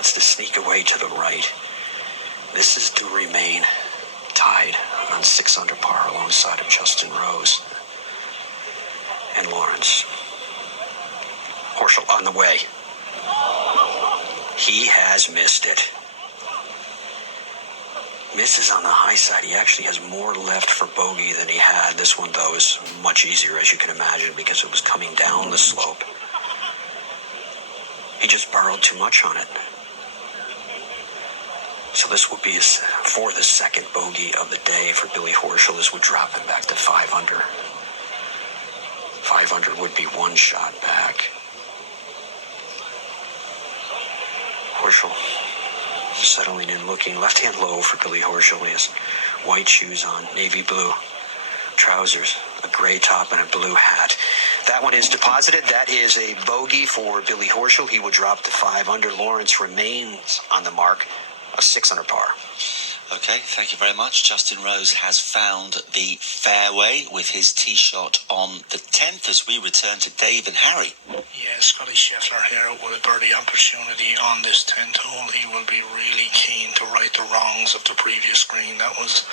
wants to sneak away to the right. This is to remain tied on 6 under par alongside of Justin Rose and Lawrence. Horschel on the way. He has missed it. Misses on the high side. He actually has more left for bogey than he had. This one, though, is much easier, as you can imagine, because it was coming down the slope. He just borrowed too much on it. So this would be for the second bogey of the day for Billy Horschel. This would drop him back to 5 under. 5 under would be one shot back. Horschel settling in, looking left-hand low for Billy Horschel. He has white shoes on, navy blue trousers, a gray top, and a blue hat. That one is deposited. That is a bogey for Billy Horschel. He will drop to 5 under. Lawrence remains on the mark, a 6 under par. Okay, thank you very much. Justin Rose has found the fairway with his tee shot on the 10th as we return to Dave and Harry. Yeah, Scotty Scheffler here with a birdie opportunity on this 10th hole. He will be really keen to right the wrongs of the previous green. That was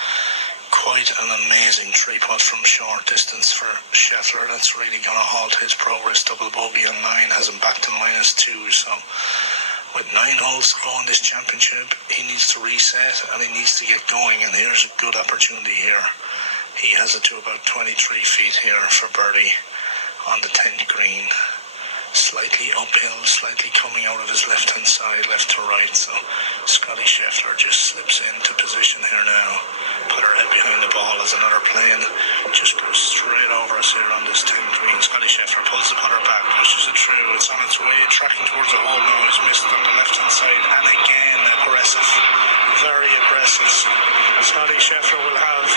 quite an amazing 3-putt from short distance for Scheffler. That's really going to halt his progress. Double bogey on 9 has him back to -2, so with 9 holes to go in this championship, he needs to reset and he needs to get going, and here's a good opportunity here. He has it to about 23 feet here for birdie on the 10th green. Slightly uphill, slightly coming out of his left-hand side, left to right, so Scotty Scheffler just slips into position here now. Put her head behind the ball as another plane just goes straight over us here on this 10th green. Scotty Scheffler pulls the putter back, pushes it through. It's on its way, tracking towards the hole now. He's missed on the left-hand side, and again aggressive, very aggressive. Scotty Scheffler will have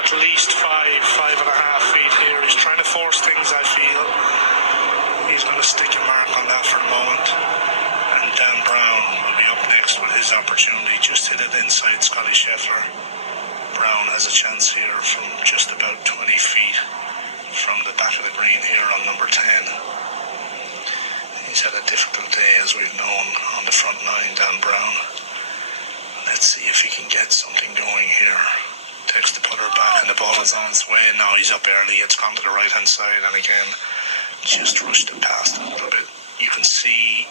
at least 5.5 feet here. He's trying to force things, I feel. He's going to stick a mark on that for the moment. And Dan Brown will be up next with his opportunity. Just hit it inside Scotty Scheffler. Brown has a chance here from just about 20 feet from the back of the green here on number 10. He's had a difficult day, as we've known, on the front 9, Dan Brown. Let's see if he can get something going here. Takes the putter back and the ball is on its way. Now he's up early. It's gone to the right-hand side, and again, just rushed it past a little bit. You can see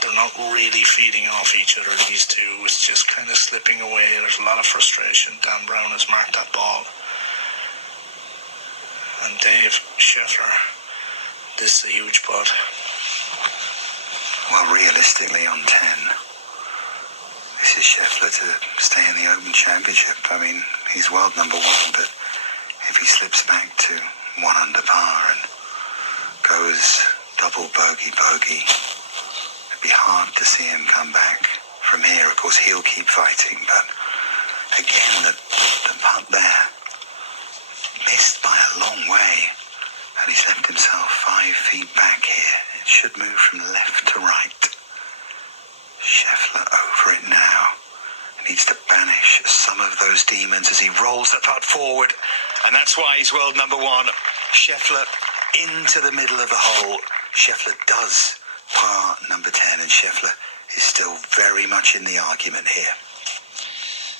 they're not really feeding off each other, these two. It's just kind of slipping away. There's a lot of frustration. Dan Brown has marked that ball. And Dave Scheffler, this is a huge putt. Well, realistically on 10, this is Scheffler to stay in the Open Championship. I mean, he's world number 1, but if he slips back to 1 under par and goes double bogey, it'd be hard to see him come back from here. Of course, he'll keep fighting, but again, the putt there missed by a long way, and he's left himself 5 feet back here. It should move from left to right. Scheffler over it now. He needs to banish some of those demons as he rolls the putt forward, and that's why he's world number 1. Scheffler into the middle of the hole. Scheffler does par number 10, and Scheffler is still very much in the argument here.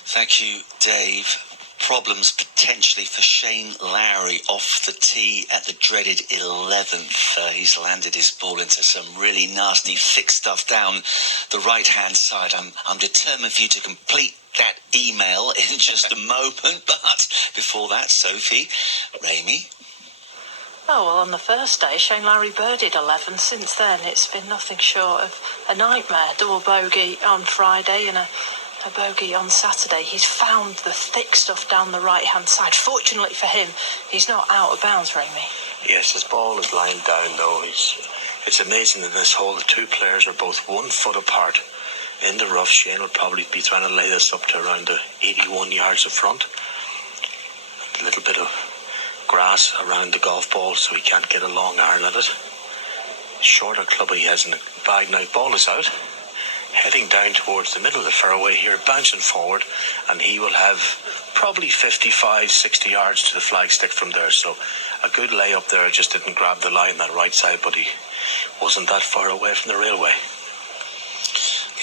Thank you, Dave. Problems potentially for Shane Lowry off the tee at the dreaded 11th. He's landed his ball into some really nasty, thick stuff down the right-hand side. I'm determined for you to complete that email in just a moment, but before that, Sophie, Ramey. Oh, well, on the first day, Shane Lowry birdied 11. Since then, it's been nothing short of a nightmare. Double bogey on Friday and a bogey on Saturday. He's found the thick stuff down the right-hand side. Fortunately for him, he's not out of bounds, Ramey. Yes, his ball is lying down, though. It's amazing in this hole. The two players are both 1 foot apart in the rough. Shane will probably be trying to lay this up to around the 81 yards of front. A little bit of grass around the golf ball so he can't get a long iron at it. Shorter club he has in the bag now. Ball is out, heading down towards the middle of the fairway here, bouncing forward, and he will have probably 55-60 yards to the flagstick from there. So a good layup there. Just didn't grab the line that right side, but he wasn't that far away from the railway.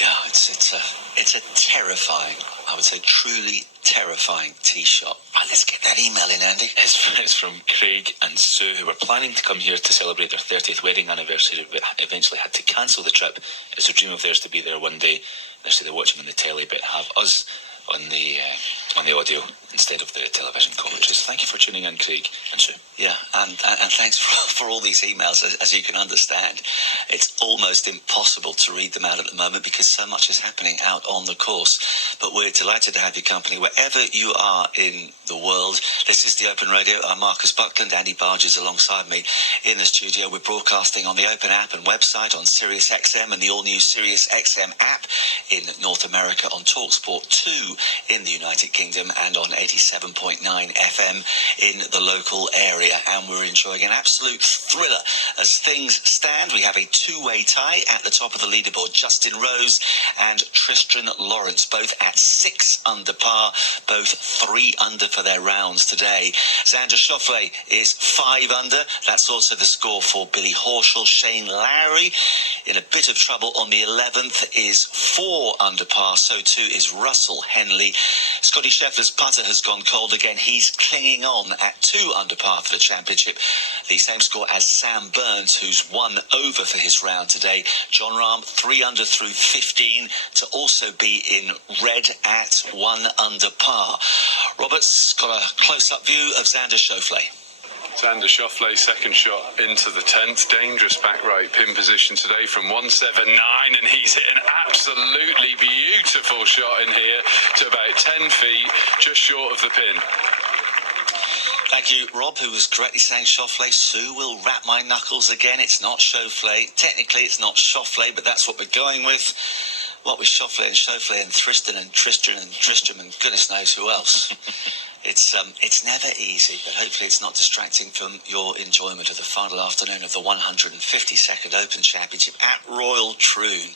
Yeah, it's a terrifying, I would say truly terrifying tee shot. Right, let's get that email in, Andy. It's from Craig and Sue, who were planning to come here to celebrate their 30th wedding anniversary, but eventually had to cancel the trip. It's a dream of theirs to be there one day. They say they're watching on the telly, but have us on the audio instead of the television commentary. So thank you for tuning in, Craig and Sue. Yeah, and thanks for all these emails. As you can understand, it's almost impossible to read them out at the moment because so much is happening out on the course. But we're delighted to have your company wherever you are in the world. This is the Open Radio. I'm Marcus Buckland. Andy Barge is alongside me in the studio. We're broadcasting on the Open app and website, on Sirius XM and the all-new Sirius XM app in North America, on TalkSport 2 in the United Kingdom, and on 87.9 FM in the local area. And we're enjoying an absolute thriller as things stand. We have a two-way tie at the top of the leaderboard. Justin Rose and Tristan Lawrence, both at 6 under par, both 3 under for their rounds today. Xander Schauffele is 5 under. That's also the score for Billy Horschel. Shane Lowry in a bit of trouble on the 11th is 4 under par. So too is Russell Henley. Scotty Scheffler's putter has gone cold again. He's clinging on at 2 under par for the championship. The same score as Sam Burns, who's 1 over for his round today. John Rahm 3 under through 15 to also be in red at 1 under par. Robert's got a close-up view of Xander Schauffele. Xander Schauffele, second shot into the 10th. Dangerous back right pin position today from 179, and he's hit an absolutely beautiful shot in here to about 10 feet, just short of the pin. Thank you, Rob, who was correctly saying Schauffele. Sue will wrap my knuckles again. It's not Schauffele. Technically, it's not Schauffele, but that's what we're going with. What with Schauffele and Tristan and Tristram and goodness knows who else. It's never easy, but hopefully it's not distracting from your enjoyment of the final afternoon of the 152nd Open Championship at Royal Troon.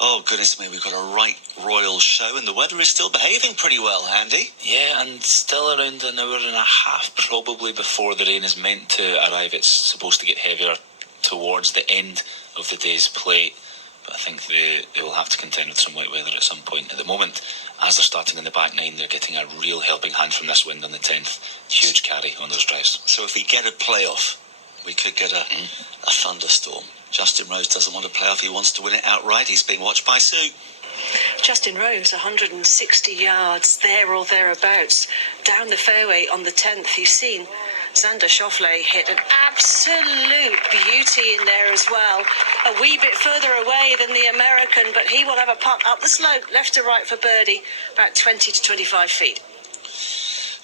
Oh, goodness me, we've got a right royal show, and the weather is still behaving pretty well, Andy. Yeah, and still around an hour and a half probably before the rain is meant to arrive. It's supposed to get heavier towards the end of the day's play, but I think they will have to contend with some wet weather at some point. At the moment, as they're starting in the back 9, they're getting a real helping hand from this wind on the 10th. Huge carry on those drives. So if we get a playoff, we could get a thunderstorm. Justin Rose doesn't want a playoff. He wants to win it outright. He's being watched by Sue. Justin Rose, 160 yards there or thereabouts. Down the fairway on the 10th, he's seen Xander Schauffele hit an absolute beauty in there as well. A wee bit further away than the American, but he will have a putt up the slope, left to right for birdie, about 20 to 25 feet.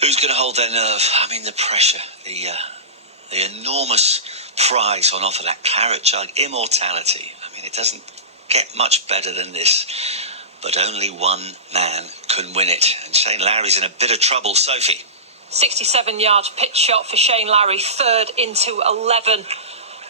Who's going to hold their nerve? I mean, the pressure, the enormous prize on offer, that claret jug immortality. I mean, it doesn't get much better than this, but only one man can win it, and Shane Lowry's in a bit of trouble. Sophie. 67-yard pitch shot for Shane Lowry, 3rd into 11.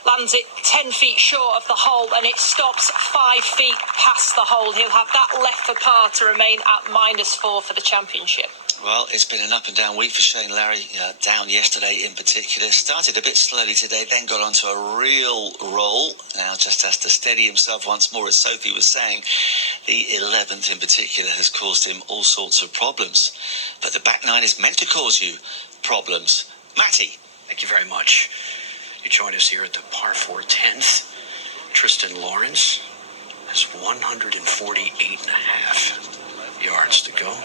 Lands it 10 feet short of the hole, and it stops 5 feet past the hole. He'll have that left for par to remain at -4 for the championship. Well, it's been an up and down week for Shane Lowry, down yesterday in particular. Started a bit slowly today, then got onto a real roll. Now just has to steady himself once more, as Sophie was saying. The 11th in particular has caused him all sorts of problems. But the back 9 is meant to cause you problems. Matty. Thank you very much. You join us here at the par 4 10th. Tristan Lawrence has 148.5 yards to go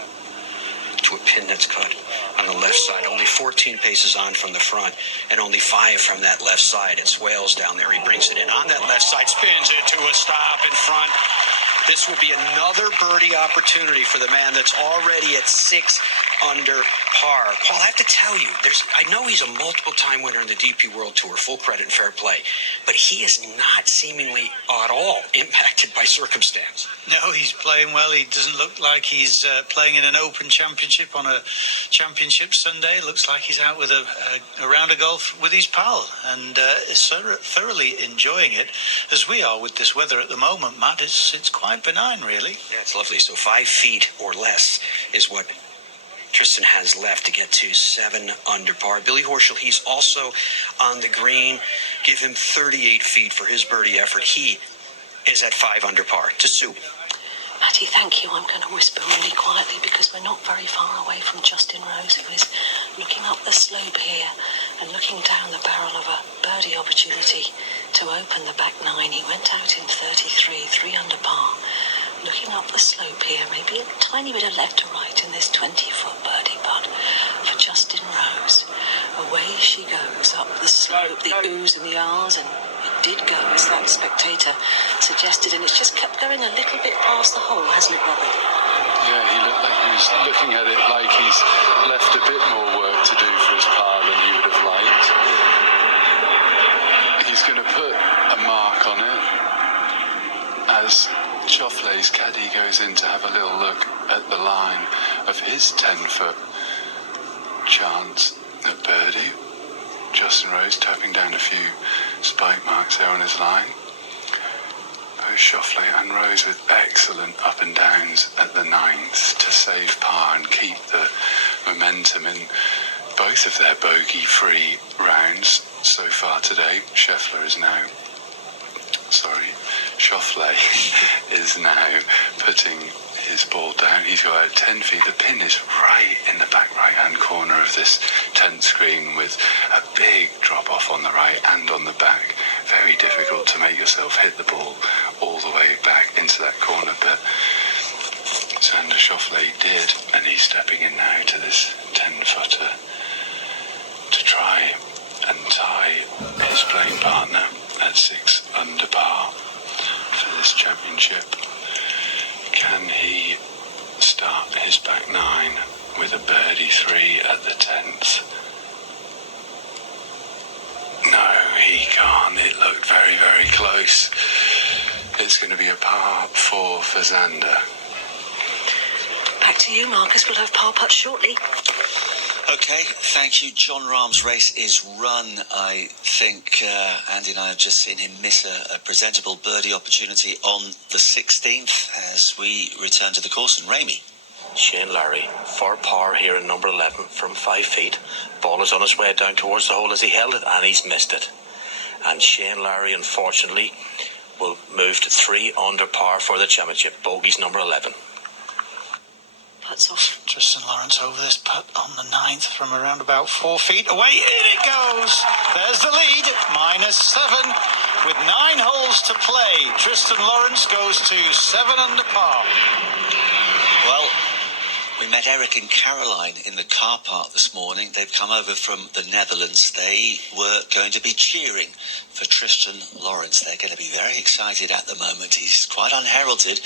to a pin that's cut on the left side, only 14 paces on from the front, and only 5 from that left side. It swales down there. He brings it in on that left side, spins it to a stop in front. This will be another birdie opportunity for the man that's already at 6 under par. Paul, I have to tell you, I know he's a multiple-time winner in the DP World Tour, full credit and fair play, but he is not seemingly at all impacted by circumstance. No, he's playing well. He doesn't look like he's playing in an Open Championship on a Championship Sunday. It looks like he's out with a round of golf with his pal, and is thoroughly enjoying it, as we are with this weather at the moment, Matt. It's quite benign, really. Yeah, it's lovely. So 5 feet or less is what Tristan has left to get to 7 under par. Billy Horschel, he's also on the green. Give him 38 feet for his birdie effort. He is at 5 under par. To Sue. thank you. I'm going to whisper really quietly because we're not very far away from Justin Rose, who is looking up the slope here and looking down the barrel of a birdie opportunity to open the back nine. He went out in 33, 3 under par. Looking up the slope here, maybe a tiny bit of left to right in this 20-foot birdie putt for Justin Rose. Away she goes up the slope, the oohs and the ahs, and it did go as that spectator suggested, and it's just kept going a little bit past the hole, hasn't it, Robert? Yeah, he looked like he was looking at it like he's left a bit more work to do for his par than he would have liked. He's going to put a mark on it as Schauffele's caddy goes in to have a little look at the line of his 10-foot chance at birdie. Justin Rose tapping down a few spike marks there on his line. Both Schauffele and Rose with excellent up and downs at the 9th to save par and keep the momentum in both of their bogey-free rounds so far today. Schauffele is now putting his ball down. He's got about 10 feet. The pin is right in the back right-hand corner of this 10th screen with a big drop-off on the right and on the back. Very difficult to make yourself hit the ball all the way back into that corner, but Xander Schauffele did, and he's stepping in now to this 10-footer to try and tie his playing partner at 6 under par for this championship. Can he start his back nine with a birdie 3 at the 10th? No, he can't. It looked very, very close. It's going to be a par 4 for Xander. Back to you, Marcus. We'll have par putts shortly. Okay, thank you. John Rahm's race is run. I think Andy and I have just seen him miss a presentable birdie opportunity on the 16th as we return to the course. And Ramey. Shane Lowry for par here in number 11 from 5 feet. Ball is on his way down towards the hole as he held it, and he's missed it. And Shane Lowry, unfortunately, will move to 3 under par for the championship. Bogey's number 11. Putts off. Tristan Lawrence over this putt on the 9th from around about 4 feet away. In it goes. There's the lead. -7 with 9 holes to play. Tristan Lawrence goes to 7 under par. Well, we met Eric and Caroline in the car park this morning. They've come over from the Netherlands. They were going to be cheering for Tristan Lawrence. They're going to be very excited at the moment. He's quite unheralded,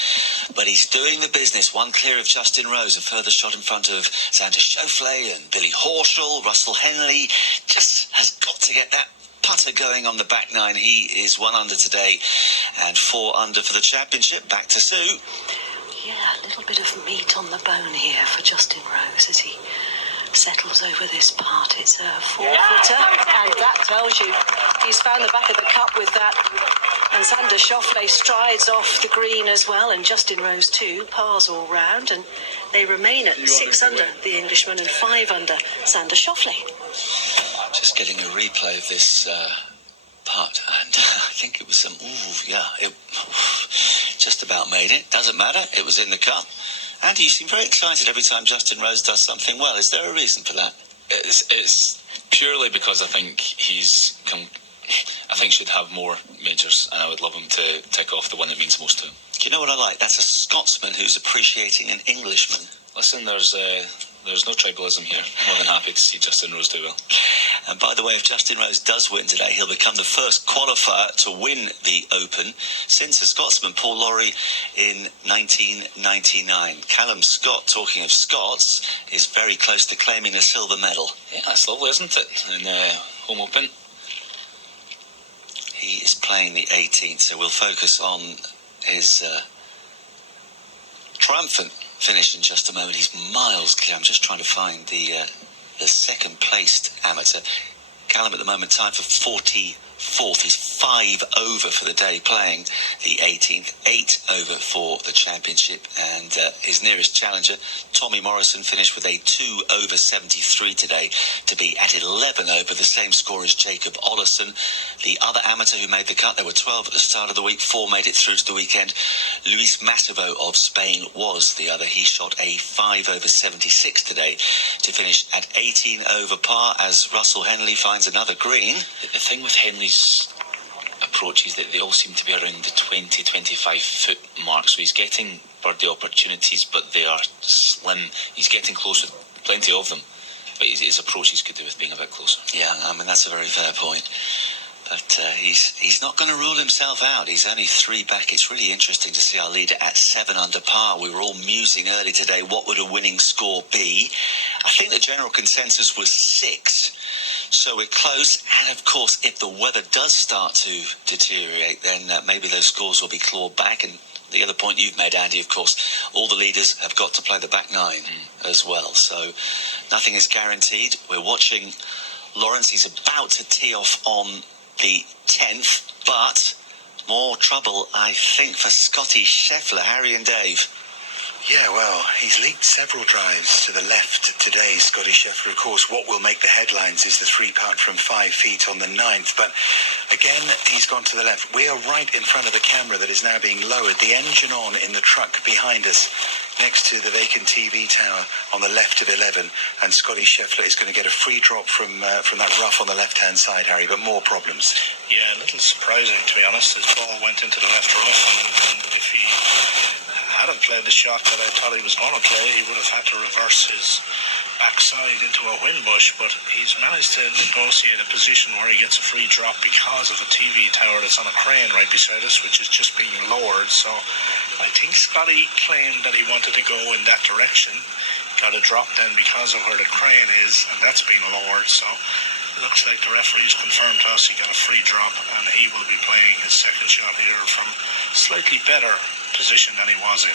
but he's doing the business. One clear of Justin Rose, a further shot in front of Xander Schauffele and Billy Horschel. Russell Henley just has got to get that putter going on the back nine. He is 1 under today and 4 under for the championship. Back to Sue. Yeah, a little bit of meat on the bone here for Justin Rose as he settles over this putt. It's a 4-footer, and that tells you he's found the back of the cup with that. And Xander Schauffele strides off the green as well, and Justin Rose too, pars all round, and they remain at 6 under, the Englishman, and 5 under, Xander Schauffele. Just getting a replay of this putt, and I think it was it just about made it. Doesn't matter, it was in the cup. Andy, you seem very excited every time Justin Rose does something well. Is there a reason for that? It's purely because I think should have more majors, and I would love him to tick off the one that means most to him. Do you know what I like? That's a Scotsman who's appreciating an Englishman. Listen, there's no tribalism here. More than happy to see Justin Rose do well. And by the way, if Justin Rose does win today, he'll become the first qualifier to win the Open since the Scotsman Paul Lawrie in 1999. Callum Scott, talking of Scots, is very close to claiming a silver medal. Yeah, that's lovely, isn't it? In the Home Open. He is playing the 18th, so we'll focus on his triumphant finish in just a moment. He's miles clear. I'm just trying to find the second placed amateur. Callum at the moment tied for 44 4th. He's 5 over for the day, playing the 18th, 8 over for the championship. And his nearest challenger, Tommy Morrison, finished with a 2 over 73 today to be at 11 over, the same score as Jacob Olesen. The other amateur who made the cut, there were 12 at the start of the week, 4 made it through to the weekend. Luis Masivo of Spain was the other. He shot a 5 over 76 today to finish at 18 over par as Russell Henley finds another green. The thing with Henley's approach is that they all seem to be around the 20-25 foot mark, so he's getting birdie opportunities, but they are slim. He's getting close with plenty of them, but his approach is good with being a bit closer. Yeah, I mean, that's a very fair point. But he's not going to rule himself out. He's only 3 back. It's really interesting to see our leader at 7 under par. We were all musing early today, what would a winning score be? I think the general consensus was 6. So we're close. And, of course, if the weather does start to deteriorate, then maybe those scores will be clawed back. And the other point you've made, Andy, of course, all the leaders have got to play the back 9 as well. So nothing is guaranteed. We're watching Lawrence. He's about to tee off on the 10th, but more trouble, I think, for Scotty Scheffler. Harry and Dave. Yeah, well, he's leaked several drives to the left today, Scotty Scheffler. Of course, what will make the headlines is the 3-putt from 5 feet on the 9th. But again, he's gone to the left. We are right in front of the camera that is now being lowered. The engine on in the truck behind us, next to the vacant TV tower on the left of 11. And Scotty Scheffler is going to get a free drop from that rough on the left-hand side, Harry, but more problems. Yeah, a little surprising, to be honest. His ball went into the left rough, and if he hadn't played the shot that I thought he was going to play, he would have had to reverse his backside into a wind bush, but he's managed to negotiate a position where he gets a free drop because of a TV tower that's on a crane right beside us, which is just being lowered. So I think Scotty claimed that he wanted to go in that direction, got a drop then because of where the crane is, and that's been lowered. So it looks like the referee's confirmed to us he got a free drop, and he will be playing his second shot here from slightly better position than he was in.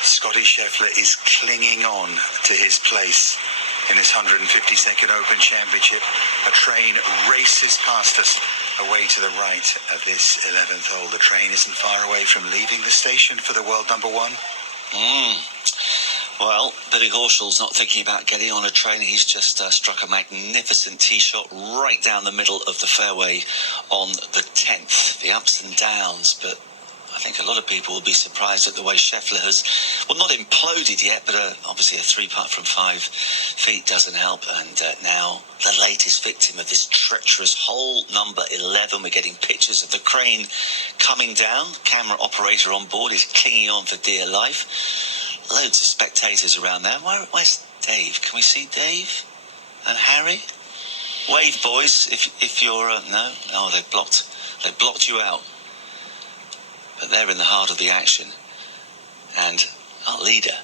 Scotty Scheffler is clinging on to his place in this 152nd Open Championship. A train races past us away to the right of this 11th hole. The train isn't far away from leaving the station for the world number 1. Well, Billy Horschel's not thinking about getting on a train. He's just struck a magnificent tee shot right down the middle of the fairway on the 10th. The ups and downs, but I think a lot of people will be surprised at the way Scheffler has, well, not imploded yet, but obviously a 3-putt from 5 feet doesn't help. And now the latest victim of this treacherous hole, number 11. We're getting pictures of the crane coming down. Camera operator on board is clinging on for dear life. Loads of spectators around there. Where's Dave? Can we see Dave and Harry? Wave, boys, if you're... no? Oh, they've blocked you out. But they're in the heart of the action. And our leader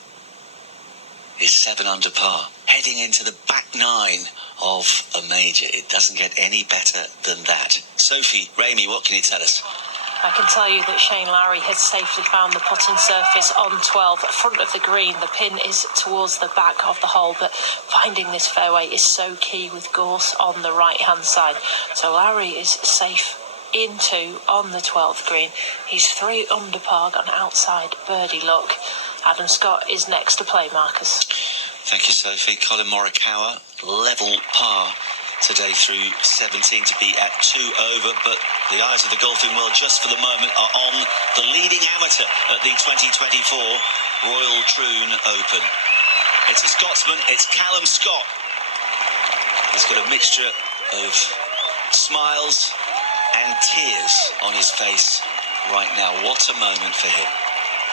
is 7 under par, heading into the back 9 of a major. It doesn't get any better than that. Sophie, Ramey, what can you tell us? I can tell you that Shane Lowry has safely found the putting surface on 12 at front of the green. The pin is towards the back of the hole, but finding this fairway is so key with Gorse on the right-hand side. So Lowry is safe into on the 12th green. He's 3 under par, got an outside birdie look. Adam Scott is next to play, Marcus. Thank you, Sophie. Colin Morikawa, level par today through 17 to be at 2 over, but the eyes of the golfing world just for the moment are on the leading amateur at the 2024 Royal Troon Open. It's a Scotsman, it's Callum Scott. He's got a mixture of smiles and tears on his face right now. What a moment for him.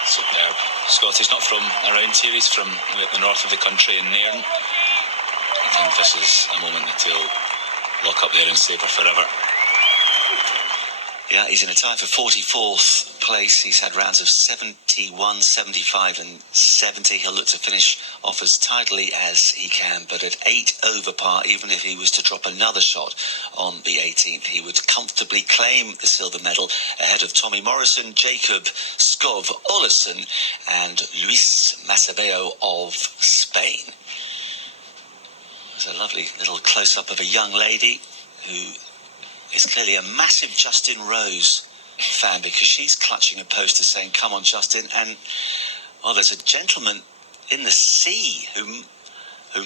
Superb. Scott is not from around here, he's from the north of the country in Nairn. I think this is a moment that he'll lock up there and savour forever. Yeah, he's in a tie for 44th place. He's had rounds of 71, 75 and 70. He'll look to finish off as tidily as he can, but at 8 over par, even if he was to drop another shot on the 18th, he would comfortably claim the silver medal ahead of Tommy Morrison, Jacob Skov Olesen and Luis Masivo of Spain. There's a lovely little close-up of a young lady who is clearly a massive Justin Rose fan, because she's clutching a poster saying, "Come on, Justin." And, well, there's a gentleman in the sea who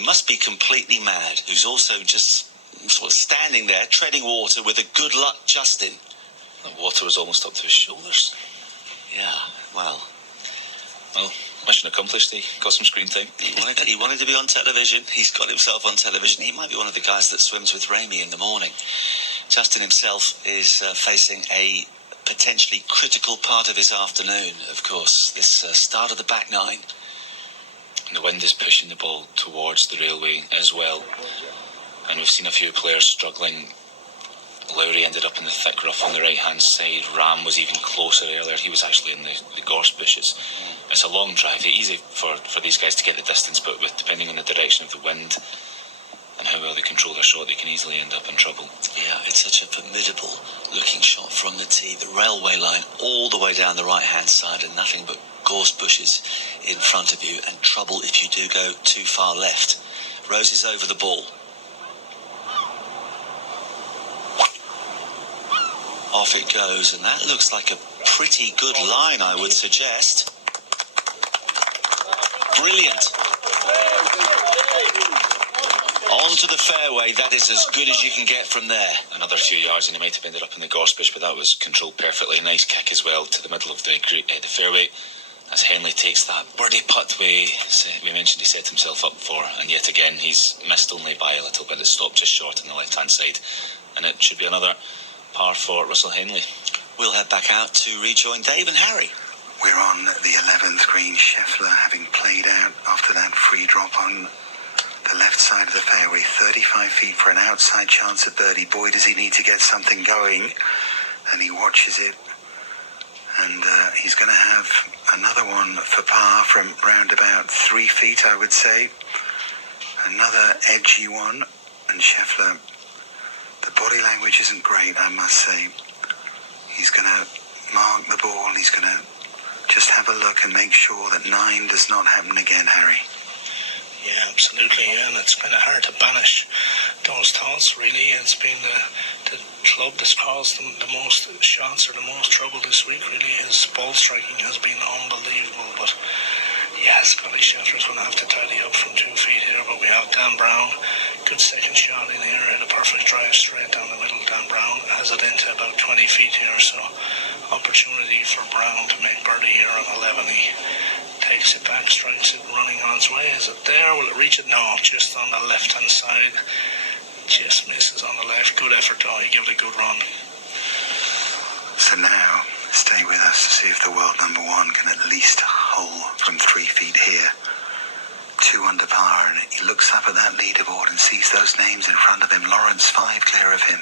must be completely mad, who's also just sort of standing there, treading water with a "good luck, Justin." The water was almost up to his shoulders. Yeah, well, mission accomplished. He got some screen time. he wanted to be on television. He's got himself on television. He might be one of the guys that swims with Ramy in the morning. Justin himself is facing a potentially critical part of his afternoon, of course, this start of the back nine. And the wind is pushing the ball towards the railway as well. And we've seen a few players struggling. Lowry ended up in the thick rough on the right-hand side. Ram was even closer earlier. He was actually in the gorse bushes. It's a long drive. It's easy for these guys to get the distance, but depending on the direction of the wind and how well they control their shot, they can easily end up in trouble. Yeah, it's such a formidable looking shot from the tee. The railway line all the way down the right-hand side, and nothing but gorse bushes in front of you, and trouble if you do go too far left. Rose is over the ball. Off it goes, and that looks like a pretty good line, I would suggest. Brilliant. Onto the fairway. That is as good as you can get from there. Another few yards and he might have ended up in the gorse bush, but that was controlled perfectly. A nice kick as well to the middle of the fairway as Henley takes that birdie putt we mentioned he set himself up for, and yet again he's missed only by a little bit. It stopped just short on the left-hand side, and it should be another par for Russell Henley. We'll head back out to rejoin Dave and Harry. We're on the 11th green. Scheffler, having played out after that free drop on the left side of the fairway, 35 feet for an outside chance at birdie. Boy, does he need to get something going. And he watches it. And he's going to have another one for par from round about 3 feet, I would say. Another edgy one. And Scheffler, the body language isn't great, I must say. He's going to mark the ball. He's going to just have a look and make sure that 9 does not happen again, Harry. Yeah, absolutely, yeah, and it's kind of hard to banish those thoughts, really. It's been the club that's caused them the most shots or the most trouble this week, really. His ball striking has been unbelievable, but yeah, Scotty Scheffler's going to have to tidy up from 2 feet here, but we have Dan Brown, good second shot in here, and a perfect drive straight down the middle. Dan Brown has it into about 20 feet here, so opportunity for Brown to make birdie here on 11. He takes it back, strikes it, running on its way. Is it there? Will it reach it? No, just on the left-hand side. Just misses on the left. Good effort, though. He gave it a good run. So now, stay with us to see if the world number one can at least hole from 3 feet here. 2 under par, and he looks up at that leaderboard and sees those names in front of him. Lawrence 5 clear of him.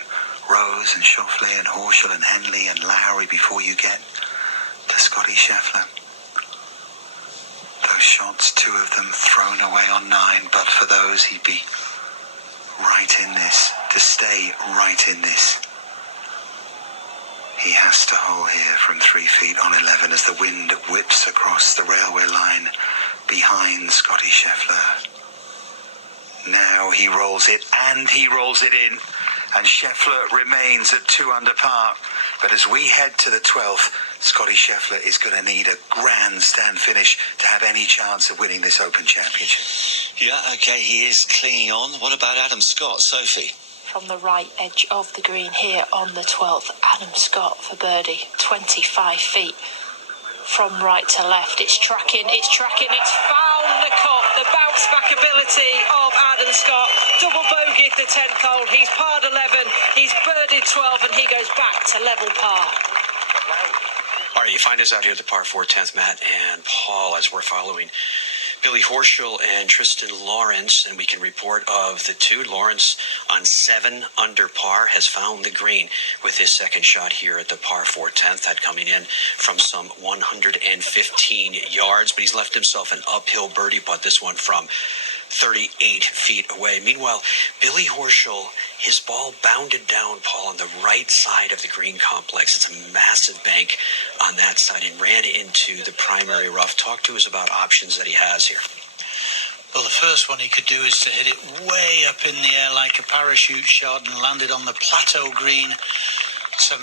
Rose and Schauffele and Horschel and Henley and Lowry before you get to Scotty Scheffler. Those shots, 2 of them thrown away on 9, but for those he'd be right in this, to stay right in this. He has to hole here from 3 feet on 11 as the wind whips across the railway line behind Scotty Scheffler. Now he rolls it, and he rolls it in, and Scheffler remains at 2 under par. But as we head to the 12th, Scotty Scheffler is going to need a grandstand finish to have any chance of winning this Open Championship. Yeah, okay, he is clinging on. What about Adam Scott, Sophie? From the right edge of the green here on the 12th, Adam Scott for birdie, 25 feet from right to left. It's tracking, it's found the cup. The bounce back ability of Adam Scott. Double bogeyed the 10th hole. He's parred 11, he's birdied 12, and he goes back to level par. All right, you find us out here at the par 4 10th, Matt and Paul, as we're following Billy Horschel and Tristan Lawrence, and we can report of the two. Lawrence on 7 under par has found the green with his second shot here at the par 4 10th, that coming in from some 115 yards, but he's left himself an uphill birdie putt, this one from 38 feet away. Meanwhile, Billy Horschel, his ball bounded down, Paul, on the right side of the green complex. It's a massive bank on that side and ran into the primary rough. Talk to us about options that he has here. Well, the first one he could do is to hit it way up in the air like a parachute shot and land it on the plateau green. I'm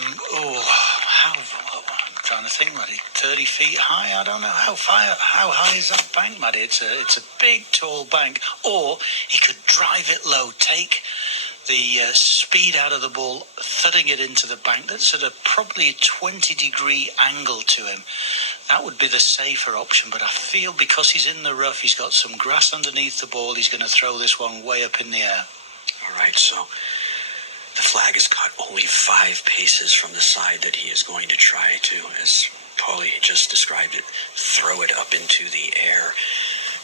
trying to think, Matty, 30 feet high? I don't know. How high is that bank, Matty? It's a big, tall bank. Or he could drive it low, take the speed out of the ball, thudding it into the bank. That's at a probably 20-degree angle to him. That would be the safer option, but I feel because he's in the rough, he's got some grass underneath the ball, he's going to throw this one way up in the air. All right, so the flag is cut only 5 paces from the side that he is going to try to, as Paulie just described it, throw it up into the air.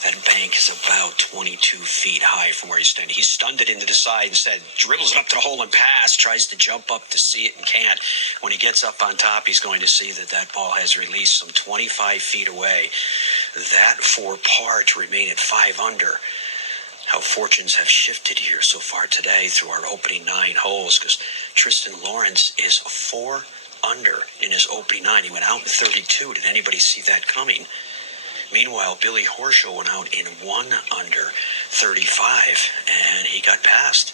That bank is about 22 feet high from where he's standing. He stunned it into the side and said, dribbles it up to the hole and pass, tries to jump up to see it and can't. When he gets up on top, he's going to see that ball has released some 25 feet away. That for par to remain at 5 under. How fortunes have shifted here so far today through our opening 9 holes, because Tristan Lawrence is 4 under in his opening 9. He went out in 32. Did anybody see that coming? Meanwhile, Billy Horschel went out in 1 under 35, and he got passed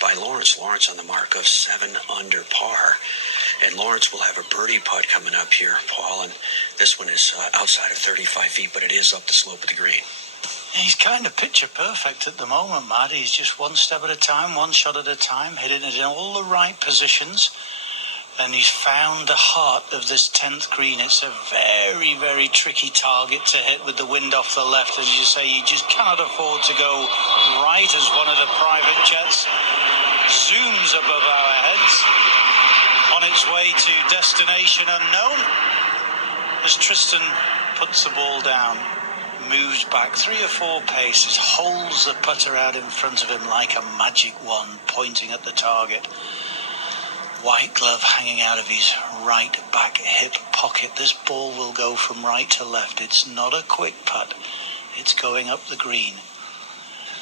by Lawrence. Lawrence on the mark of 7 under par. And Lawrence will have a birdie putt coming up here, Paul, and this one is outside of 35 feet, but it is up the slope of the green. He's kind of picture perfect at the moment, Matt. He's just one step at a time, one shot at a time, hitting it in all the right positions. And he's found the heart of this 10th green. It's a very, very tricky target to hit with the wind off the left. As you say, you just cannot afford to go right as one of the private jets zooms above our heads on its way to destination unknown. As Tristan puts the ball down, moves back 3 or 4 paces, holds the putter out in front of him like a magic wand pointing at the target. White glove hanging out of his right back hip pocket. This ball will go from right to left. It's not a quick putt. It's going up the green.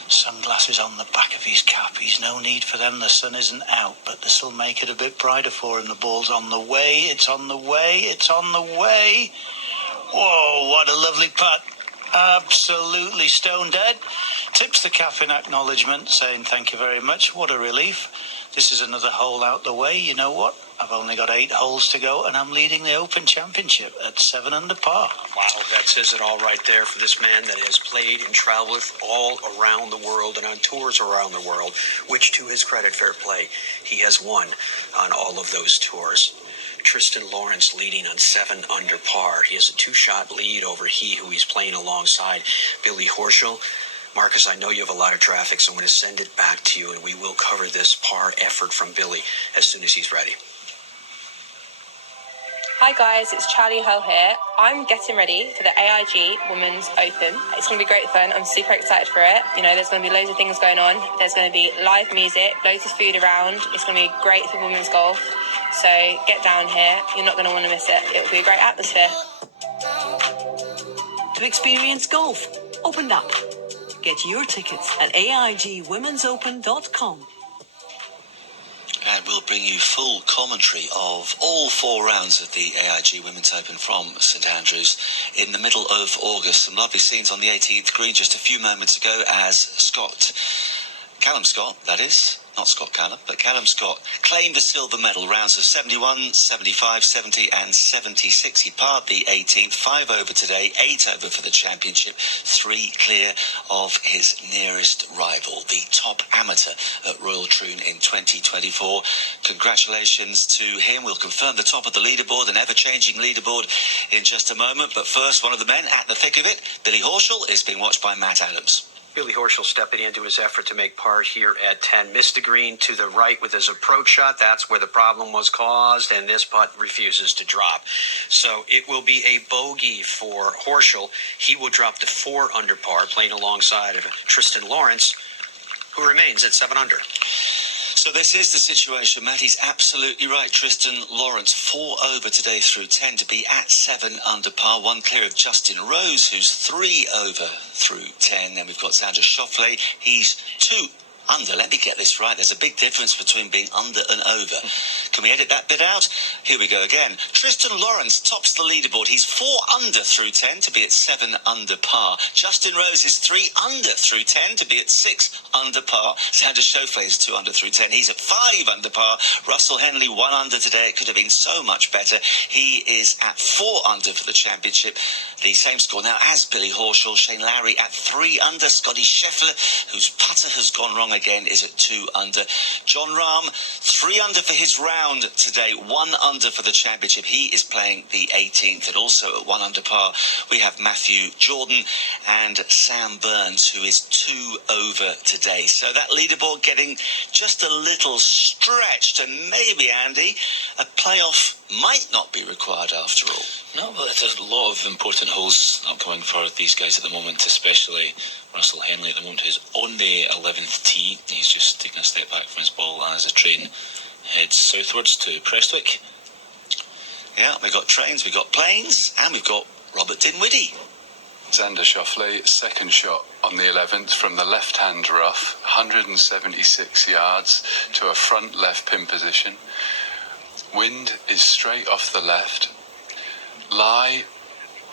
Sunglasses on the back of his cap. He's no need for them. The sun isn't out, but this will make it a bit brighter for him. The ball's on the way. It's on the way. It's on the way. Whoa, what a lovely putt. Absolutely stone dead. Tips the cap in acknowledgement, saying thank you very much. What a relief. This is another hole out the way. You know what? I've only got 8 holes to go, and I'm leading the Open Championship at 7 under par. Wow, that says it all right there for this man that has played and traveled all around the world and on tours around the world, which to his credit, fair play, he has won on all of those tours. Tristan Lawrence leading on 7 under par. He has a 2-shot lead over he who he's playing alongside, Billy Horschel. Marcus, I know you have a lot of traffic, so I'm going to send it back to you, and we will cover this par effort from Billy as soon as he's ready. Hi guys, it's Charlie Hull here. I'm getting ready for the AIG Women's Open. It's going to be great fun. I'm super excited for it. You know, there's going to be loads of things going on. There's going to be live music, loads of food around. It's going to be great for women's golf. So get down here. You're not going to want to miss it. It'll be a great atmosphere. To experience golf, opened up. Get your tickets at AIGWomen'sOpen.com. And we'll bring you full commentary of all 4 rounds of the AIG Women's Open from St Andrews in the middle of August. Some lovely scenes on the 18th green just a few moments ago as Callum Scott, that is, not Scott Callum, but Callum Scott claimed the silver medal, rounds of 71, 75, 70 and 76. He parred the 18th, 5 over today, 8 over for the championship, 3 clear of his nearest rival, the top amateur at Royal Troon in 2024. Congratulations to him. We'll confirm the top of the leaderboard, an ever-changing leaderboard, in just a moment. But first, one of the men at the thick of it, Billy Horschel, is being watched by Matt Adams. Billy Horschel stepping into his effort to make par here at 10. Missed the green to the right with his approach shot. That's where the problem was caused, and this putt refuses to drop. So it will be a bogey for Horschel. He will drop to 4 under par, playing alongside of Tristan Lawrence, who remains at 7 under. So this is the situation, Matt. He's absolutely right. Tristan Lawrence, 4 over today through 10 to be at 7 under par. 1 clear of Justin Rose, who's 3 over through 10. Then we've got Xander Schauffele. He's 2 Under, let me get this right. There's a big difference between being under and over. Can we edit that bit out? Here we go again. Tristan Lawrence tops the leaderboard. He's 4 under through 10 to be at 7 under par. Justin Rose is 3 under through 10 to be at 6 under par. Xander Schauffele is 2 under through 10. He's at 5 under par. Russell Henley 1 under today. It could have been so much better. He is at 4 under for the championship. The same score now as Billy Horschel. Shane Lowry at 3 under. Scotty Scheffler, whose putter has gone wrong again, is at 2 under. John Rahm, 3 under for his round today, 1 under for the championship. He is playing the 18th, and also at 1 under par, we have Matthew Jordan and Sam Burns, who is 2 over today. So that leaderboard getting just a little stretched, and maybe, Andy, a playoff might not be required after all. No, but there's a lot of important holes upcoming for these guys at the moment, especially Russell Henley at the moment, who's on the 11th tee. He's just taken a step back from his ball as the train heads southwards to Prestwick. Yeah, we've got trains, we've got planes, and we've got Robert Dinwiddie. Xander Schauffele, second shot on the 11th from the left-hand rough, 176 yards to a front left pin position. Wind is straight off the left. Lie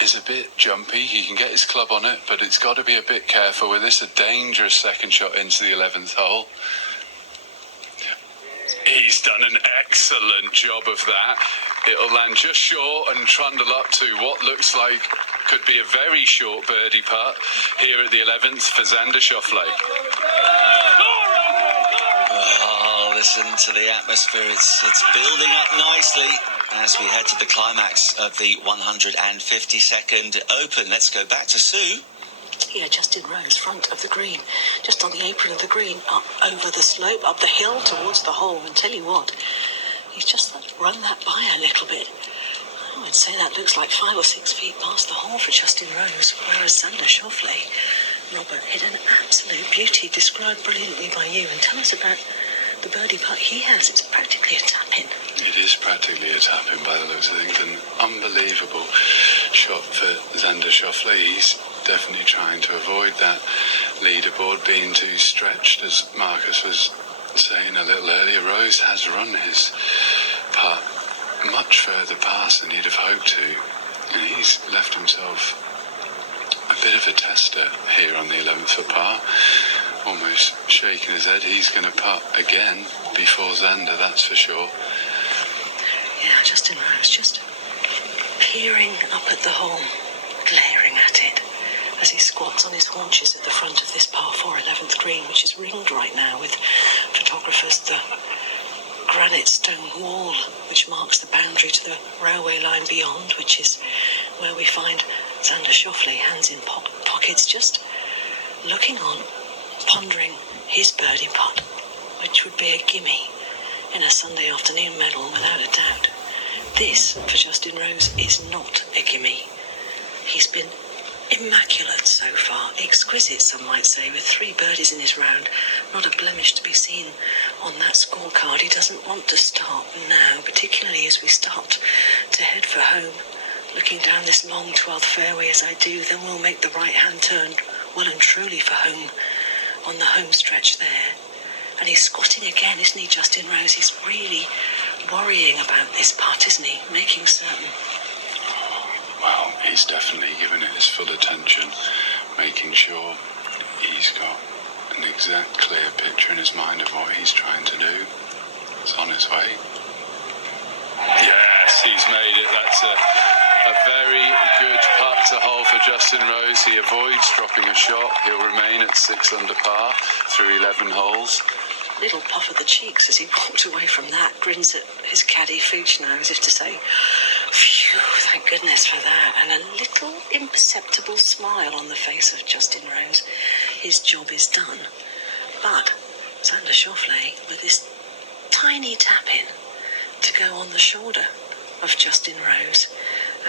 is a bit jumpy. He can get his club on it, but it's got to be a bit careful with this. A dangerous second shot into the 11th hole. He's done an excellent job of that. It'll land just short and trundle up to what looks like could be a very short birdie putt here at the 11th for Xander Schauffele. Oh, listen to the atmosphere. It's building up nicely as we head to the climax of the 152nd Open. Let's go back to Sue. Yeah, Justin Rose, front of the green, just on the apron of the green, up over the slope, up the hill towards the hole. And tell you what, he's just run that by a little bit. I would say that looks like 5 or 6 feet past the hole for Justin Rose, whereas Xander Schauffele, Robert, hit an absolute beauty, described brilliantly by you. And tell us about the birdie putt he has. It's practically a tap-in. It is practically a tap-in by the looks of things. An unbelievable shot for Xander Schauffele. He's definitely trying to avoid that leaderboard being too stretched, as Marcus was saying a little earlier. Rose has run his putt much further past than he'd have hoped to, and he's left himself a bit of a tester here on the 11th for par. Almost shaking his head. He's going to putt again before Xander, that's for sure. Yeah, Justin Rose just peering up at the hole, glaring at it as he squats on his haunches at the front of this par 4 11th green, which is ringed right now with photographers. The granite stone wall which marks the boundary to the railway line beyond, which is where we find Xander Schauffele, hands in pockets, just looking on, pondering his birdie putt, which would be a gimme in a Sunday afternoon medal without a doubt. This, for Justin Rose, is not a gimme. He's been immaculate so far, exquisite some might say, with 3 birdies in his round, not a blemish to be seen on that scorecard. He doesn't want to start now, particularly as we start to head for home. Looking down this long 12th fairway as I do, then we'll make the right-hand turn well and truly for home on the home stretch there. And he's squatting again, isn't he, Justin Rose? He's really worrying about this putt, isn't he? Making certain. Well, he's definitely given it his full attention, making sure he's got an exact clear picture in his mind of what he's trying to do. It's on its way. Yes, he's made it. That's a very good putt to hole for Justin Rose. He avoids dropping a shot. He'll remain at 6 under par through 11 holes. Little puff of the cheeks as he walked away from that, grins at his caddy Fooch now as if to say, phew, thank goodness for that, and a little imperceptible smile on the face of Justin Rose. His job is done. But Xander Schauffele, with this tiny tap-in to go on the shoulder of Justin Rose,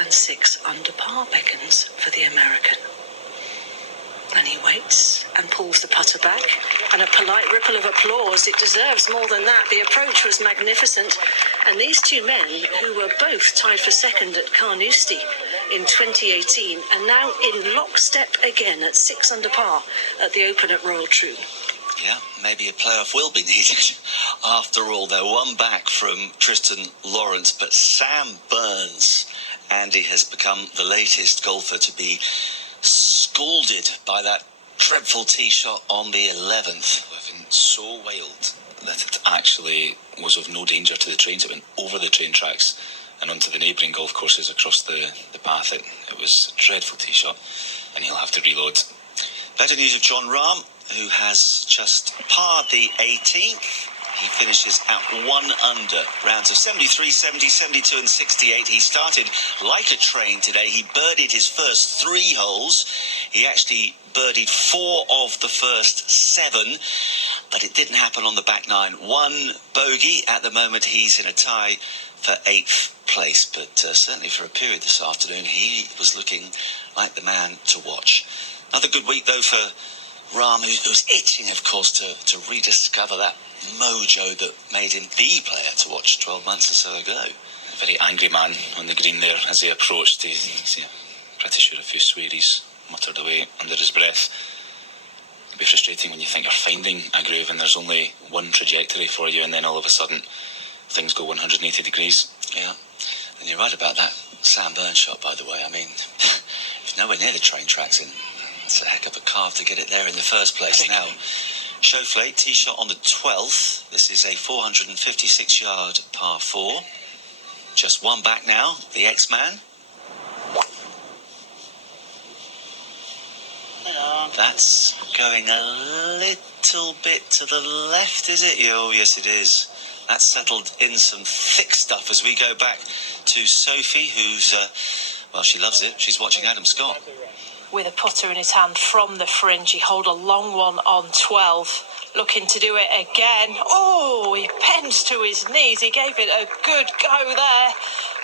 and 6 under par beckons for the American. And he waits and pulls the putter back, and a polite ripple of applause. It deserves more than that. The approach was magnificent, and these two men, who were both tied for second at Carnoustie in 2018, are now in lockstep again at 6 under par at the Open at Royal Troon. Yeah, maybe a playoff will be needed. After all, they're one back from Tristan Lawrence, but Sam Burns, Andy, has become the latest golfer to be scalded by that dreadful tee shot on the 11th. I've been so wild that it actually was of no danger to the trains. It went over the train tracks and onto the neighbouring golf courses across the path. It was a dreadful tee shot, and he'll have to reload. Better news of John Rahm, who has just parred the 18th. He finishes at 1 under. Rounds of 73, 70, 72 and 68. He started like a train today. He birdied his first 3 holes. He actually birdied 4 of the first 7, but it didn't happen on the back 9. 1 bogey. At the moment, he's in a tie for 8th place, but certainly for a period this afternoon, he was looking like the man to watch. Another good week, though, for Rahm, who's itching, of course, to rediscover that mojo that made him the player to watch 12 months or so ago. A very angry man on the green there as he approached. He's pretty sure a few swearies muttered away under his breath. It'd be frustrating when you think you're finding a groove and there's only one trajectory for you, and then all of a sudden things go 180 degrees. Yeah, and you're right about that Sam Burns shot, by the way. I mean, it's nowhere near the train tracks, and that's a heck of a carve to get it there in the first place. Now, Schauffele, tee shot on the 12th. This is a 456-yard par 4. Just one back now, the X-Man. That's going a little bit to the left, is it? Oh, yes, it is. That's settled in some thick stuff as we go back to Sophie, who's, well, she loves it. She's watching Adam Scott. With a putter in his hand from the fringe, he holed a long one on 12, looking to do it again. Oh, he bends to his knees. He gave it a good go there.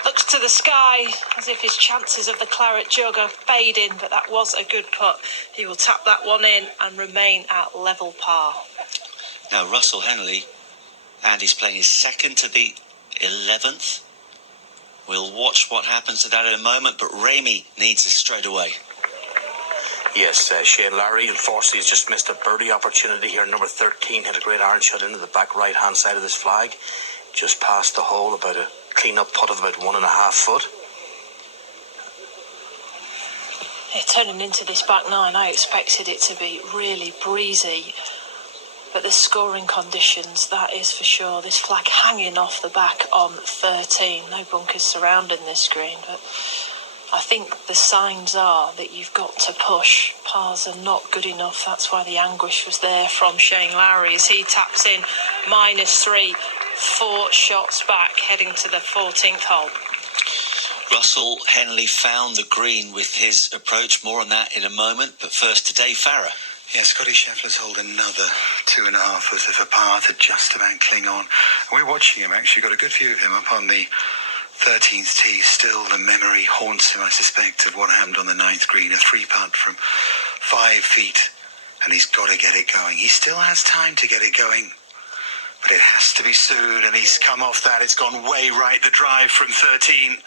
Looks to the sky as if his chances of the claret jug are fading, but that was a good putt. He will tap that one in and remain at level par. Now, Russell Henley, and he's playing his second to the 11th. We'll watch what happens to that in a moment, but Ramey needs it straight away. Yes, Shane Lowry, unfortunately, has just missed a birdie opportunity here. Number 13 hit a great iron shot into the back right-hand side of this flag. Just past the hole, about a clean-up putt of about 1.5 foot. Yeah, turning into this back 9, I expected it to be really breezy. But the scoring conditions, that is for sure. This flag hanging off the back on 13. No bunkers surrounding this green, but I think the signs are that you've got to push. Pars are not good enough. That's why the anguish was there from Shane Lowry as he taps in -3, 4 shots back, heading to the 14th hole. Russell Henley found the green with his approach. More on that in a moment. But first to Dave Farrer. Yeah, Scotty Scheffler's hold another 2.5 foot of a par to just about cling on. We're watching him, actually. Got a good view of him up on the 13th tee. Still, the memory haunts him, I suspect, of what happened on the 9th green. A 3-putt from 5 feet, and he's got to get it going. He still has time to get it going, but it has to be soon, and he's come off that. It's gone way right, the drive from 13.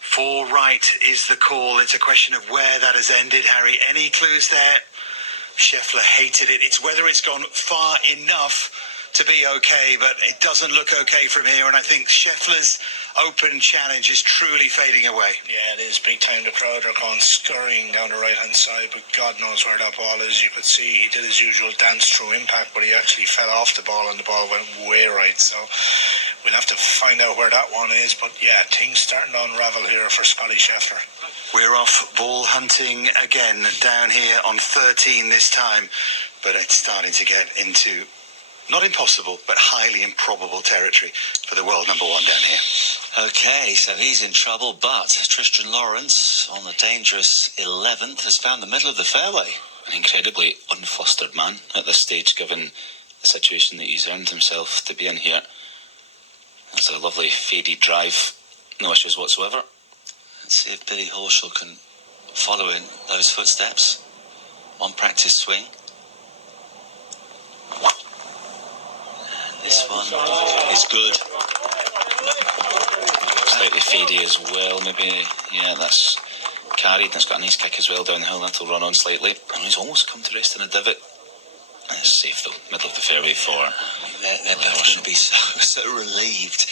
4 right is the call. It's a question of where that has ended, Harry. Any clues there? Scheffler hated it. It's whether it's gone far enough to be okay, but it doesn't look okay from here, and I think Scheffler's Open Challenge is truly fading away. Yeah, it is big time. The crowd are going scurrying down the right-hand side, but God knows where that ball is. You could see he did his usual dance through impact, but he actually fell off the ball, and the ball went way right, so we'll have to find out where that one is, but yeah, things starting to unravel here for Scotty Scheffler. We're off ball hunting again down here on 13 this time, but it's starting to get into not impossible, but highly improbable territory for the world number 1 down here. Okay, so he's in trouble, but Tristan Lawrence on the dangerous 11th has found the middle of the fairway. An incredibly unflustered man at this stage, given the situation that he's earned himself to be in here. That's a lovely faded drive, no issues whatsoever. Let's see if Billy Horschel can follow in those footsteps. One practice swing. And this one is good. Slightly fadey as well, maybe. Yeah, that's carried. It's got a nice kick as well down the hill. That'll run on slightly. And he's almost come to rest in a divot. It's safe though, middle of the fairway for. They're both going to be so relieved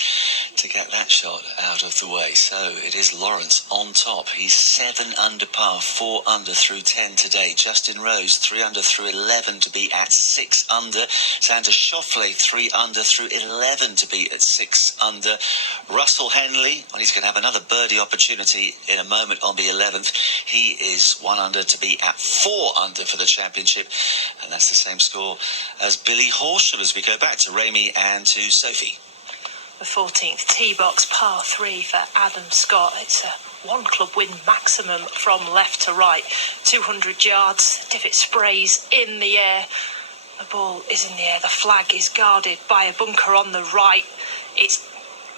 to get that shot out of the way. So it is Lawrence on top. He's 7 under par, 4 under through 10 today. Justin Rose 3 under through 11 to be at 6 under. Xander Schauffele 3 under through 11 to be at 6 under. Russell Henley, well, he's going to have another birdie opportunity in a moment on the 11th. He is 1 under to be at 4 under for the championship, and that's the same score as Billy Horschel as we go back to Ramy and to Sophie. The 14th tee box par 3 for Adam Scott. It's a 1 club win maximum from left to right. 200 yards, divot sprays in the air. The ball is in the air. The flag is guarded by a bunker on the right. It's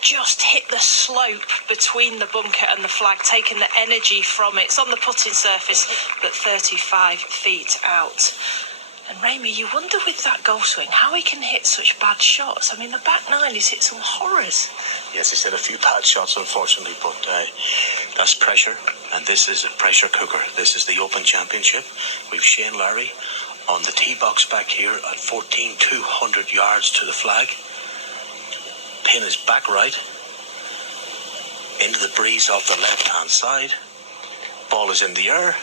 just hit the slope between the bunker and the flag, taking the energy from it. It's on the putting surface, but 35 feet out. And Ramy, you wonder with that golf swing how he can hit such bad shots. I mean, the back nine, he's hit some horrors. Yes, he's hit a few bad shots, unfortunately, but that's pressure, and this is a pressure cooker. This is the Open Championship. We've Shane Lowry on the tee box back here at 200 yards to the flag. Pin is back right, into the breeze off the left-hand side. Ball is in the air.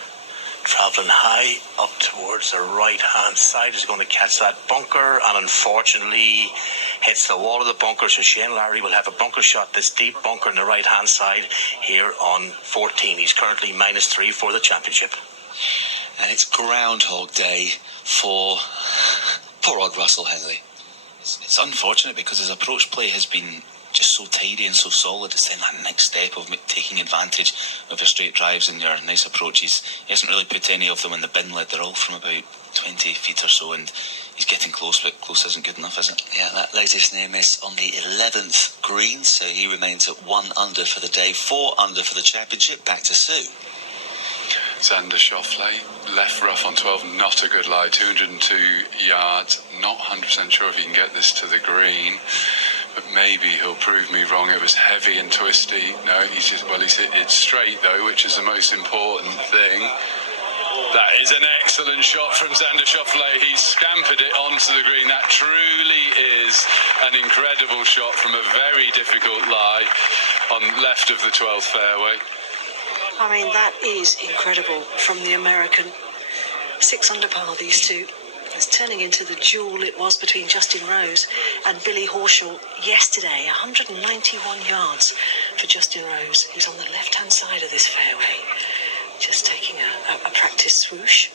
Travelling high up towards the right-hand side, is going to catch that bunker, and unfortunately hits the wall of the bunker. So Shane Lowry will have a bunker shot, this deep bunker on the right-hand side here on 14. He's currently -3 for the championship. And it's Groundhog Day for poor old Russell Henley. It's unfortunate because his approach play has been just so tidy and so solid. It's then that next step of taking advantage of your straight drives and your nice approaches. He hasn't really put any of them in the bin lid. They're all from about 20 feet or so, and he's getting close, but close isn't good enough, is it? Yeah, that latest near miss on the 11th green, so he remains at 1 under for the day, 4 under for the championship. Back to Sue. Xander Schauffele, left rough on 12, not a good lie, 202 yards. Not 100% sure if he can get this to the green, but maybe he'll prove me wrong. It was heavy and twisty. No, he's hit it straight though, which is the most important thing. That is an excellent shot from Xander Schauffele. He scampered it onto the green. That truly is an incredible shot from a very difficult lie on left of the 12th fairway. I mean, that is incredible from the American. 6 under par, these two. It's turning into the duel it was between Justin Rose and Billy Horschel yesterday. 191 yards for Justin Rose, who's on the left-hand side of this fairway, just taking a practice swoosh.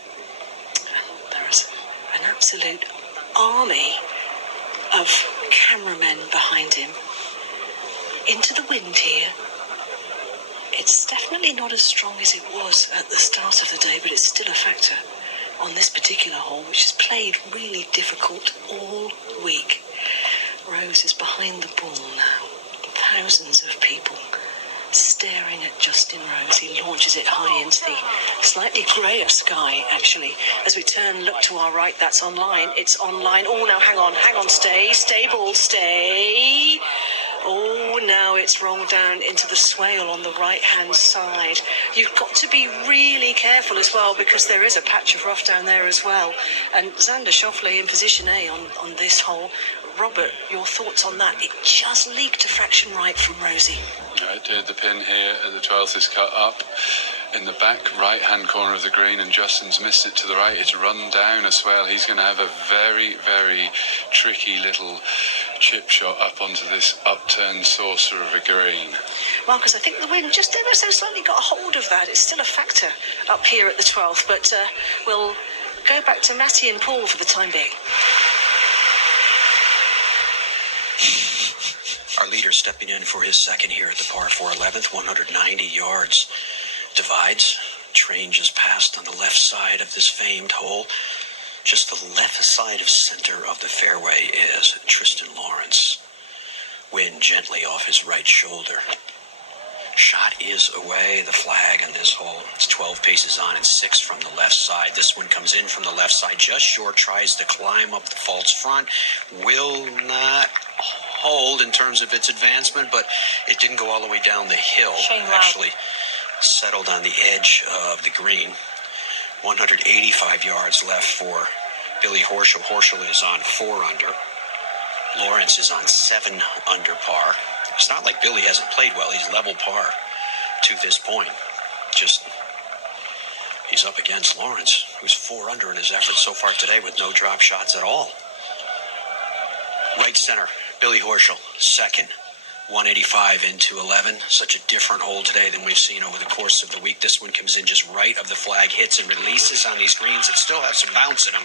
There is an absolute army of cameramen behind him. Into the wind here. It's definitely not as strong as it was at the start of the day, but it's still a factor on this particular hole, which has played really difficult all week. Rose is behind the ball now. Thousands of people staring at Justin Rose. He launches it high into the slightly greyer sky, actually. As we turn, look to our right, that's online. It's online. Oh, now hang on, stay, ball, stay. Oh, now it's rolled down into the swale on the right-hand side. You've got to be really careful as well, because there is a patch of rough down there as well. And Xander Schauffele in position A on this hole. Robert, your thoughts on that? It just leaked a fraction right from Rosie. It did. The pin here at the 12th is cut up in the back right-hand corner of the green, and Justin's missed it to the right. It's run down a swale. He's going to have a very, very tricky little chip shot up onto this upturned saucer of a green. Well, because I think the wind just ever so slightly got a hold of that. It's still a factor up here at the 12th, but we'll go back to Matty and Paul for the time being. Our leader stepping in for his second here at the par 4 11th, 190 yards. Divides. Train just passed on the left side of this famed hole. Just the left side of center of the fairway is Tristan Lawrence. Wind gently off his right shoulder. Shot is away, the flag on this hole. It's 12 paces on and 6 from the left side. This one comes in from the left side just short, tries to climb up the false front. Will not hold in terms of its advancement, but it didn't go all the way down the hill. Actually settled on the edge of the green. 185 yards left for Billy Horschel. Horschel is on 4 under. Lawrence is on 7 under par. It's not like Billy hasn't played well. He's level par to this point. Just he's up against Lawrence, who's 4 under in his efforts so far today with no drop shots at all. Right center, Billy Horschel, second. 185 into 11. Such a different hole today than we've seen over the course of the week. This one comes in just right of the flag, hits and releases on these greens that still have some bounce in them.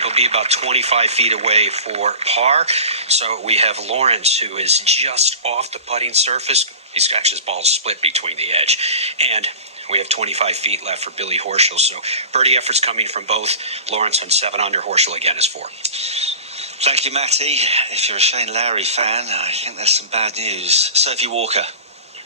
He'll be about 25 feet away for par. So we have Lawrence, who is just off the putting surface. He's actually, his ball's split between the edge. And we have 25 feet left for Billy Horschel. So birdie efforts coming from both. Lawrence on 7 under. Horschel again is 4. Thank you, Matty. If you're a Shane Lowry fan, I think there's some bad news. Sophie Walker.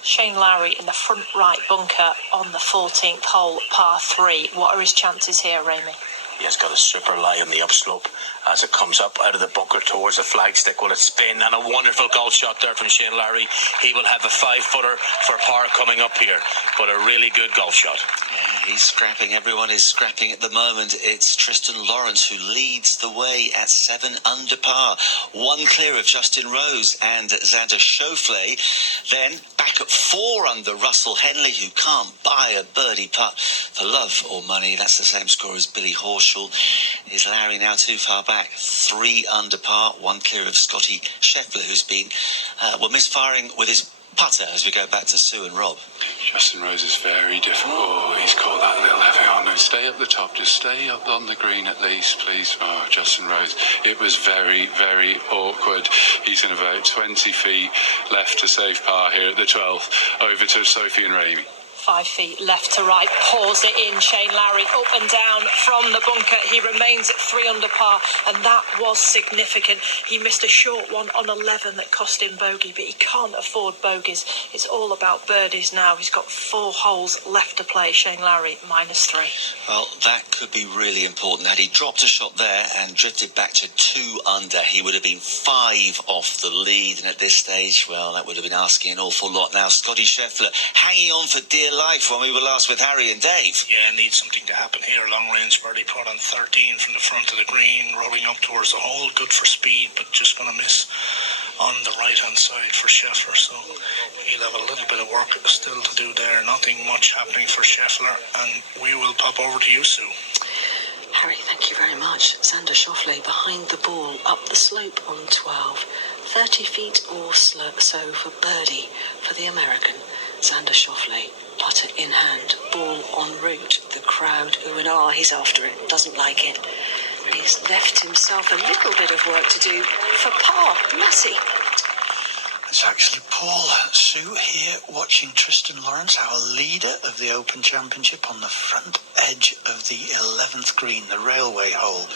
Shane Lowry in the front right bunker on the 14th hole, par 3. What are his chances here, Ramy? He has got a super lie on the upslope as it comes up out of the bunker towards the flagstick. Will it spin? And a wonderful golf shot there from Shane Lowry. He will have a 5-footer for par coming up here, but a really good golf shot. Yeah, he's scrapping. Everyone is scrapping at the moment. It's Tristan Lawrence who leads the way at 7 under par. 1 clear of Justin Rose and Xander Schauffele. Then back at 4 under, Russell Henley, who can't buy a birdie putt for love or money. That's the same score as Billy Horschel. Is Larry now too far back? 3 under par, 1 clear of Scotty Scheffler, who's been misfiring with his putter as we go back to Sue and Rob. Justin Rose is very difficult. Oh, he's caught that little heavy. Oh no, stay up the top. Just stay up on the green at least, please. Oh, Justin Rose. It was very, very awkward. He's in about 20 feet left to save par here at the 12th. Over to Sophie and Ramy. 5 feet left to right, pours it in. Shane Lowry up and down from the bunker. He remains at 3 under par, and that was significant. He missed a short one on 11 that cost him bogey, but he can't afford bogeys. It's all about birdies now. He's got 4 holes left to play. Shane Lowry, -3. Well, that could be really important. Had he dropped a shot there and drifted back to 2 under, he would have been 5 off the lead, and at this stage, well, that would have been asking an awful lot. Now, Scotty Scheffler hanging on for dear life when we were last with Harry and Dave. Yeah, needs something to happen here. Long range birdie putt on 13 from the front of the green, rolling up towards the hole. Good for speed, but just going to miss on the right hand side for Scheffler. So he'll have a little bit of work still to do there. Nothing much happening for Scheffler, and we will pop over to you, Sue. Harry, thank you very much. Xander Schauffele behind the ball, up the slope on 12. 30 feet or so for birdie for the American. Xander Schauffele, putter in hand, ball en route. The crowd, ooh and ah, he's after it, doesn't like it. He's left himself a little bit of work to do for par. Matty. It's actually Paul Sue here watching Tristan Lawrence, our leader of the Open Championship, on the front edge of the 11th green, the railway hole.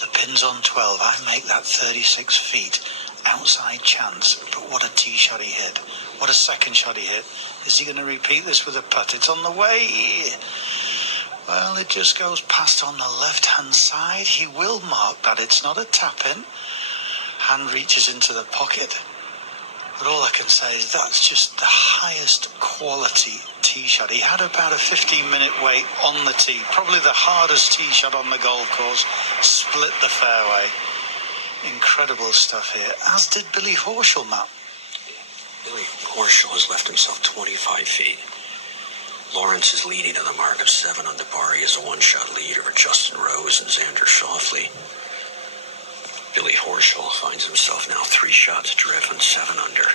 The pin's on 12. I make that 36 feet. Outside chance, but what a tee shot he hit. What a second shot he hit. Is he going to repeat this with a putt? It's on the way. Well, it just goes past on the left-hand side. He will mark that. It's not a tap-in. Hand reaches into the pocket. But all I can say is that's just the highest quality tee shot. He had about a 15-minute wait on the tee. Probably the hardest tee shot on the golf course. Split the fairway. Incredible stuff here, as did Billy Horschel, Matt. Billy Horschel has left himself 25 feet. Lawrence is leading on the mark of 7 under par. He has a 1-shot lead over Justin Rose and Xander Schauffele. Billy Horschel finds himself now 3 shots driven, 7 under.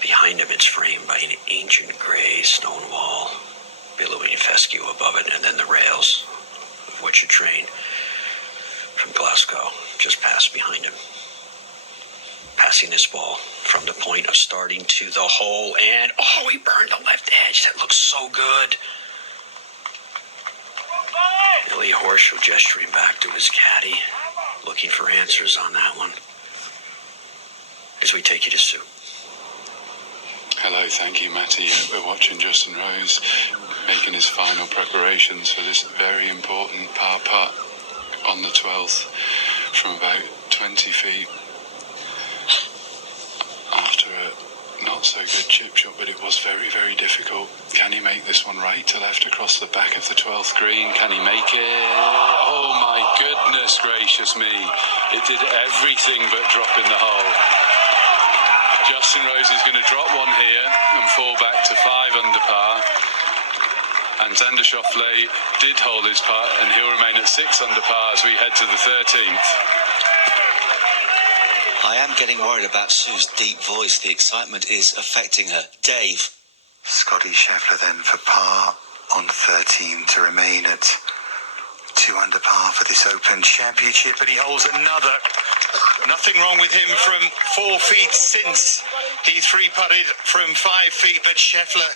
Behind him, it's framed by an ancient gray stone wall, billowing fescue above it, and then the rails of which a train from Glasgow just passed behind him. Passing this ball from the point of starting to the hole, and oh, he burned the left edge. That looks so good. Billy Horschel gesturing back to his caddy, looking for answers on that one. As we take you to Sue. Hello, thank you, Matty. We're watching Justin Rose making his final preparations for this very important par putt on the 12th from about 20 feet after not so good chip shot, but it was very, very difficult. Can he make this one right to left across the back of the 12th green? Can he make it? Oh my goodness gracious me. It did everything but drop in the hole. Justin Rose is going to drop one here and fall back to 5 under par. And Xander Schauffele did hold his putt, and he'll remain at 6 under par as we head to the 13th. I am getting worried about Sue's deep voice. The excitement is affecting her. Dave. Scotty Scheffler then for par on 13 to remain at 2 under par for this Open Championship, and he holds another. Nothing wrong with him from 4 feet since he 3-putted from 5 feet, but Scheffler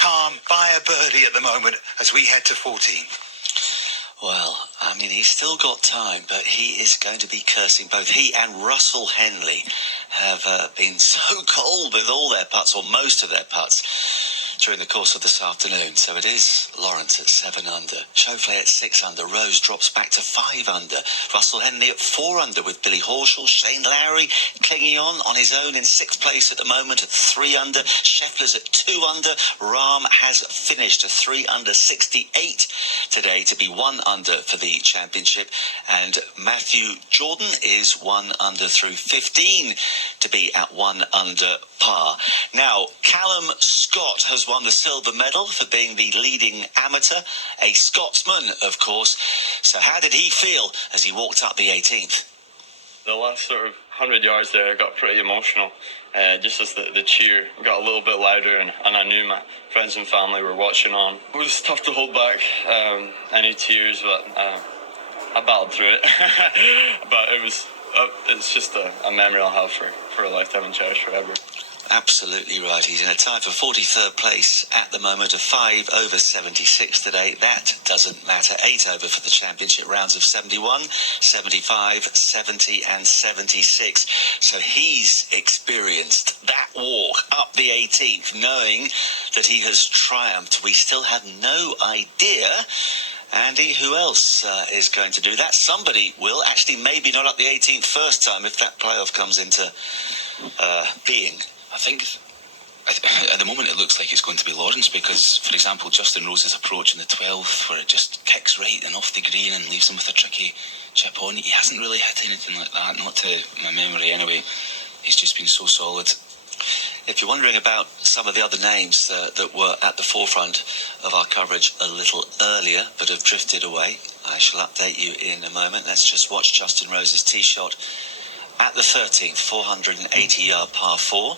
calm by a birdie at the moment as we head to 14. Well, I mean, he's still got time, but he is going to be cursing. Both he and Russell Henley have been so cold with all their putts, or most of their putts, during the course of this afternoon. So it is Lawrence at 7 under, Schauffele at 6 under, Rose drops back to 5 under, Russell Henley at 4 under with Billy Horschel, Shane Lowry clinging on his own in 6th place at the moment at 3 under, Scheffler's at 2 under, Rahm has finished a 3 under 68 today to be 1 under for the championship, and Matthew Jordan is 1 under through 15 to be at 1 under par. Now, Callum Scott has won the silver medal for being the leading amateur, a Scotsman, of course. So how did he feel as he walked up the 18th? The last sort of 100 yards there, I got pretty emotional, just as the cheer got a little bit louder, and I knew my friends and family were watching on. It was tough to hold back any tears, but I battled through it. But it's just a memory I'll have for a lifetime and cherish forever. Absolutely right. He's in a tie for 43rd place at the moment of 5 over 76 today. That doesn't matter. 8 over for the championship rounds of 71, 75, 70 and 76. So he's experienced that walk up the 18th, knowing that he has triumphed. We still have no idea, Andy, who else is going to do that? Somebody will. Actually, maybe not up the 18th first time if that playoff comes into being. I think at the moment it looks like it's going to be Lawrence because, for example, Justin Rose's approach in the 12th where it just kicks right and off the green and leaves him with a tricky chip on. He hasn't really hit anything like that, not to my memory anyway. He's just been so solid. If you're wondering about some of the other names that were at the forefront of our coverage a little earlier but have drifted away, I shall update you in a moment. Let's just watch Justin Rose's tee shot at the 13th, 480-yard par 4.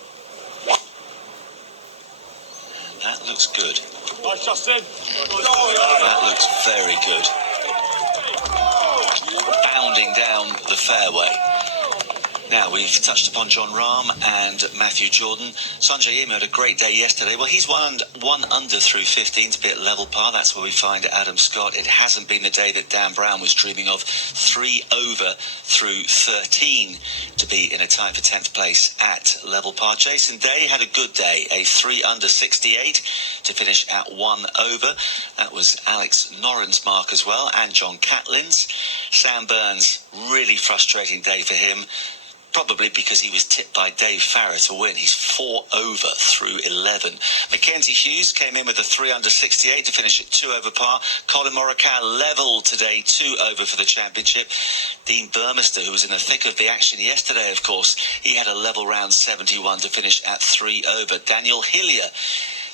That looks good. Nice, Justin. That looks very good. Bounding down the fairway. Now, we've touched upon Jon Rahm and Matthew Jordan. Sanjay Yim had a great day yesterday. Well, he's one under through 15 to be at level par. That's where we find Adam Scott. It hasn't been the day that Dan Brown was dreaming of. 3 over through 13 to be in a tie for 10th place at level par. Jason Day had a good day. A 3 under 68 to finish at 1 over. That was Alex Noren's mark as well, and John Catlin's. Sam Burns, really frustrating day for him. Probably because he was tipped by Dave Farrer to win. He's 4 over through 11. Mackenzie Hughes came in with a 3 under 68 to finish at 2 over par. Colin Morikawa level today, 2 over for the championship. Dean Burmester, who was in the thick of the action yesterday, of course, he had a level round 71 to finish at 3 over. Daniel Hillier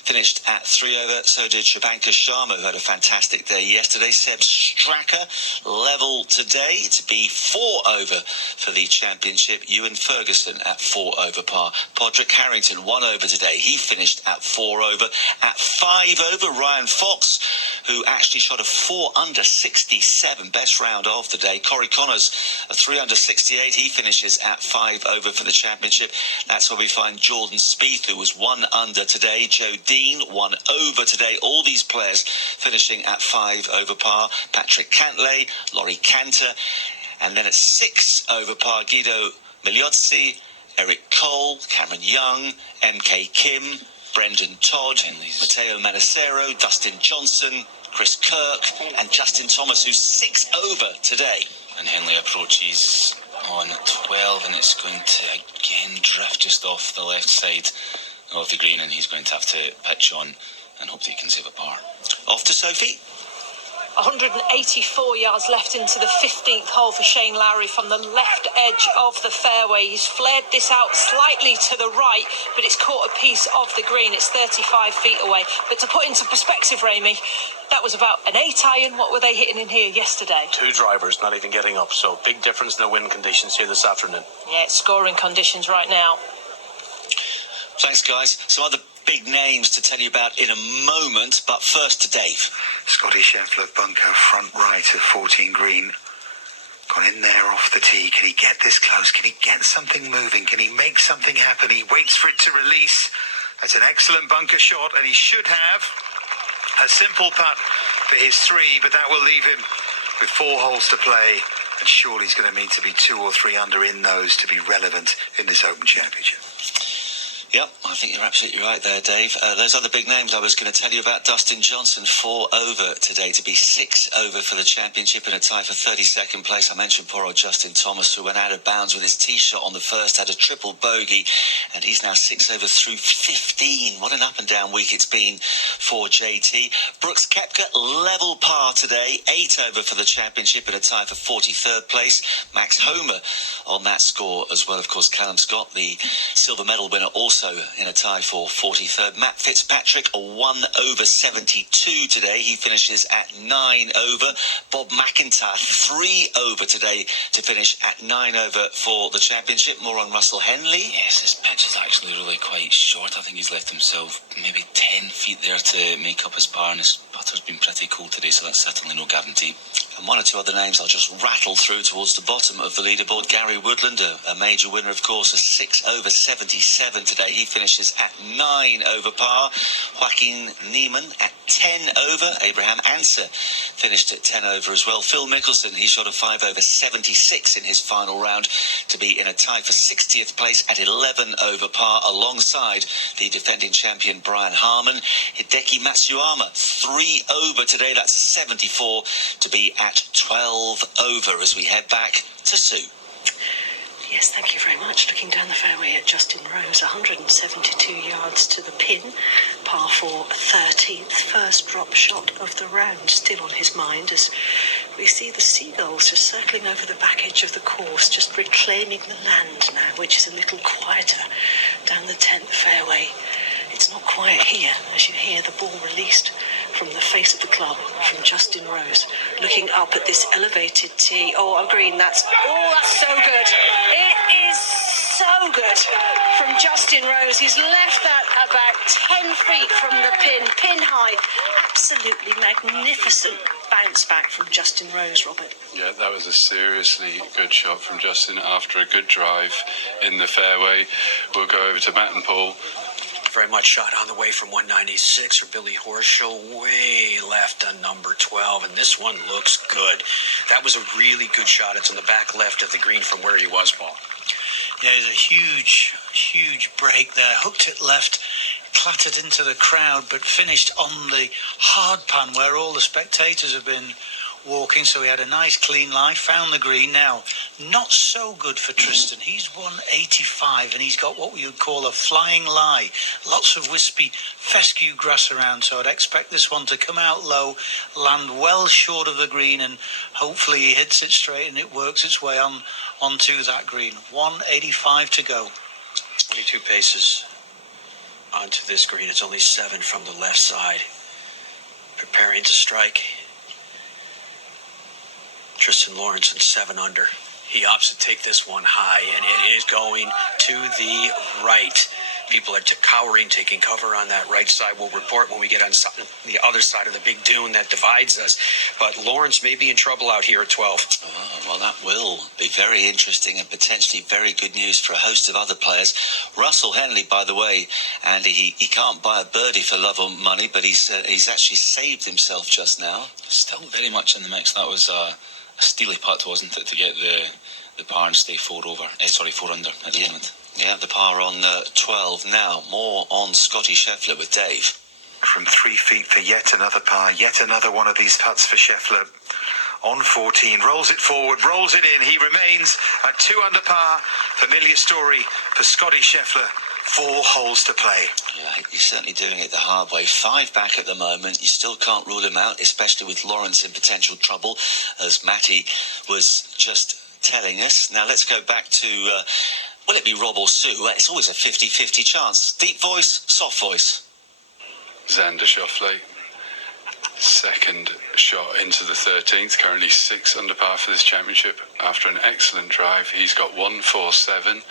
finished at 3 over, so did Shubhankar Sharma, who had a fantastic day yesterday. Seb Straka level today to be 4 over for the championship. Ewan Ferguson at 4 over par. Podrick Harrington 1 over today. He finished at 4 over. At 5 over, Ryan Fox, who actually shot a 4 under 67, best round of the day. Corey Connors, a 3 under 68. He finishes at 5 over for the championship. That's where we find Jordan Spieth, who was 1 under today. Joe Dean 1 over today. All these players finishing at 5 over par. Patrick Cantlay, Laurie Cantor, and then at 6 over par, Guido Migliozzi, Eric Cole, Cameron Young, MK Kim, Brendan Todd, Matteo Manacero, Dustin Johnson, Chris Kirk, and Justin Thomas, who's 6 over today. And Henley approaches on 12, and it's going to again drift just off the left side of the green, and he's going to have to pitch on and hope that he can save a par. Off to Sophie. 184 yards left into the 15th hole for Shane Lowry from the left edge of the fairway. He's flared this out slightly to the right, but it's caught a piece of the green. It's 35 feet away. But to put into perspective, Ramey, that was about an 8 iron. What were they hitting in here yesterday? 2 drivers, not even getting up. So big difference in the wind conditions here this afternoon. Yeah, it's scoring conditions right now. Thanks, guys. Some other big names to tell you about in a moment, but first to Dave. Scotty Scheffler, bunker front right of 14 green. Gone in there off the tee. Can he get this close? Can he get something moving? Can he make something happen? He waits for it to release. That's an excellent bunker shot, and he should have a simple putt for his 3, but that will leave him with 4 holes to play, and surely he's going to need to be 2 or 3 under in those to be relevant in this Open Championship. Yep, I think you're absolutely right there, Dave. Those other big names I was going to tell you about. Dustin Johnson, 4 over today to be 6 over for the championship in a tie for 32nd place. I mentioned poor old Justin Thomas, who went out of bounds with his tee shot on the first, had a triple bogey, and he's now 6 over through 15. What an up and down week it's been for JT. Brooks Koepka, level par today, 8 over for the championship in a tie for 43rd place. Max Homer on that score as well. Of course, Callum Scott, the silver medal winner, also in a tie for 43rd. Matt Fitzpatrick, a 1 over 72 today. He finishes at 9 over. Bob McIntyre, 3 over today to finish at 9 over for the championship. More on Russell Henley. Yes, his pitch is actually really quite short. I think he's left himself maybe 10 feet there to make up his par, and his putter's been pretty cool today, so that's certainly no guarantee. And 1 or 2 other names I'll just rattle through towards the bottom of the leaderboard. Gary Woodland, a major winner, of course, a 6 over 77 today. He finishes at 9 over par. Joaquin Niemann at 10 over. Abraham Anser finished at 10 over as well. Phil Mickelson, he shot a 5 over 76 in his final round to be in a tie for 60th place at 11 over par, alongside the defending champion Brian Harman. Hideki Matsuyama, 3 over today. That's a 74 to be at 12 over as we head back to Sue. Yes, thank you very much. Looking down the fairway at Justin Rose, 172 yards to the pin, par 4, 13th, first drop shot of the round, still on his mind as we see the seagulls just circling over the back edge of the course, just reclaiming the land now, which is a little quieter down the 10th fairway. It's not quiet here as you hear the ball released from the face of the club from Justin Rose, looking up at this elevated tee. Oh, green, that's so good. It is so good from Justin Rose. He's left that about 10 feet from the pin high. Absolutely magnificent bounce back from Justin Rose, Robert. Yeah, that was a seriously good shot from Justin after a good drive in the fairway. We'll go over to Matt and Paul. Very much shot on the way from 196 for Billy Horschel, way left on number 12, and this one looks good. That was a really good shot. It's on the back left of the green from where he was, Paul. Yeah, it was a huge break there. Hooked it left, clattered into the crowd, but finished on the hard pan where all the spectators have been walking, so he had a nice clean lie, found the green. Now, not so good for Tristan. He's 185 and he's got what we would call a flying lie. Lots of wispy fescue grass around, so I'd expect this one to come out low, land well short of the green, and hopefully he hits it straight and it works its way onto that green. 185 to go. 22 paces onto this green. It's only 7 from the left side. Preparing to strike. Tristan Lawrence 7 under. He opts to take this one high, and it is going to the right. People are cowering, taking cover on that right side. We'll report when we get on the other side of the big dune that divides us. But Lawrence may be in trouble out here at 12. Oh, well, that will be very interesting and potentially very good news for a host of other players. Russell Henley, by the way, Andy, he can't buy a birdie for love or money, but he's actually saved himself just now. Still very much in the mix. That was a steely putt, wasn't it, to get the par and stay 4 under at the end. Yeah, the par on 12. Now, more on Scotty Scheffler with Dave. From 3 feet for yet another par, yet another one of these putts for Scheffler. On 14, rolls it forward, rolls it in. He remains at 2 under par. Familiar story for Scotty Scheffler 4 holes to play. Yeah, he's certainly doing it the hard way. 5 back at the moment. You still can't rule him out, especially with Lawrence in potential trouble, as Matty was just telling us. Now let's go back to, will it be Rob or Sue? Well, it's always a 50-50 chance. Deep voice, soft voice. Xander Schauffele, second shot into the 13th, currently 6 under par for this championship after an excellent drive. He's got 147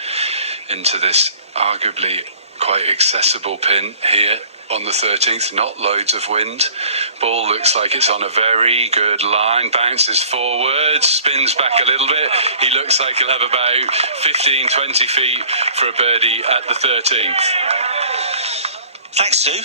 into this arguably quite accessible pin here on the 13th. Not loads of wind. Ball looks like it's on a very good line. Bounces forward, spins back a little bit. He looks like he'll have about 15-20 feet for a birdie at the 13th. Thanks, Sue.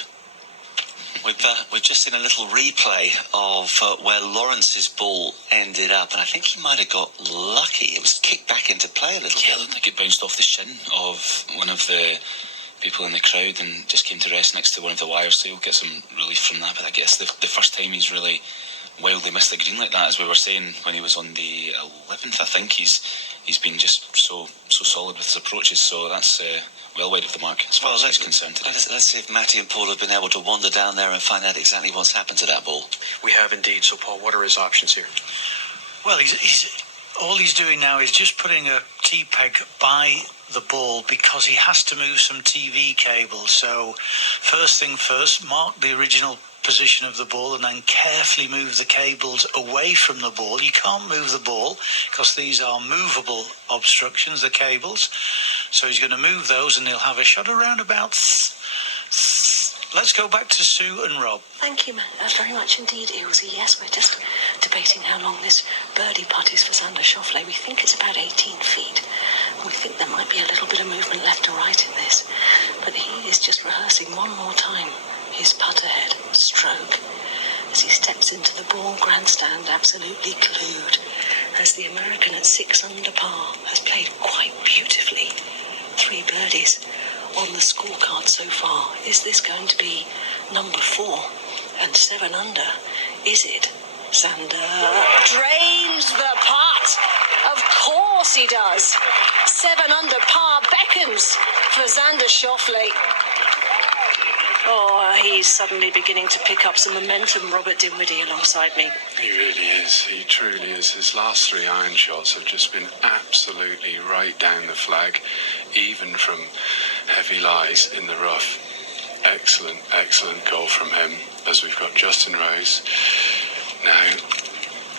We've just seen a little replay of where Lawrence's ball ended up, and I think he might have got lucky. It was kicked back into play a little Yeah, bit. I don't think it bounced off the shin of one of the people in the crowd and just came to rest next to one of the wires, so he'll get some relief from that. But I guess the first time he's really wildly missed the green like that, as we were saying when he was on the 11th, I think he's been just so solid with his approaches, so that's well wide of the mark as far as he's concerned today. Let's see if Matty and Paul have been able to wander down there and find out exactly what's happened to that ball. We have indeed. So, Paul, what are his options here? Well, he's all he's doing now is just putting a T-peg by the ball because he has to move some TV cables. So first thing first, mark the original position of the ball and then carefully move the cables away from the ball. You can't move the ball because these are movable obstructions, the cables. So he's going to move those and he'll have a shot around about... Let's go back to Sue and Rob. Thank you, very much indeed, Ilse. Yes, we're just debating how long this birdie putt is for Xander Schauffele. We think it's about 18 feet. We think there might be a little bit of movement left or right in this. But he is just rehearsing one more time his putt ahead stroke. As he steps into the ball grandstand, absolutely glued. As the American at 6 under par has played quite beautifully. 3 birdies on the scorecard so far. Is this going to be number 4 and 7 under? Is it? Xander drains the putt. Of course he does. 7 under par beckons for Xander Schauffele. Oh, he's suddenly beginning to pick up some momentum, Robert Dinwiddie, alongside me. He really is. He truly is. His last 3 iron shots have just been absolutely right down the flag, even from heavy lies in the rough. Excellent, excellent goal from him, as we've got Justin Rose now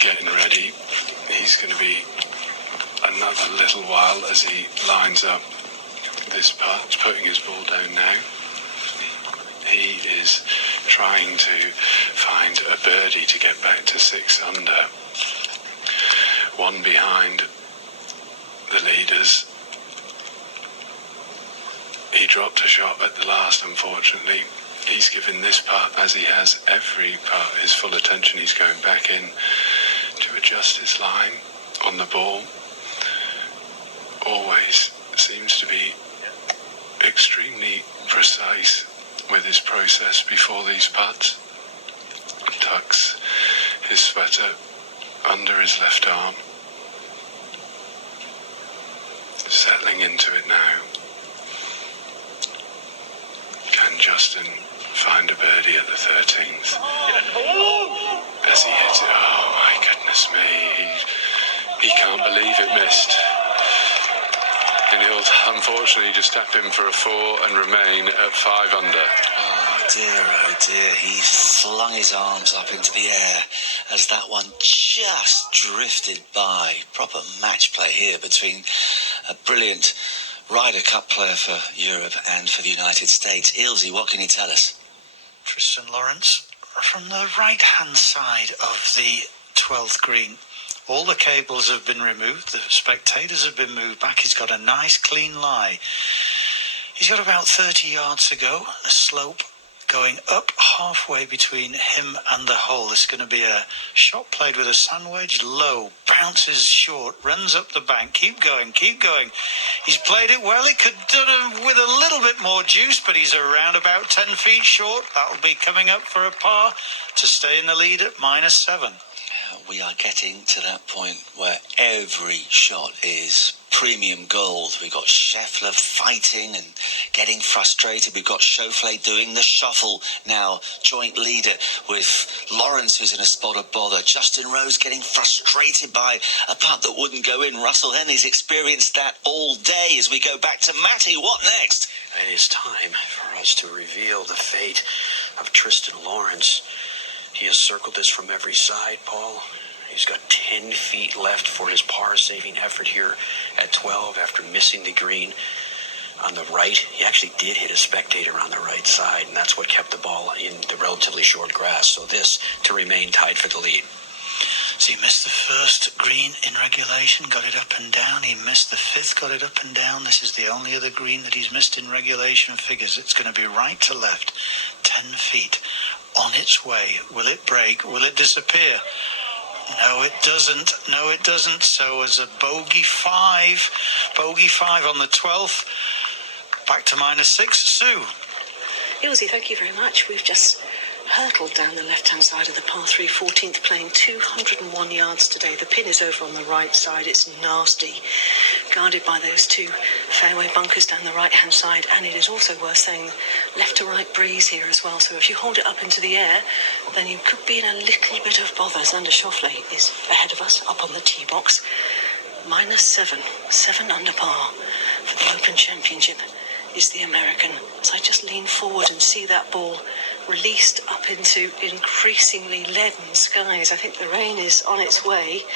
getting ready. He's going to be another little while as he lines up this putt, putting his ball down now. He is trying to find a birdie to get back to 6 under. 1 behind the leaders. He dropped a shot at the last, unfortunately. He's given this putt, as he has every putt, his full attention. He's going back in to adjust his line on the ball. Always seems to be extremely precise with his process before these putts. Tucks his sweater under his left arm. Settling into it now. Can Justin find a birdie at the 13th? As he hits it, oh my goodness me, he can't believe it missed. And he'll unfortunately just tap in for a 4 and remain at 5 under. Oh dear, he flung his arms up into the air as that one just drifted by. Proper match play here between a brilliant Ryder Cup player for Europe and for the United States. Ilse, what can you tell us? Tristan Lawrence from the right-hand side of the 12th green. All the cables have been removed. The spectators have been moved back. He's got a nice clean lie. He's got about 30 yards to go. A slope going up halfway between him and the hole. This is going to be a shot played with a sand wedge low. Bounces short. Runs up the bank. Keep going. Keep going. He's played it well. He could have done it with a little bit more juice, but he's around about 10 feet short. That'll be coming up for a par to stay in the lead at -7. we are getting to that point where every shot is premium gold. We've got Scheffler fighting and getting frustrated. We've got Schauffele doing the shuffle now, joint leader with Lawrence, who's in a spot of bother. Justin Rose getting frustrated by a putt that wouldn't go in. Russell Henley's experienced that all day as we go back to Matty. What next? It is time for us to reveal the fate of Tristan Lawrence. He has circled this from every side, Paul. He's got 10 feet left for his par-saving effort here at 12 after missing the green on the right. He actually did hit a spectator on the right side, and that's what kept the ball in the relatively short grass. So this to remain tied for the lead. So he missed the first green in regulation, got it up and down. He missed the fifth, got it up and down. This is the only other green that he's missed in regulation figures. It's going to be right to left, 10 feet, on its way. Will it break? Will it disappear? No, it doesn't. No, it doesn't. So as a bogey five on the 12th, back to -6. Sue. Ilsey, thank you very much. We've just hurtled down the left-hand side of the par 3, 14th playing 201 yards today. The pin is over on the right side. It's nasty, guarded by those two fairway bunkers down the right-hand side, and it is also worth saying left to right breeze here as well. So if you hold it up into the air, then you could be in a little bit of bother. Xander Schauffele is ahead of us up on the tee box. -7 under par for the Open Championship is the American. As I just lean forward and see that ball released up into increasingly leaden skies. I think the rain is on its way.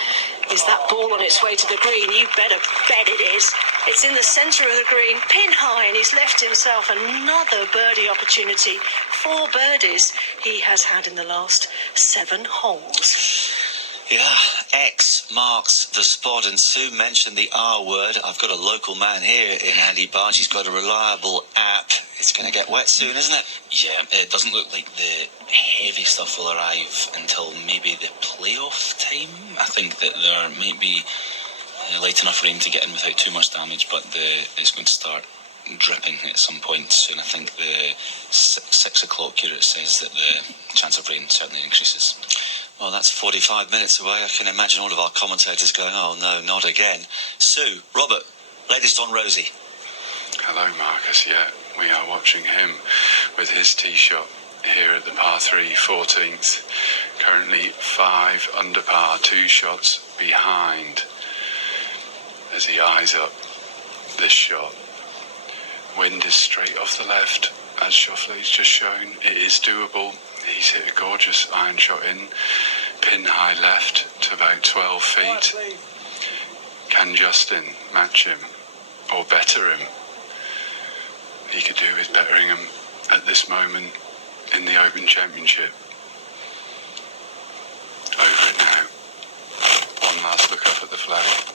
Is that ball on its way to the green? You better bet it is. It's in the centre of the green, pin high, and he's left himself another birdie opportunity. 4 birdies he has had in the last 7 holes. Yeah, X marks the spot, and Sue mentioned the R word. I've got a local man here in Andy Barge. He's got a reliable app. It's going to get wet soon, isn't it? Yeah, it doesn't look like the heavy stuff will arrive until maybe the playoff time. I think that there might be light enough rain to get in without too much damage, but it's going to start dripping at some point soon. I think the 6 o'clock here it says that the chance of rain certainly increases. Well, that's 45 minutes away. I can imagine all of our commentators going, oh no, not again. Sue, Robert, latest on Rosie. Hello, Marcus. Yeah, we are watching him with his tee shot here at the par 3, 14th. Currently 5 under par, 2 shots behind as he eyes up this shot. Wind is straight off the left, as Schauffele's just shown. It is doable. He's hit a gorgeous iron shot in, pin high left to about 12 feet. Can Justin match him or better him? He could do with bettering him at this moment in the Open Championship. Over it now. One last look up at the flag.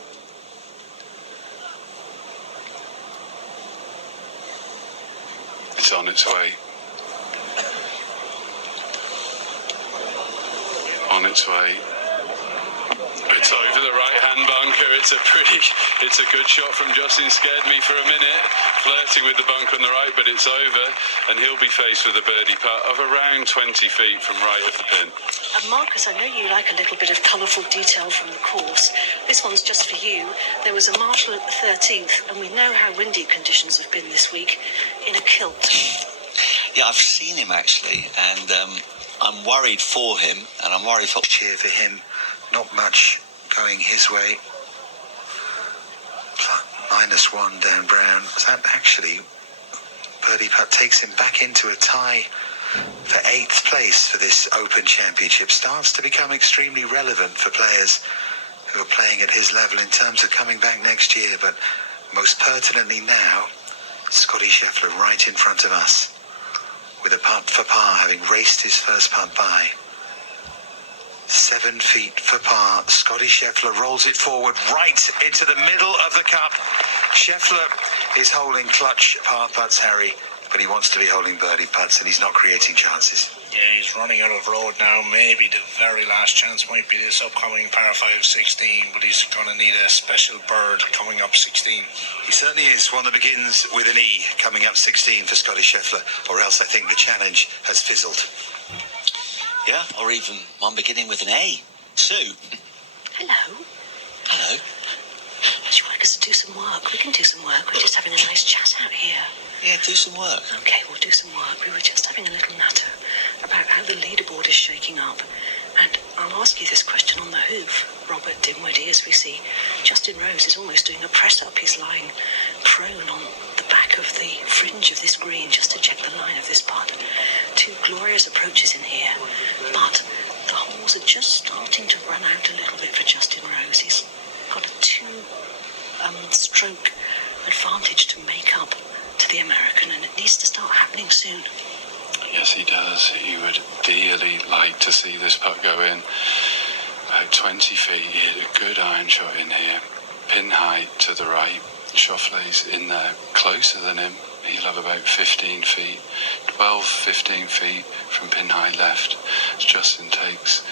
It's on its way. On its way. It's over the right-hand bunker. It's a good shot from Justin. Scared me for a minute, flirting with the bunker on the right, but it's over, and he'll be faced with a birdie putt of around 20 feet from right of the pin. And Marcus, I know you like a little bit of colourful detail from the course. This one's just for you. There was a marshal at the 13th, and we know how windy conditions have been this week, in a kilt. Yeah, I've seen him actually, and I'm worried for him, and I'm worried for... Cheer for him. Not much going his way. -1 down Brown. That actually, birdie putt takes him back into a tie for 8th place for this Open Championship. Starts to become extremely relevant for players who are playing at his level in terms of coming back next year. But most pertinently now, Scotty Scheffler right in front of us with a putt for par, having raced his first putt by. 7 feet for par. Scotty Scheffler rolls it forward right into the middle of the cup. Scheffler is holding clutch par putts, Harry, but he wants to be holding birdie putts, and he's not creating chances. Yeah, he's running out of road now. Maybe the very last chance might be this upcoming par 5 16, but he's going to need a special bird coming up 16. He certainly is. One that begins with an E coming up 16 for Scotty Scheffler, or else I think the challenge has fizzled. Yeah, or even one beginning with an A. Sue. Hello. Hello. Do you like us to do some work? We can do some work. We're just having a nice chat out here. Yeah, do some work. Okay, we'll do some work. We were just having a little natter about how the leaderboard is shaking up. And I'll ask you this question on the hoof, Robert Dinwiddie, as we see Justin Rose is almost doing a press-up. He's lying prone on the back of the fringe of this green just to check the line of this putt. Two glorious approaches in here, but the holes are just starting to run out a little bit for Justin Rose. He's got a two-stroke advantage to make up to the American, and it needs to start happening soon. Yes, he does. He would dearly like to see this putt go in. About 20 feet. He hit a good iron shot in here. Pin height to the right. Schauffele's in there closer than him. He'll have about 15 feet, 12, 15 feet from pin high left. As Justin takes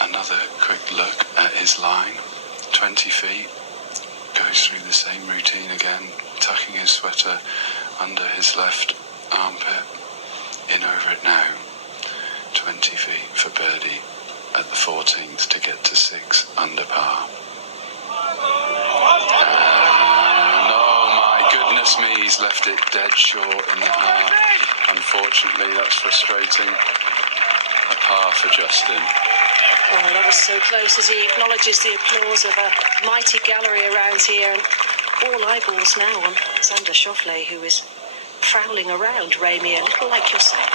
another quick look at his line. 20 feet. Goes through the same routine again, tucking his sweater under his left armpit. In over it now. 20 feet for birdie at the 14th to get to 6 under par. And oh my goodness me, he's left it dead short in the half. Unfortunately, that's frustrating. A par for Justin. Oh, that was so close as he acknowledges the applause of a mighty gallery around here. And all eyeballs now on Xander Schauffele, who is prowling around, Ramy, a little like yourself.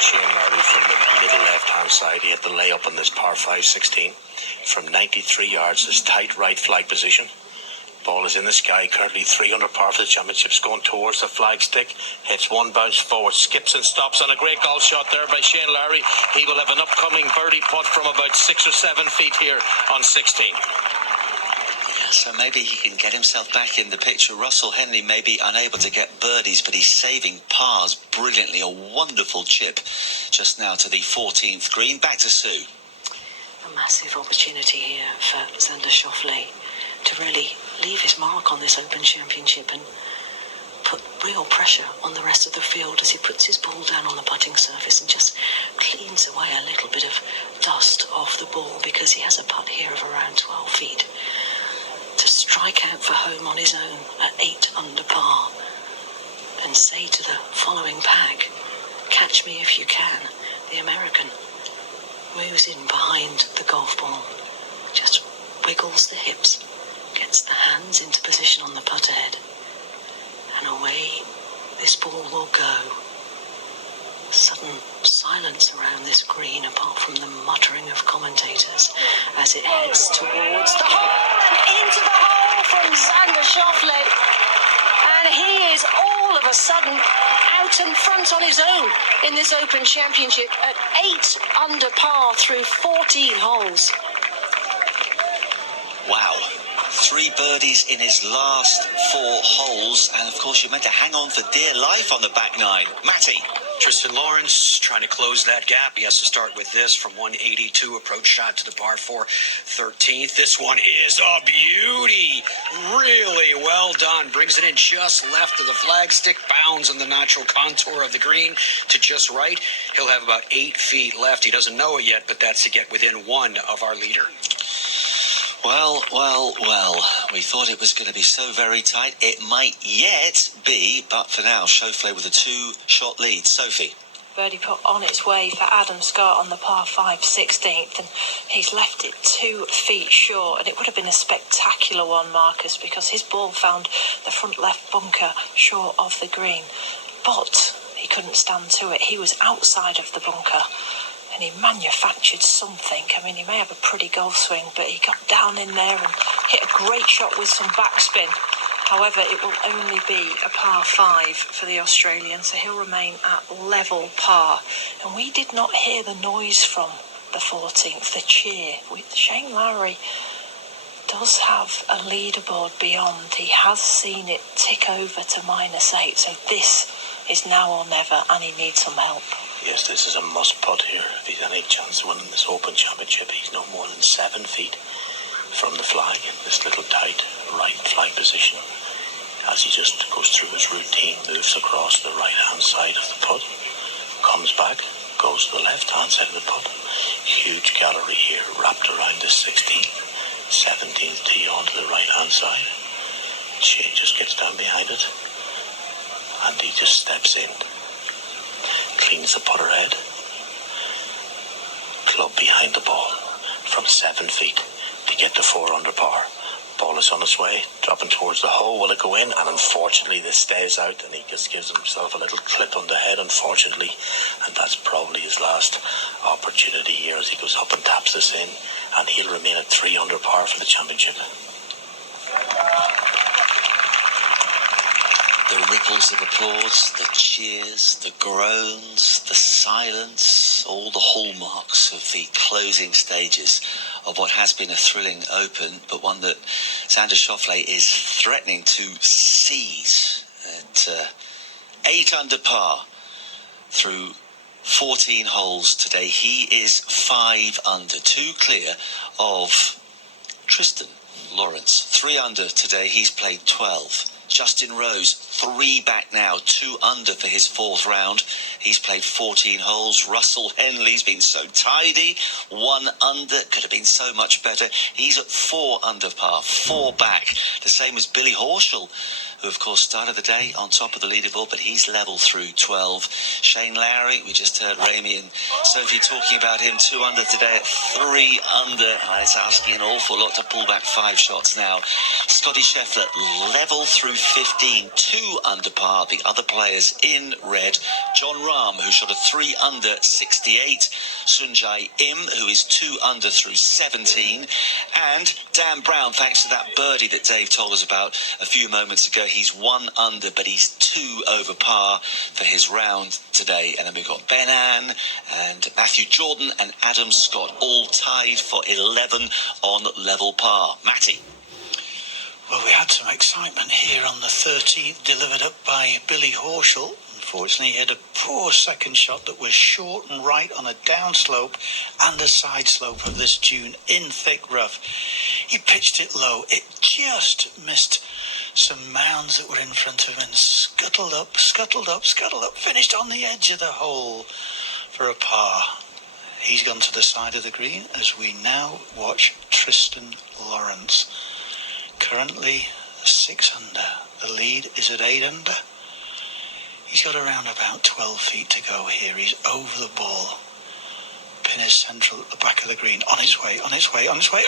Shane Lowry from the middle left-hand side. He had the layup on this par 5 16 from 93 yards. This tight right flag position. Ball is in the sky, currently 300 par for the championships, going towards the flagstick. Hits one bounce forward, skips and stops on a great golf shot there by Shane Lowry. He will have an upcoming birdie putt from about 6 or 7 feet here on 16. So maybe he can get himself back in the picture. Russell Henley may be unable to get birdies, but he's saving pars brilliantly. A wonderful chip just now to the 14th green. Back to Sue. A massive opportunity here for Xander Schauffele to really leave his mark on this Open Championship and put real pressure on the rest of the field as he puts his ball down on the putting surface and just cleans away a little bit of dust off the ball, because he has a putt here of around 12 feet. To strike out for home on his own at 8 under par and say to the following pack, catch me if you can. The American moves in behind the golf ball, just wiggles the hips, gets the hands into position on the putter head, and away this ball will go. Sudden silence around this green, apart from the muttering of commentators as it heads towards the hole and into the hole from Xander Schauffele. And he is all of a sudden out in front on his own in this Open Championship at 8 under par through 14 holes. Wow. 3 birdies in his last 4 holes, and of course you're meant to hang on for dear life on the back 9. Matty. Tristan Lawrence trying to close that gap. He has to start with this from 182, approach shot to the par 4 13th. This one is a beauty. Really well done. Brings it in just left of the flagstick, bounds on the natural contour of the green to just right. He'll have about 8 feet left. He doesn't know it yet, but that's to get within 1 of our leader. Well. We thought it was going to be so very tight. It might yet be, but for now, Schauffele with a 2-shot lead. Sophie. Birdie putt on its way for Adam Scott on the par 5 16th, and he's left it 2 feet short, and it would have been a spectacular one, Marcus, because his ball found the front left bunker short of the green. But he couldn't stand to it. He was outside of the bunker, and he manufactured something. I mean, he may have a pretty golf swing, but he got down in there and hit a great shot with some backspin. However, it will only be a par 5 for the Australian, so he'll remain at level par. And we did not hear the noise from the 14th, the cheer. Shane Lowry does have a leaderboard beyond. He has seen it tick over to -8, so this is now or never, and he needs some help. Yes, this is a must putt here. If he's any chance of winning this Open Championship, he's no more than 7 feet from the flag in this little tight right flag position. As he just goes through his routine, moves across the right-hand side of the putt, comes back, goes to the left-hand side of the putt, Huge gallery here wrapped around the 16th, 17th tee onto the right hand side. Shane just gets down behind it and he just steps in, cleans the putter head, club behind the ball from 7 feet to get to 4 under par. Ball is on its way, dropping towards the hole. Will it go in? And unfortunately this stays out and he just gives himself a little clip on the head, unfortunately, and that's probably his last opportunity here as he goes up and taps this in, and he'll remain at 3 under par for the championship. The ripples of applause, the cheers, the groans, the silence, all the hallmarks of the closing stages of what has been a thrilling Open, but one that Xander Schauffele is threatening to seize at 8 under par through 14 holes today. He is 5 under, 2 clear of Tristan Lawrence. 3 under today, he's played 12. Justin Rose, 3 back now, 2 under for his 4th round. He's played 14 holes. Russell Henley's been so tidy, 1 under, could have been so much better. He's at 4 under par, 4 back. The same as Billy Horschel, who of course started the day on top of the leaderboard, but he's level through 12. Shane Lowry, we just heard Ramy and Sophie talking about him, 2 under today at 3 under. It's asking an awful lot to pull back 5 shots now. Scotty Scheffler level through 15, 2 under par. The other players in red. John Rahm, who shot a 3 under 68. Sunjay Im, who is 2 under through 17. And Dan Brown, thanks to that birdie that Dave told us about a few moments ago, he's 1 under, but he's 2 over par for his round today. And then we've got Ben Ann and Matthew Jordan and Adam Scott all tied for 11 on level par. Matty. Well, we had some excitement here on the 13th, delivered up by Billy Horschel. Unfortunately, he had a poor second shot that was short and right on a downslope and a side slope of this dune in thick rough. He pitched it low. It just missed some mounds that were in front of him and scuttled up, finished on the edge of the hole for a par. He's gone to the side of the green as we now watch Tristan Lawrence. Currently 6 under. The lead is at 8 under. He's got around about 12 feet to go here. He's over the ball. Pin is central at the back of the green. On its way.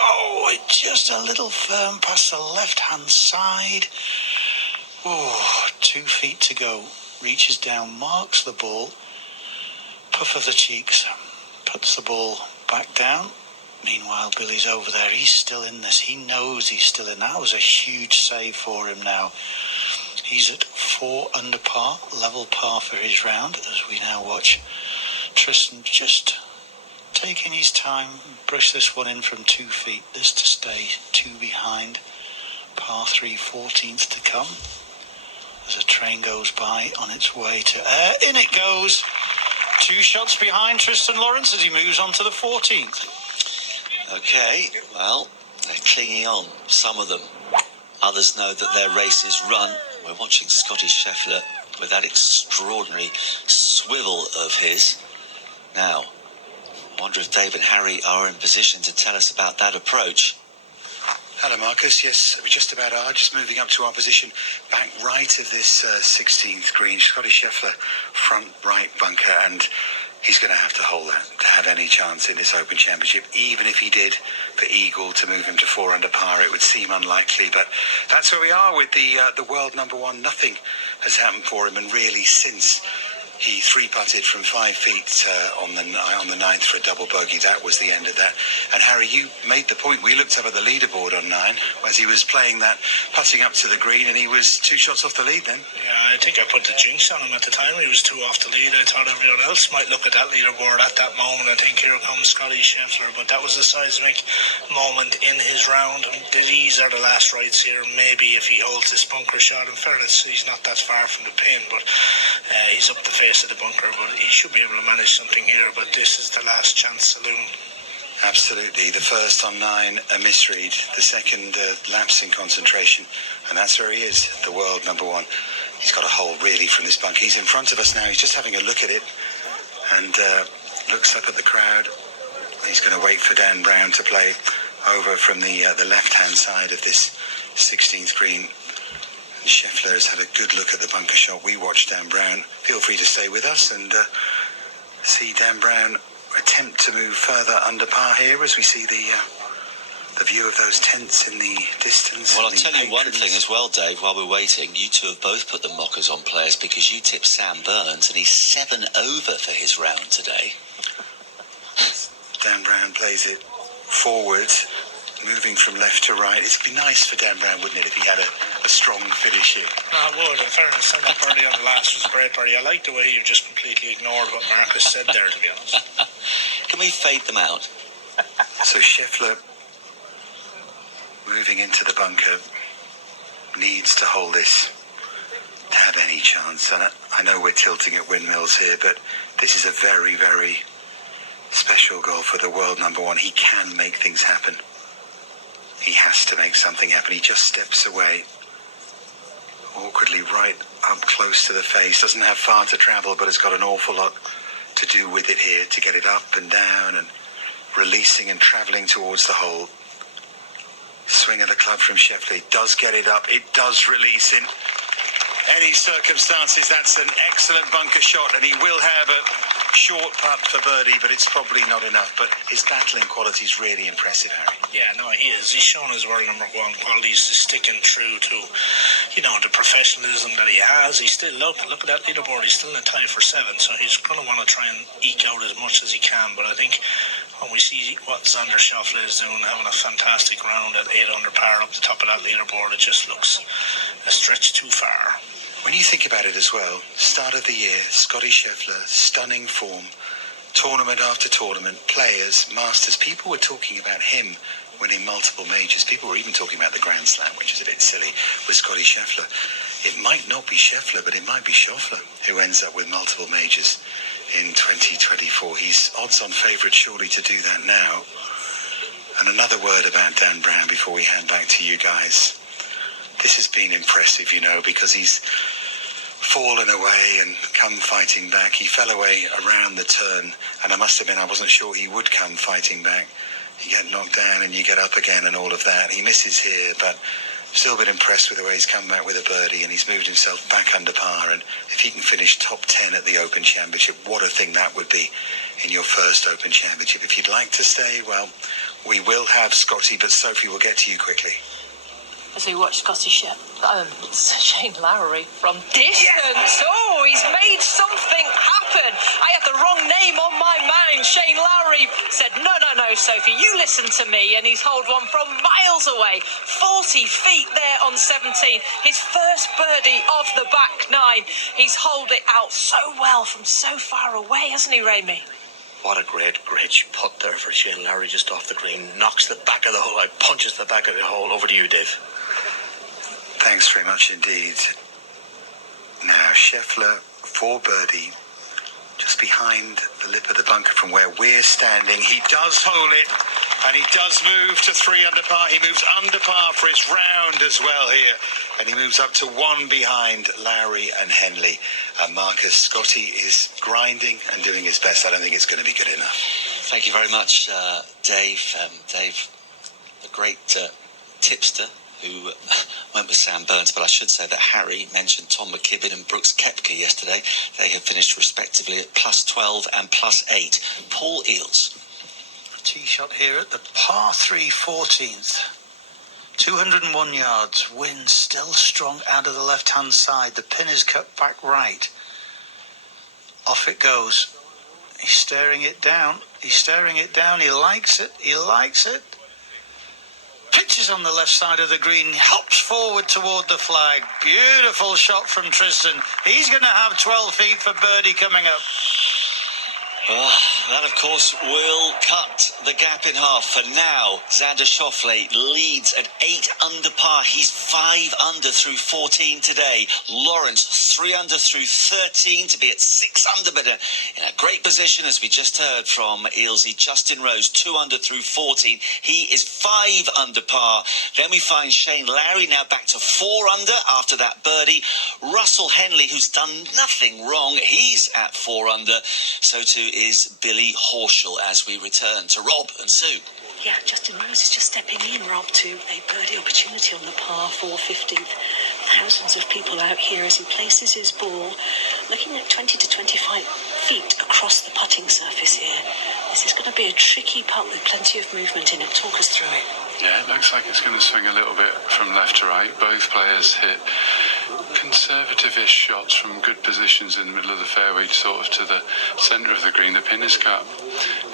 Oh, it's just a little firm past the left-hand side. Oh, 2 feet to go. Reaches down, marks the ball. Puff of the cheeks. Puts the ball back down. Meanwhile, Billy's over there. He's still in this. He knows he's still in. That was a huge save for him now. He's at 4 under par, level par for his round, as we now watch Tristan just taking his time, brush this one in from 2 feet. This to stay 2 behind. Par 3, 14th to come. As a train goes by on its way to air. In it goes. 2 shots behind Tristan Lawrence as he moves on to the 14th. Okay, well, they're clinging on, some of them. Others know that their race is run. We're watching Scotty Scheffler with that extraordinary swivel of his. Now, I wonder if Dave and Harry are in position to tell us about that approach. Hello, Marcus. Yes, we just about are. Just moving up to our position back right of this 16th green. Scotty Scheffler, front right bunker, and he's going to have to hold that to have any chance in this Open Championship. Even if he did for eagle to move him to 4 under par, it would seem unlikely. But that's where we are with the world number one. Nothing has happened for him, and really since he 3-putted from 5 feet on the 9th for a double bogey. That was the end of that. And Harry, you made the point. We looked up at the leaderboard on 9 as he was playing that, putting up to the green, and he was 2 shots off the lead then. Yeah, I think I put the jinx on him at the time. He was 2 off the lead. I thought everyone else might look at that leaderboard at that moment and think, here comes Scotty Scheffler. But that was a seismic moment in his round. These are the last rights here. Maybe if he holds this bunker shot, in fairness, he's not that far from the pin, but he's up the face of the bunker, but he should be able to manage something here. But this is the last chance saloon. Absolutely. The first on 9, a misread. The second, lapse in concentration. And that's where he is, the world number one. He's got a hole really from this bunker. He's in front of us now. He's just having a look at it and looks up at the crowd. He's going to wait for Dan Brown to play over from the left-hand side of this 16th green. And Scheffler has had a good look at the bunker shot. We watched Dan Brown. Feel free to stay with us and see Dan Brown attempt to move further under par here as we see the view of those tents in the distance. Well, I'll tell you one thing as well, Dave, while we're waiting. You two have both put the mockers on players because you tipped Sam Burns and he's 7 over for his round today. Dan Brown plays it forward, moving from left to right. It'd be nice for Dan Brown, wouldn't it, if he had a strong finish here? No, it would. In fairness, that birdie on the last was a great birdie. I like the way you just completely ignored what Marcus said there, to be honest. Can we fade them out? So Scheffler, moving into the bunker, needs to hold this to have any chance. And I know we're tilting at windmills here, but this is a very, very special goal for the world number one. He can make things happen. He has to make something happen. He just steps away, awkwardly right up close to the face. Doesn't have far to travel, but has got an awful lot to do with it here to get it up and down and releasing and travelling towards the hole. Swing of the club from Scheffler. He does get it up. It does release in any circumstances. That's an excellent bunker shot, and he will have a short putt for birdie, but it's probably not enough. But his battling quality is really impressive, Harry. Yeah, no, he is. He's shown his world number one qualities, sticking true to, the professionalism that he has. He's still, look at that leaderboard, he's still in a tie for 7, so he's going to want to try and eke out as much as he can. But I think when we see what Xander Schauffele is doing, having a fantastic round at 8 under par up the top of that leaderboard, it just looks a stretch too far. When you think about it as well, start of the year, Scotty Scheffler, stunning form, tournament after tournament, players, masters. People were talking about him winning multiple majors. People were even talking about the Grand Slam, which is a bit silly, with Scotty Scheffler. It might not be Scheffler, but it might be Schauffele who ends up with multiple majors in 2024. He's odds-on favourite surely to do that now. And another word about Dan Brown before we hand back to you guys. This has been impressive, because he's fallen away and come fighting back. He fell away around the turn, and I must admit I wasn't sure he would come fighting back. You get knocked down and you get up again and all of that. He misses here, but still been impressed with the way he's come back with a birdie, and he's moved himself back under par. And if he can finish top 10 at the Open Championship, what a thing that would be in your first Open Championship. If you'd like to stay, well, we will have Scotty, but Sophie will get to you quickly. As we watch Shane Lowry from distance. Oh, he's made something happen. I had the wrong name on my mind. Shane Lowry said, no, Sophie, you listen to me. And he's holed one from miles away. 40 feet there on 17. His first birdie of the back 9. He's holed it out so well from so far away, hasn't he, Ramy? What a great putt there for Shane Lowry just off the green. Knocks the back of the hole out, punches the back of the hole. Over to you, Dave. Thanks very much indeed. Now, Scheffler for birdie, just behind the lip of the bunker from where we're standing. He does hole it, and he does move to 3 under par. He moves under par for his round as well here, and he moves up to 1 behind Lowry and Henley. Marcus, Scotty is grinding and doing his best. I don't think it's going to be good enough. Thank you very much, Dave. Dave, a great tipster who went with Sam Burns, but I should say that Harry mentioned Tom McKibben and Brooks Koepka yesterday. They have finished respectively at +12 and +8. Paul Eales. Tee shot here at the par 3 14th. 201 yards. Wind still strong out of the left-hand side. The pin is cut back right. Off it goes. He's staring it down. He likes it. Pitches on the left side of the green, hops forward toward the flag. Beautiful shot from Tristan. He's going to have 12 feet for birdie coming up. That, of course, will cut the gap in half. For now, Xander Schauffele leads at 8 under par. He's 5 under through 14 today. Lawrence 3 under through 13 to be at 6 under, but in a great position, as we just heard from Ealesy. Justin Rose 2 under through 14. He is 5 under par. Then we find Shane Lowry now back to 4 under after that birdie. Russell Henley, who's done nothing wrong, he's at 4 under. So to is Billy Horschel as we return to Rob and Sue. Yeah, Justin Rose is just stepping in, Rob, to a birdie opportunity on the par 4 15th. Thousands of people out here as he places his ball, looking at 20 to 25 feet across the putting surface here. This is going to be a tricky putt with plenty of movement in it. Talk us through it. Yeah, it looks like it's going to swing a little bit from left to right. Both players hit conservative-ish shots from good positions in the middle of the fairway, sort of to the centre of the green. The pin is cut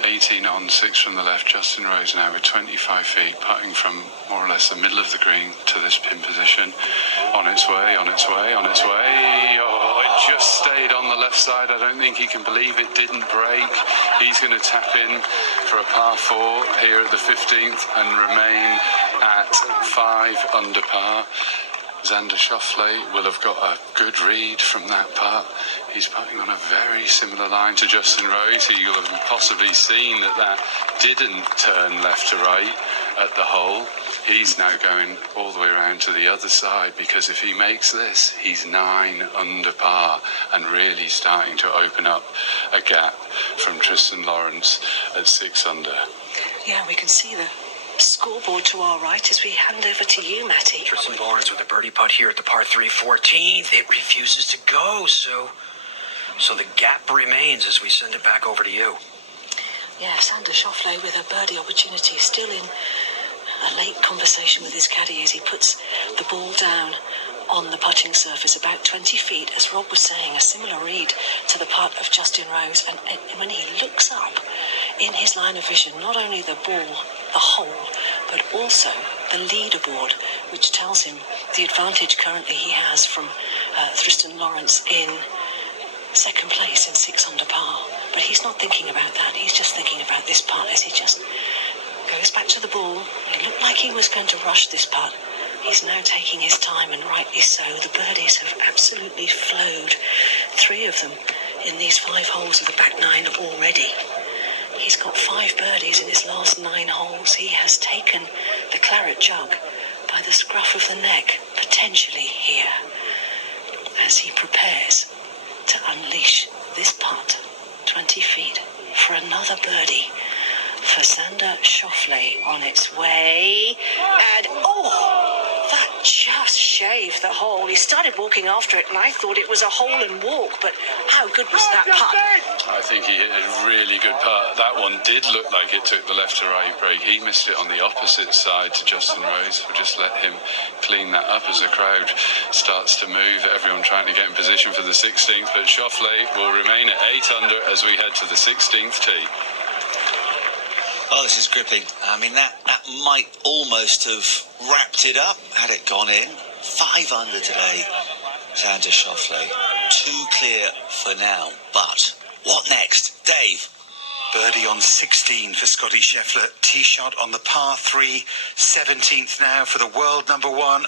18 on, 6 from the left. Justin Rose now with 25 feet, putting from more or less the middle of the green to this pin position. On its way, on its way, on its way. Oh, it just stayed on the left side. I don't think he can believe it didn't break. He's going to tap in for a par 4 here at the 15th and remain at 5 under par. Xander Schauffele will have got a good read from that putt. He's putting on a very similar line to Justin Rose. He will have possibly seen that didn't turn left to right at the hole. He's now going all the way around to the other side, because if he makes this, he's 9 under par and really starting to open up a gap from Tristan Lawrence at 6 under. Yeah, we can see the scoreboard to our right as we hand over to you, Matty. Tristan Lawrence with a birdie putt here at the par 3 14th. It refuses to go, so the gap remains as we send it back over to you. Yeah, Xander Schauffele with a birdie opportunity, still in a late conversation with his caddy as he puts the ball down on the putting surface about 20 feet. As Rob was saying, a similar read to the putt of Justin Rose. And when he looks up in his line of vision, not only the ball, the hole, but also the leaderboard, which tells him the advantage currently he has from Tristan Lawrence in second place in 6 under par. But he's not thinking about that. He's just thinking about this putt as he just goes back to the ball. It looked like he was going to rush this putt. He's now taking his time, and rightly so. The birdies have absolutely flowed. 3 of them in these 5 holes of the back 9 already. He's got 5 birdies in his last 9 holes. He has taken the claret jug by the scruff of the neck, potentially here, as he prepares to unleash this putt 20 feet for another birdie for Xander Schauffele on its way. And that just shaved the hole. He started walking after it, and I thought it was a hole and walk, but how good was that putt? I think he hit a really good putt. That one did look like it took the left to right break. He missed it on the opposite side to Justin Rose. We'll just let him clean that up as the crowd starts to move. Everyone trying to get in position for the 16th, but Schauffele will remain at 8 under as we head to the 16th tee. Oh, this is gripping. I mean, that might almost have wrapped it up had it gone in. 5 under today, Xander Schauffele. 2 clear for now. But what next? Dave? Birdie on 16 for Scotty Scheffler. Tee shot on the par 3, 17th now for the world number 1.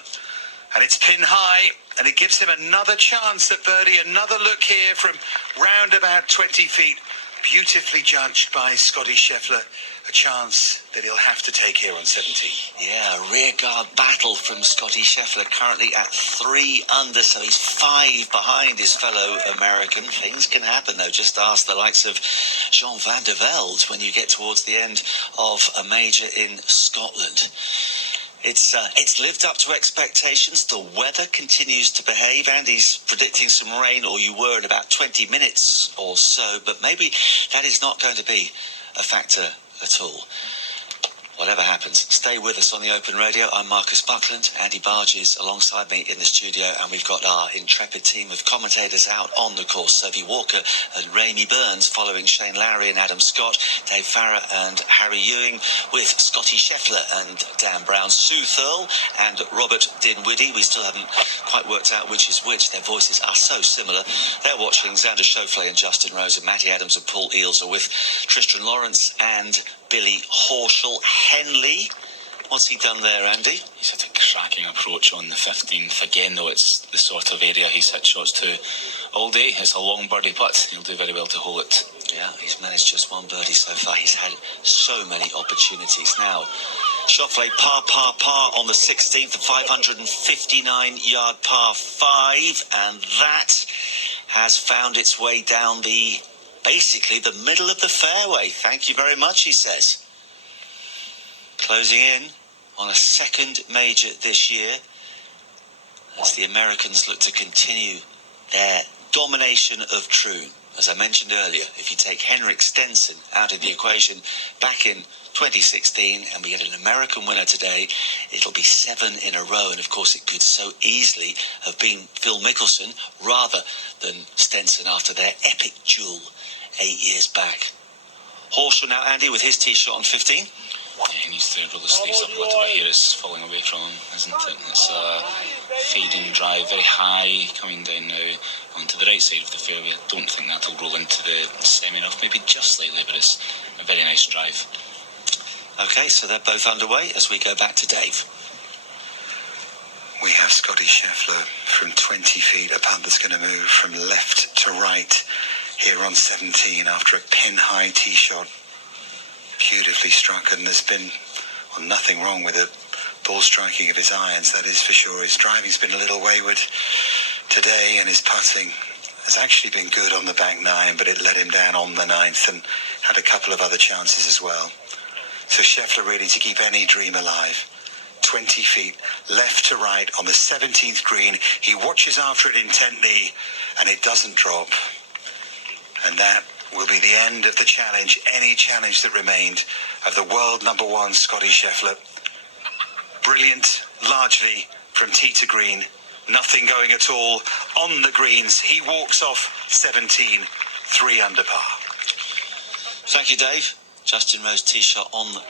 And it's pin high, and it gives him another chance at birdie. Another look here from round about 20 feet. Beautifully judged by Scotty Scheffler. A chance that he'll have to take here on 17. Yeah, a rearguard battle from Scotty Scheffler, currently at 3 under, so he's 5 behind his fellow American. Things can happen, though. Just ask the likes of Jean van der Velde when you get towards the end of a major in Scotland. It's lived up to expectations. The weather continues to behave. Andy's predicting some rain, or you were, in about 20 minutes or so, but maybe that is not going to be a factor at all. Whatever happens, stay with us on the Open Radio. I'm Marcus Buckland. Andy Barge is alongside me in the studio, and we've got our intrepid team of commentators out on the course. Sophie Walker and Raimi Burns following Shane Lowry and Adam Scott, Dave Farah and Harry Ewing with Scotty Scheffler and Dan Brown, Sue Thurl and Robert Dinwiddie. We still haven't quite worked out which is which. Their voices are so similar. They're watching Xander Schauffele and Justin Rose, and Matty Adams and Paul Eales are with Tristan Lawrence and Billy Horschel. Henley, what's he done there, Andy? He's had a cracking approach on the 15th. Again, though, it's the sort of area he's hit shots to all day. It's a long birdie putt. He'll do very well to hold it. Yeah, he's managed just 1 birdie so far. He's had so many opportunities. Now, Schauffele par on the 16th, a 559-yard par 5, and that has found its way down the basically the middle of the fairway. Thank you very much, he says. Closing in on a second major this year as the Americans look to continue their domination of Troon. As I mentioned earlier, if you take Henrik Stenson out of the equation back in 2016 and we get an American winner today, it'll be 7 in a row. And of course, it could so easily have been Phil Mickelson rather than Stenson after their epic duel 8 years back. Horschel now, Andy, with his tee shot on 15. Yeah, he needs to roll the sleeves up a little bit here. It's falling away from him, isn't it? It's a fading drive, very high, coming down now onto the right side of the fairway. I don't think that'll roll into the semi enough, maybe just slightly, but it's a very nice drive. Okay, so they're both underway as we go back to Dave. We have Scotty Scheffler from 20 feet, a putt that's going to move from left to right here on 17 after a pin-high tee shot. Beautifully struck, and there's been nothing wrong with the ball striking of his irons, that is for sure. His driving's been a little wayward today, and his putting has actually been good on the back nine, but it let him down on the ninth and had a couple of other chances as well. So Scheffler really to keep any dream alive. 20 feet left to right on the 17th green. He watches after it intently, and it doesn't drop. And that will be the end of the challenge, any challenge that remained of the world number one, Scotty Scheffler. Brilliant, largely from tee to green. Nothing going at all on the greens. He walks off 17, 3 under par. Thank you, Dave. Justin Rose tee shot on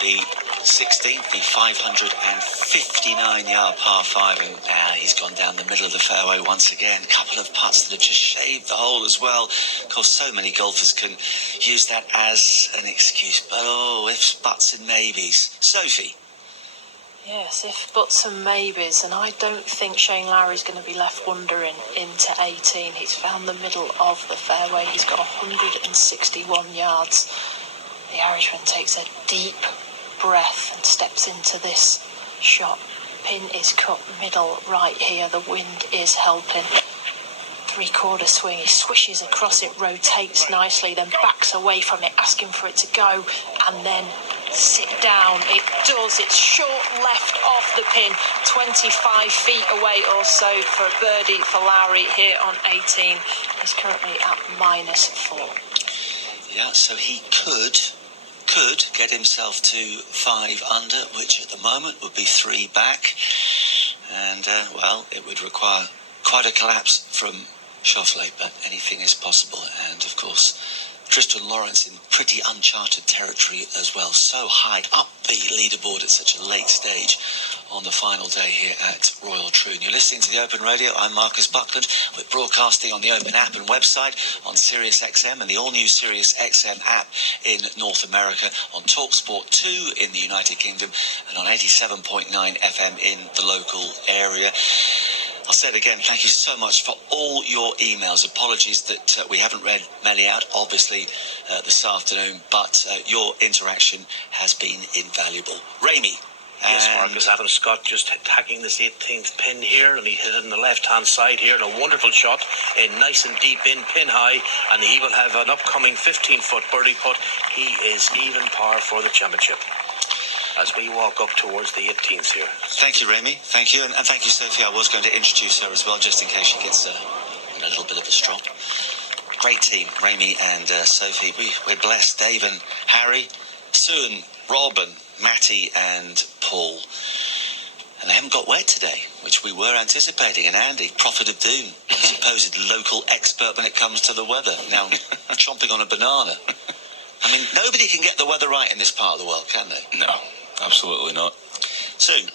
the 16th, the 559-yard par 5, and now he's gone down the middle of the fairway once again. A couple of putts that have just shaved the hole as well. Of course, so many golfers can use that as an excuse, but ifs, buts and maybes. Sophie? Yes, if buts and maybes, and I don't think Shane Lowry's going to be left wondering into 18. He's found the middle of the fairway. He's got 161 yards. The Irishman takes a deep breath and steps into this shot. Pin is cut middle right here. The wind is helping. 3/4 swing. He swishes across it, rotates nicely, then backs away from it, asking for it to go, and then sit down. It does. It's short left off the pin, 25 feet away or so for birdie for Lowry here on 18. He's currently at -4. Yeah, so he could get himself to 5 under, which at the moment would be 3 back. And, it would require quite a collapse from Schauffele, but anything is possible. And, of course, Tristan Lawrence in pretty uncharted territory as well. So high up the leaderboard at such a late stage on the final day here at Royal Troon. You're listening to the Open Radio. I'm Marcus Buckland. We're broadcasting on the Open app and website, on Sirius XM and the all-new Sirius XM app in North America, on TalkSport 2 in the United Kingdom, and on 87.9 FM in the local area. I'll say it again, thank you so much for all your emails. Apologies that we haven't read many out, obviously, this afternoon, but your interaction has been invaluable. Ramey. Yes, Marcus, Adam Scott just tagging this 18th pin here, and he hit it on the left-hand side here, and a wonderful shot, nice and deep in, pin high, and he will have an upcoming 15-foot birdie putt. He is even par for the championship as we walk up towards the 18th here. Thank you, Ramey. Thank you, and thank you, Sophie. I was going to introduce her as well, just in case she gets a little bit of a strop. Great team, Ramey and Sophie. We're blessed. Dave and Harry, Sue and Rob and Matty and Paul. And they haven't got wet today, which we were anticipating. And Andy, Prophet of Doom, supposed local expert when it comes to the weather, now chomping on a banana. I mean, nobody can get the weather right in this part of the world, can they? No, absolutely not. Sue?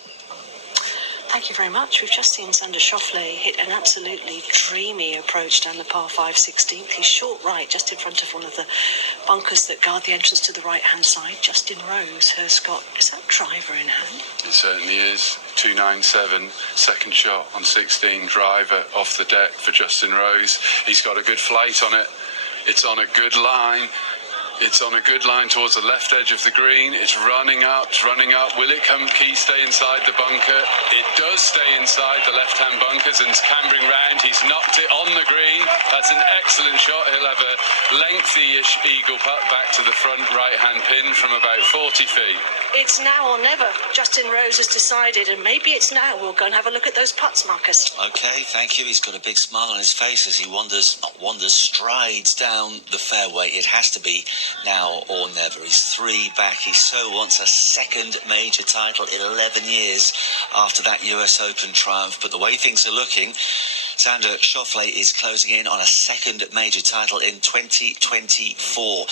Thank you very much. We've just seen Xander Schauffele hit an absolutely dreamy approach down the par 5 16th. He's short right, just in front of one of the bunkers that guard the entrance to the right-hand side. Justin Rose has got, is that driver in hand? It certainly is. 297, second shot on 16, driver off the deck for Justin Rose. He's got a good flight on it. It's on a good line. It's on a good line towards the left edge of the green. It's running up, it's running up. Will it come key stay inside the bunker? It does stay inside the left-hand bunkers and it's cambering round. He's knocked it on the green. That's an excellent shot. He'll have a lengthy-ish eagle putt back to the front right-hand pin from about 40 feet. It's now or never. Justin Rose has decided, and maybe it's now. We'll go and have a look at those putts, Marcus. Okay, thank you. He's got a big smile on his face as he strides down the fairway. It has to be now or never. He's 3 back. He so wants a second major title in 11 years after that US Open triumph. But the way things are looking, Xander Schauffele is closing in on a second major title in 2024.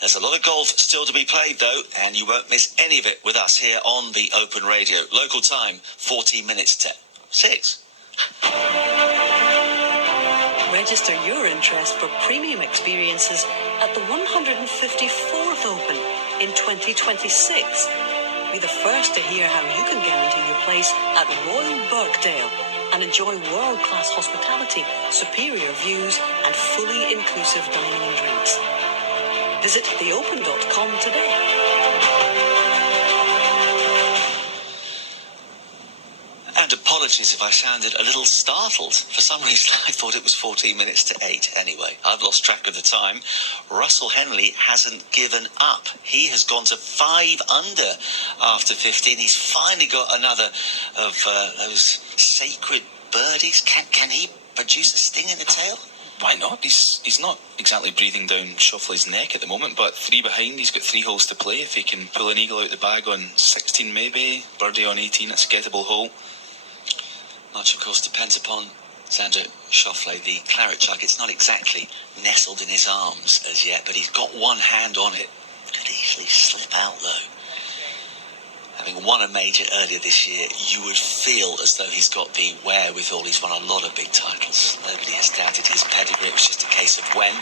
There's a lot of golf still to be played, though, and you won't miss any of it with us here on the Open Radio. Local time, 14 minutes to 6. Register your interest for premium experiences at the 154th Open in 2026. Be the first to hear how you can guarantee your place at Royal Birkdale and enjoy world-class hospitality, superior views, and fully inclusive dining and drinks. Visit theopen.com today. And apologies if I sounded a little startled. For some reason, I thought it was 14 minutes to 8. Anyway, I've lost track of the time. Russell Henley hasn't given up. He has gone to 5 under after 15. He's finally got another of those sacred birdies. Can he produce a sting in the tail? Why not? He's not exactly breathing down Schauffele's neck at the moment, but 3 behind. He's got 3 holes to play. If he can pull an eagle out the bag on 16 maybe, birdie on 18, that's a gettable hole. Much, of course, depends upon Xander Schauffele, the claret jug. It's not exactly nestled in his arms as yet, but he's got one hand on it. Could easily slip out, though. Having won a major earlier this year, you would feel as though he's got the wherewithal. He's won a lot of big titles. Nobody has doubted his pedigree. It was just a case of when.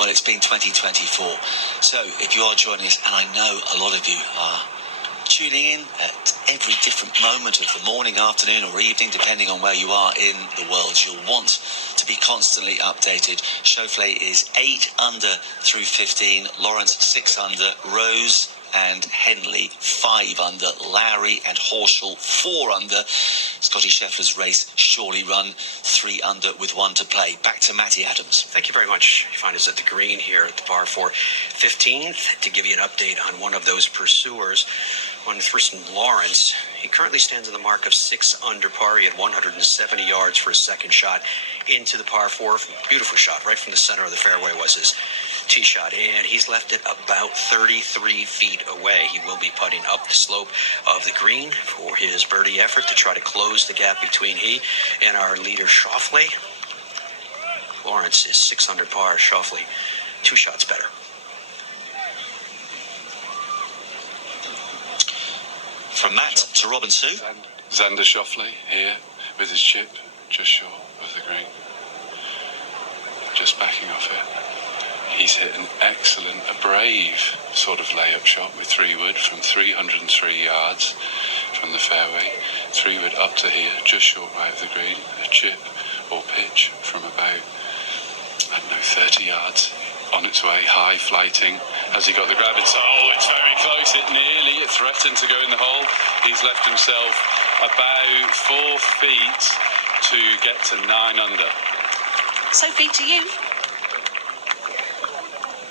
Well, it's been 2024. So, if you are joining us, and I know a lot of you are tuning in at every different moment of the morning, afternoon or evening, depending on where you are in the world, you'll want to be constantly updated. Schauffele is 8 under through 15, Lawrence 6 under, Rose and Henley 5 under, Lowry and Horschel 4 under. Scotty Scheffler's race surely run 3 under with 1 to play. Back to Matty Adams. Thank you very much. You find us at the green here at the par 4 15th to give you an update on one of those pursuers, on Thurston Lawrence. He currently stands on the mark of 6 under par. He had 170 yards for his second shot into the par 4. Beautiful shot right from the center of the fairway was his tee shot, and he's left it about 33 feet away. He will be putting up the slope of the green for his birdie effort to try to close the gap between he and our leader Schauffele. Lawrence is 6 under par. Schauffele 2 shots better. From Matt to Robin Sue. Xander Schauffele here with his chip just short of the green. Just backing off it. He's hit an excellent, a brave sort of layup shot with 3 wood from 303 yards from the fairway. 3 wood up to here, just short right of the green. A chip or pitch from about, 30 yards on its way, high flighting. Has he got the grab? It's very close. It threatened to go in the hole. He's left himself about 4 feet to get to 9 under. Sophie, to you.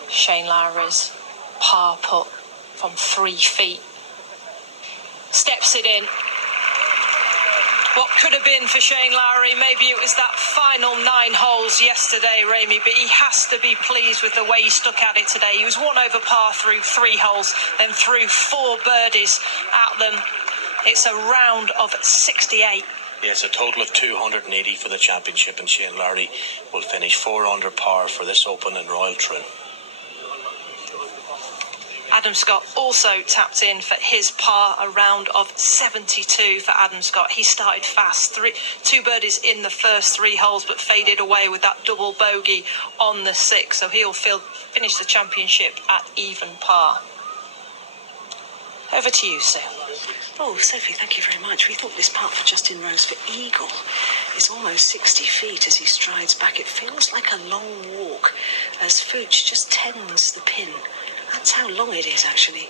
Shane Lowry's par putt from 3 feet. Steps it in. What could have been for Shane Lowry, maybe it was that final 9 holes yesterday, Ramy, but he has to be pleased with the way he stuck at it today. He was 1 over par through 3 holes, then threw 4 birdies at them. It's a round of 68. Yes, a total of 280 for the championship, and Shane Lowry will finish 4 under par for this Open in Royal Troon. Adam Scott also tapped in for his par, a round of 72 for Adam Scott. He started fast, 2 birdies in the first 3 holes, but faded away with that double bogey on the 6th. So he'll finish the championship at even par. Over to you, Sue. Oh, Sophie, thank you very much. We thought this putt for Justin Rose for eagle is almost 60 feet as he strides back. It feels like a long walk as Fuchs just tends the pin. That's how long it is, actually.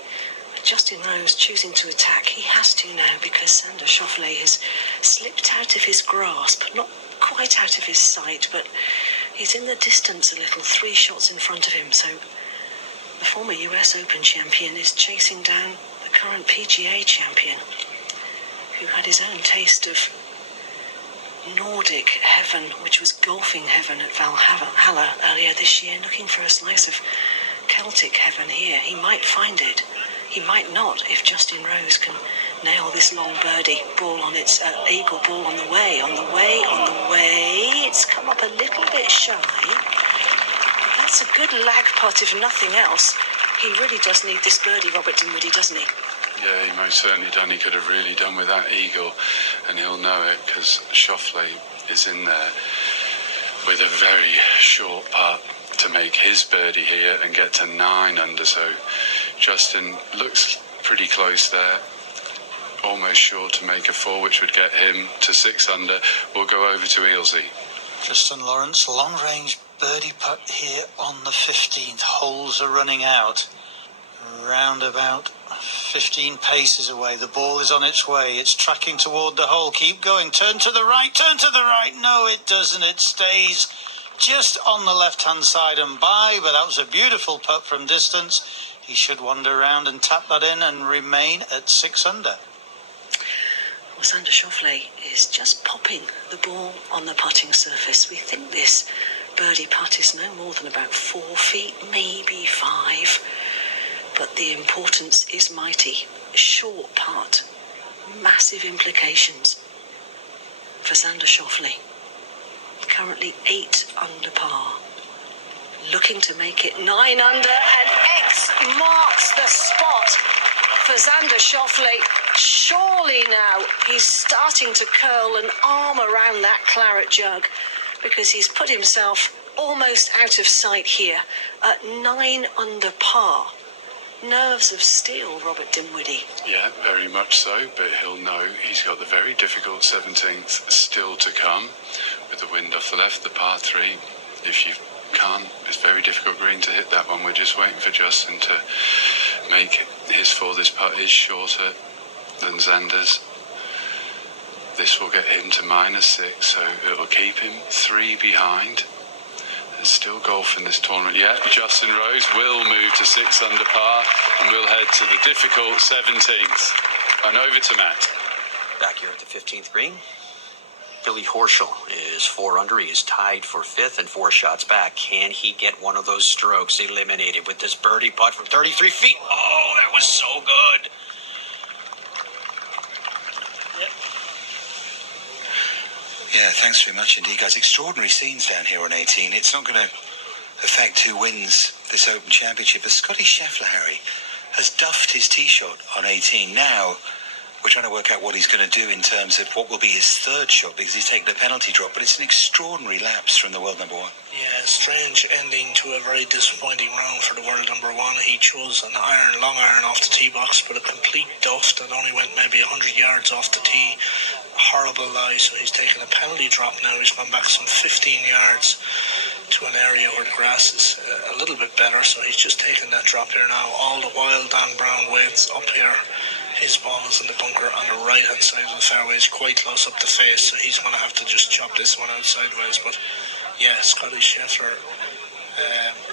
Justin Rose choosing to attack. He has to now because Xander Schauffele has slipped out of his grasp. Not quite out of his sight, but he's in the distance a little, 3 shots in front of him. So the former US Open champion is chasing down the current PGA champion, who had his own taste of Nordic heaven, which was golfing heaven at Valhalla earlier this year, looking for a slice of Celtic heaven here. He might find it. He might not if Justin Rose can nail this long birdie ball on its eagle ball on the way. It's come up a little bit shy. But that's a good lag putt if nothing else. He really does need this birdie, Robert Dinwiddie, doesn't he? Yeah, he most certainly done. He could have really done with that eagle, and he'll know it because Schauffele is in there with a very short putt to make his birdie here and get to 9 under. So Justin looks pretty close there, almost sure to make a 4, which would get him to 6 under. We'll go over to Ealsey. Justin Lawrence, long-range birdie putt here on the 15th. Holes are running out. Round about 15 paces away. The ball is on its way. It's tracking toward the hole. Keep going. Turn to the right. Turn to the right. No, it doesn't. It stays just on the left-hand side and by, but that was a beautiful putt from distance. He should wander around and tap that in and remain at 6 under. Well, Xander Schauffele is just popping the ball on the putting surface. We think this birdie putt is no more than about 4 feet, maybe 5. But the importance is mighty. Short putt, massive implications for Xander Schauffele. Currently 8 under par. Looking to make it 9 under, and X marks the spot for Xander Schauffele. Surely now he's starting to curl an arm around that claret jug because he's put himself almost out of sight here at 9 under par. Nerves of steel, Robert Dinwiddie. Yeah, very much so, but he'll know he's got the very difficult 17th still to come with the wind off the left, the par 3. If you can't, it's very difficult green to hit that one. We're just waiting for Justin to make his 4. This putt is shorter than Xander's. This will get him to -6, so it'll keep him 3 behind. There's still golf in this tournament. Yeah, Justin Rose will move to 6 under par, and we'll head to the difficult 17th. And over to Matt. Back here at the 15th green, Billy Horschel is 4 under. He is tied for 5th and 4 shots back. Can he get one of those strokes eliminated with this birdie putt from 33 feet? Oh, that was so good. Yeah, thanks very much indeed, guys. Extraordinary scenes down here on 18. It's not going to affect who wins this Open Championship. But Scotty Scheffler, Harry, has duffed his tee shot on 18. Now we're trying to work out what he's going to do in terms of what will be his 3rd shot because he's taken a penalty drop. But it's an extraordinary lapse from the world number 1. Yeah, strange ending to a very disappointing round for the world number 1. He chose an long iron off the tee box, but a complete duff that only went maybe 100 yards off the tee. Horrible lie, so he's taken a penalty drop now. He's gone back some 15 yards to an area where the grass is a little bit better, so he's just taken that drop here now. All the while Dan Brown waits up here. His ball is in the bunker on the right hand side of the fairway. It's quite close up the face, so he's going to have to just chop this one out sideways. But yeah, Scotty Scheffler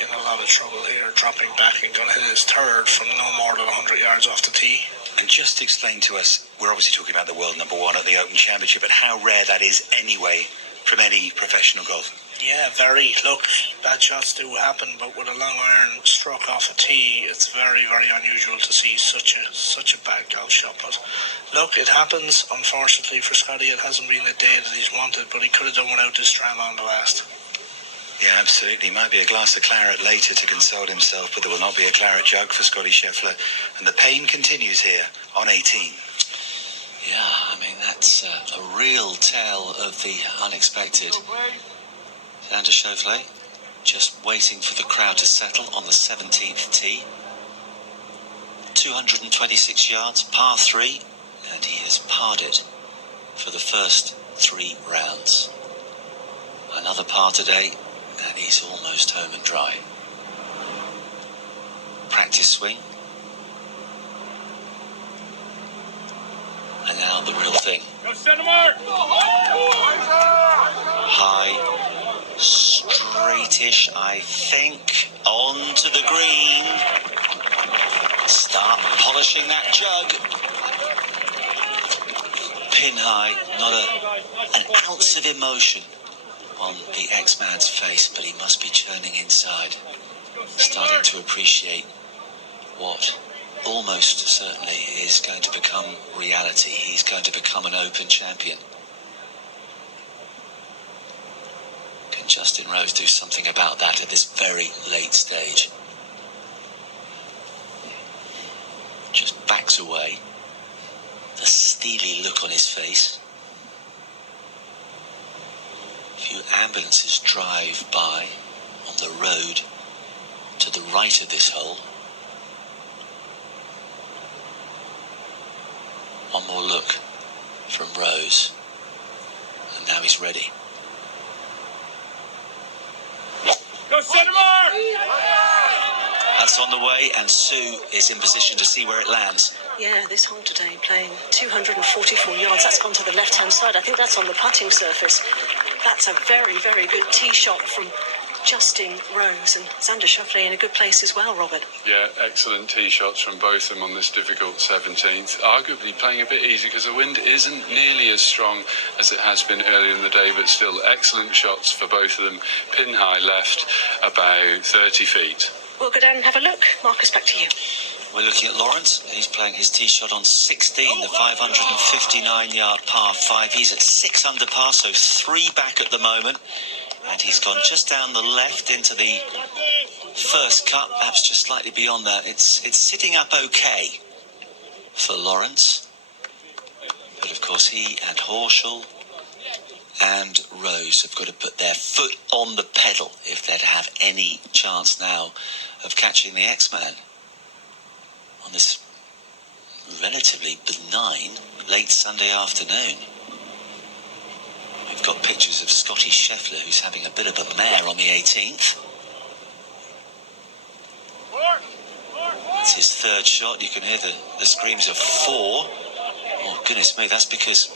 in a lot of trouble here, dropping back and going to hit his 3rd from no more than 100 yards off the tee. And just explain to us, we're obviously talking about the world number 1 at the Open Championship, but how rare that is anyway from any professional golfer. Yeah, very. Look, bad shots do happen, but with a long iron stroke off a tee, it's very, very unusual to see such a bad golf shot. But look, it happens. Unfortunately for Scotty, it hasn't been the day that he's wanted, but he could have done without this drama on the last. Yeah, absolutely. Might be a glass of claret later to console himself, but there will not be a claret jug for Scotty Scheffler. And the pain continues here on 18. Yeah, I mean, that's a real tale of the unexpected. Xander Schauffele just waiting for the crowd to settle on the 17th tee. 226 yards, par 3, and he has parred it for the first 3 rounds. Another par today, and he's almost home and dry. Practice swing. And now the real thing. High, straightish, I think, onto the green. Start polishing that jug. Pin high, not an ounce of emotion on the X-Man's face, but he must be churning inside, starting to appreciate what almost certainly is going to become reality. He's going to become an Open champion. Can Justin Rose do something about that at this very late stage? Just backs away, the steely look on his face. A few ambulances drive by on the road to the right of this hole. One more look from Rose, and now he's ready. Go Centimore! That's on the way, and Sue is in position to see where it lands. Yeah, this hole today playing 244 yards. That's gone to the left-hand side. I think that's on the putting surface. That's a very, very good tee shot from Justin Rose, and Xander Schauffele in a good place as well, Robert. Yeah, excellent tee shots from both of them on this difficult 17th. Arguably playing a bit easy because the wind isn't nearly as strong as it has been earlier in the day, but still excellent shots for both of them. Pin high left, about 30 feet. We'll go down and have a look. Marcus, back to you. We're looking at Lawrence. He's playing his tee shot on 16, the 559-yard par 5. He's at 6 under par, so 3 back at the moment. And he's gone just down the left into the first cut, perhaps just slightly beyond that. It's sitting up okay for Lawrence. But of course he and Horschel and Rose have got to put their foot on the pedal if they'd have any chance now of catching the X-Man on this relatively benign late Sunday afternoon. We've got pictures of Scotty Scheffler, who's having a bit of a mare on the 18th. That's his third shot. You can hear the screams of 4. Oh, goodness me, that's because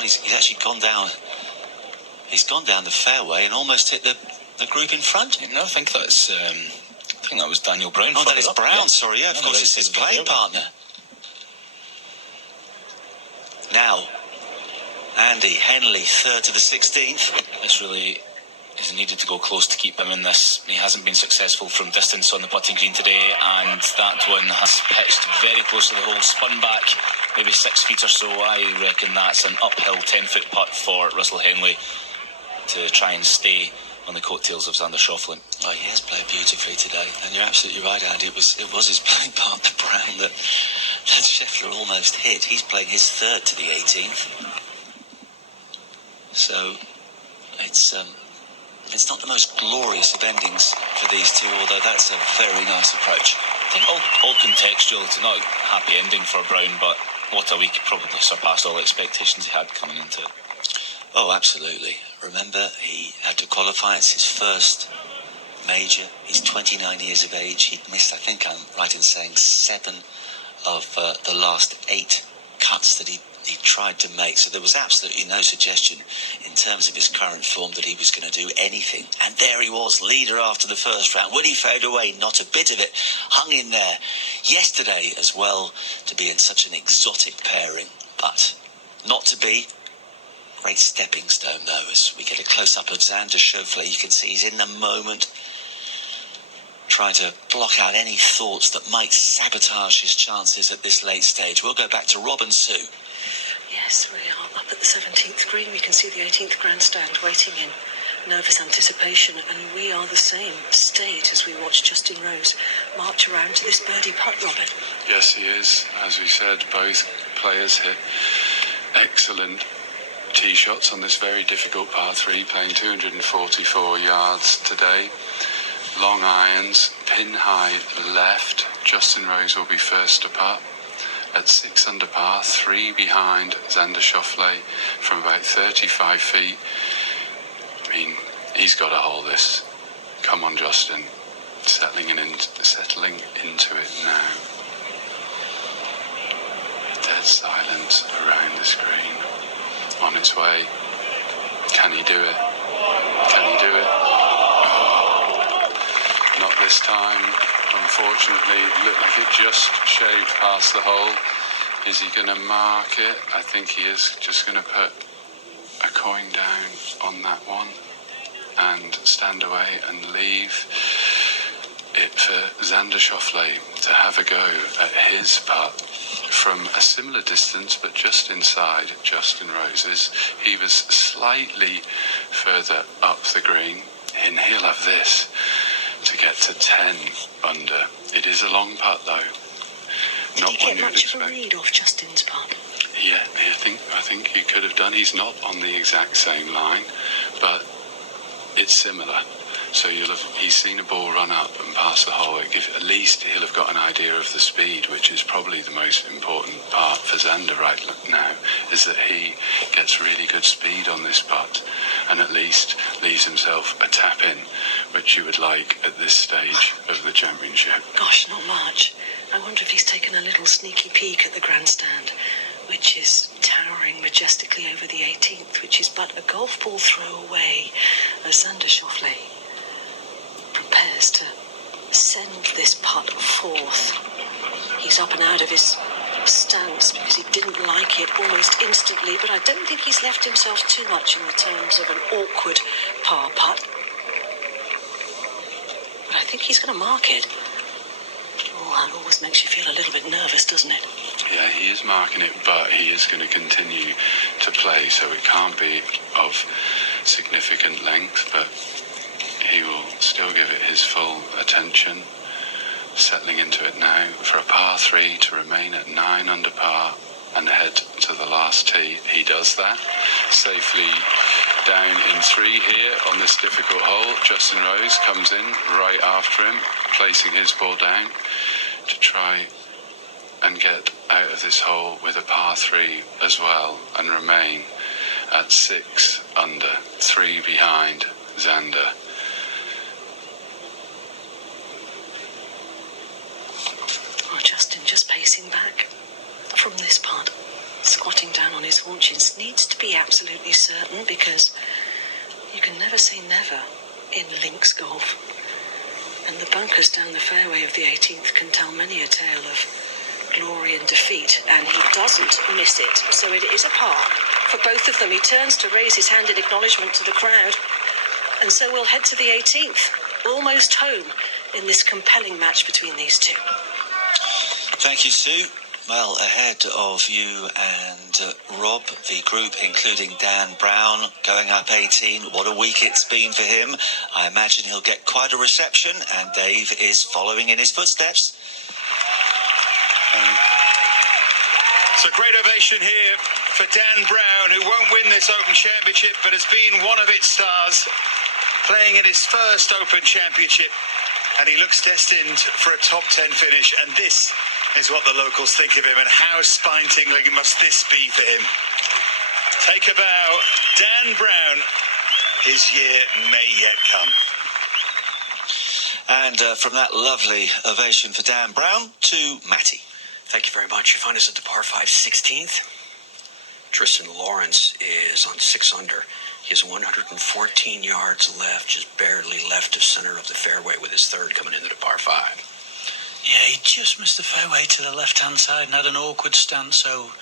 he's actually gone down. He's gone down the fairway and almost hit the group in front. No, I think that was Daniel Brown. Oh, that is Brown, sorry, yeah, of course it's his playing partner. Now, Andy Henley, third to the 16th. This really is needed to go close to keep him in this. He hasn't been successful from distance on the putting green today, and that one has pitched very close to the hole, spun back maybe 6 feet or so. I reckon that's an uphill 10-foot putt for Russell Henley to try and stay on the coattails of Xander Schauffele. Oh, he has played beautifully today, and you're absolutely right, Andy. It was his playing partner, Brown, that Scheffler almost hit. He's playing his third to the 18th. So it's not the most glorious of endings for these two, although that's a very nice approach. I think all contextual. It's not a happy ending for Brown, but what a week. Probably surpassed all expectations he had coming into it. Oh, absolutely. Remember, he had to qualify. It's his first major. He's 29 years of age. He'd missed, I think I'm right in saying, 7 of the last 8 cuts that he tried to make. So there was absolutely no suggestion in terms of his current form that he was going to do anything. And there he was, leader after the first round. Would he fade away? Not a bit of it. Hung in there yesterday as well to be in such an exotic pairing. But not to be. Great stepping stone, though, as we get a close-up of Xander Schauffele. You can see he's in the moment, trying to block out any thoughts that might sabotage his chances at this late stage. We'll go back to Rob and Sue. Yes, we are up at the 17th green. We can see the 18th grandstand waiting in nervous anticipation, and we are the same state as we watch Justin Rose march around to this birdie putt, Robert. Yes, he is. As we said, both players hit excellent tee shots on this very difficult par 3, playing 244 yards today. Long irons, pin high left, Justin Rose will be first to putt at 6 under par, 3 behind Xander Schauffele from about 35 feet. I mean, he's got to hold this. Come on, Justin. Settling into it now. Dead silence around the screen. On its way. Can he do it? Can he do it? Oh, not this time. Unfortunately, it looked like it just shaved past the hole. Is he going to mark it? I think he is just going to put a coin down on that one and stand away and leave it for Xander Schauffele to have a go at his putt from a similar distance, but just inside Justin Rose's. He was slightly further up the green, and he'll have this to get to 10 under. It is a long putt, though. Not Did you one get you'd much of a expect. read off Justin's putt? Yeah, I think he could have done. He's not on the exact same line, but it's similar. So he's seen a ball run up and pass the hole. At least he'll have got an idea of the speed, which is probably the most important part for Xander right now, is that he gets really good speed on this putt and at least leaves himself a tap in, which you would like at this stage of the championship. Gosh, not much. I wonder if he's taken a little sneaky peek at the grandstand, which is towering majestically over the 18th, which is but a golf ball throw away as Xander Schauffele prepares to send this putt forth. He's up and out of his stance because he didn't like it almost instantly, but I don't think he's left himself too much in the terms of an awkward par putt. But I think he's going to mark it. Oh, that always makes you feel a little bit nervous, doesn't it? Yeah, he is marking it, but he is going to continue to play, so it can't be of significant length, but he will still give it his full attention. Settling into it now for a par 3 to remain at 9 under par and head to the last tee. He does that safely down in 3 here on this difficult hole. Justin Rose comes in right after him, placing his ball down to try and get out of this hole with a par 3 as well and remain at 6 under, 3 behind Xander. Oh, Justin just pacing back from this putt, squatting down on his haunches, needs to be absolutely certain because you can never say never in links golf. And the bunkers down the fairway of the 18th can tell many a tale of glory and defeat, and he doesn't miss it. So it is a par for both of them. He turns to raise his hand in acknowledgement to the crowd, and so we'll head to the 18th, almost home in this compelling match between these two. Thank you, Sue. Well, ahead of you and Rob, the group, including Dan Brown, going up 18. What a week it's been for him. I imagine he'll get quite a reception, and Dave is following in his footsteps. So great ovation here for Dan Brown, who won't win this Open Championship, but has been one of its stars, playing in his first Open Championship, and he looks destined for a top 10 finish, and this is what the locals think of him, and how spine-tingling must this be for him. Take a bow. Dan Brown, his year may yet come. And from that lovely ovation for Dan Brown to Matty. Thank you very much. You find us at the par 5 16th. Tristan Lawrence is on 6 under. He has 114 yards left, just barely left of center of the fairway with his third coming into the par 5. Yeah, he just missed the fairway to the left-hand side and had an awkward stance, so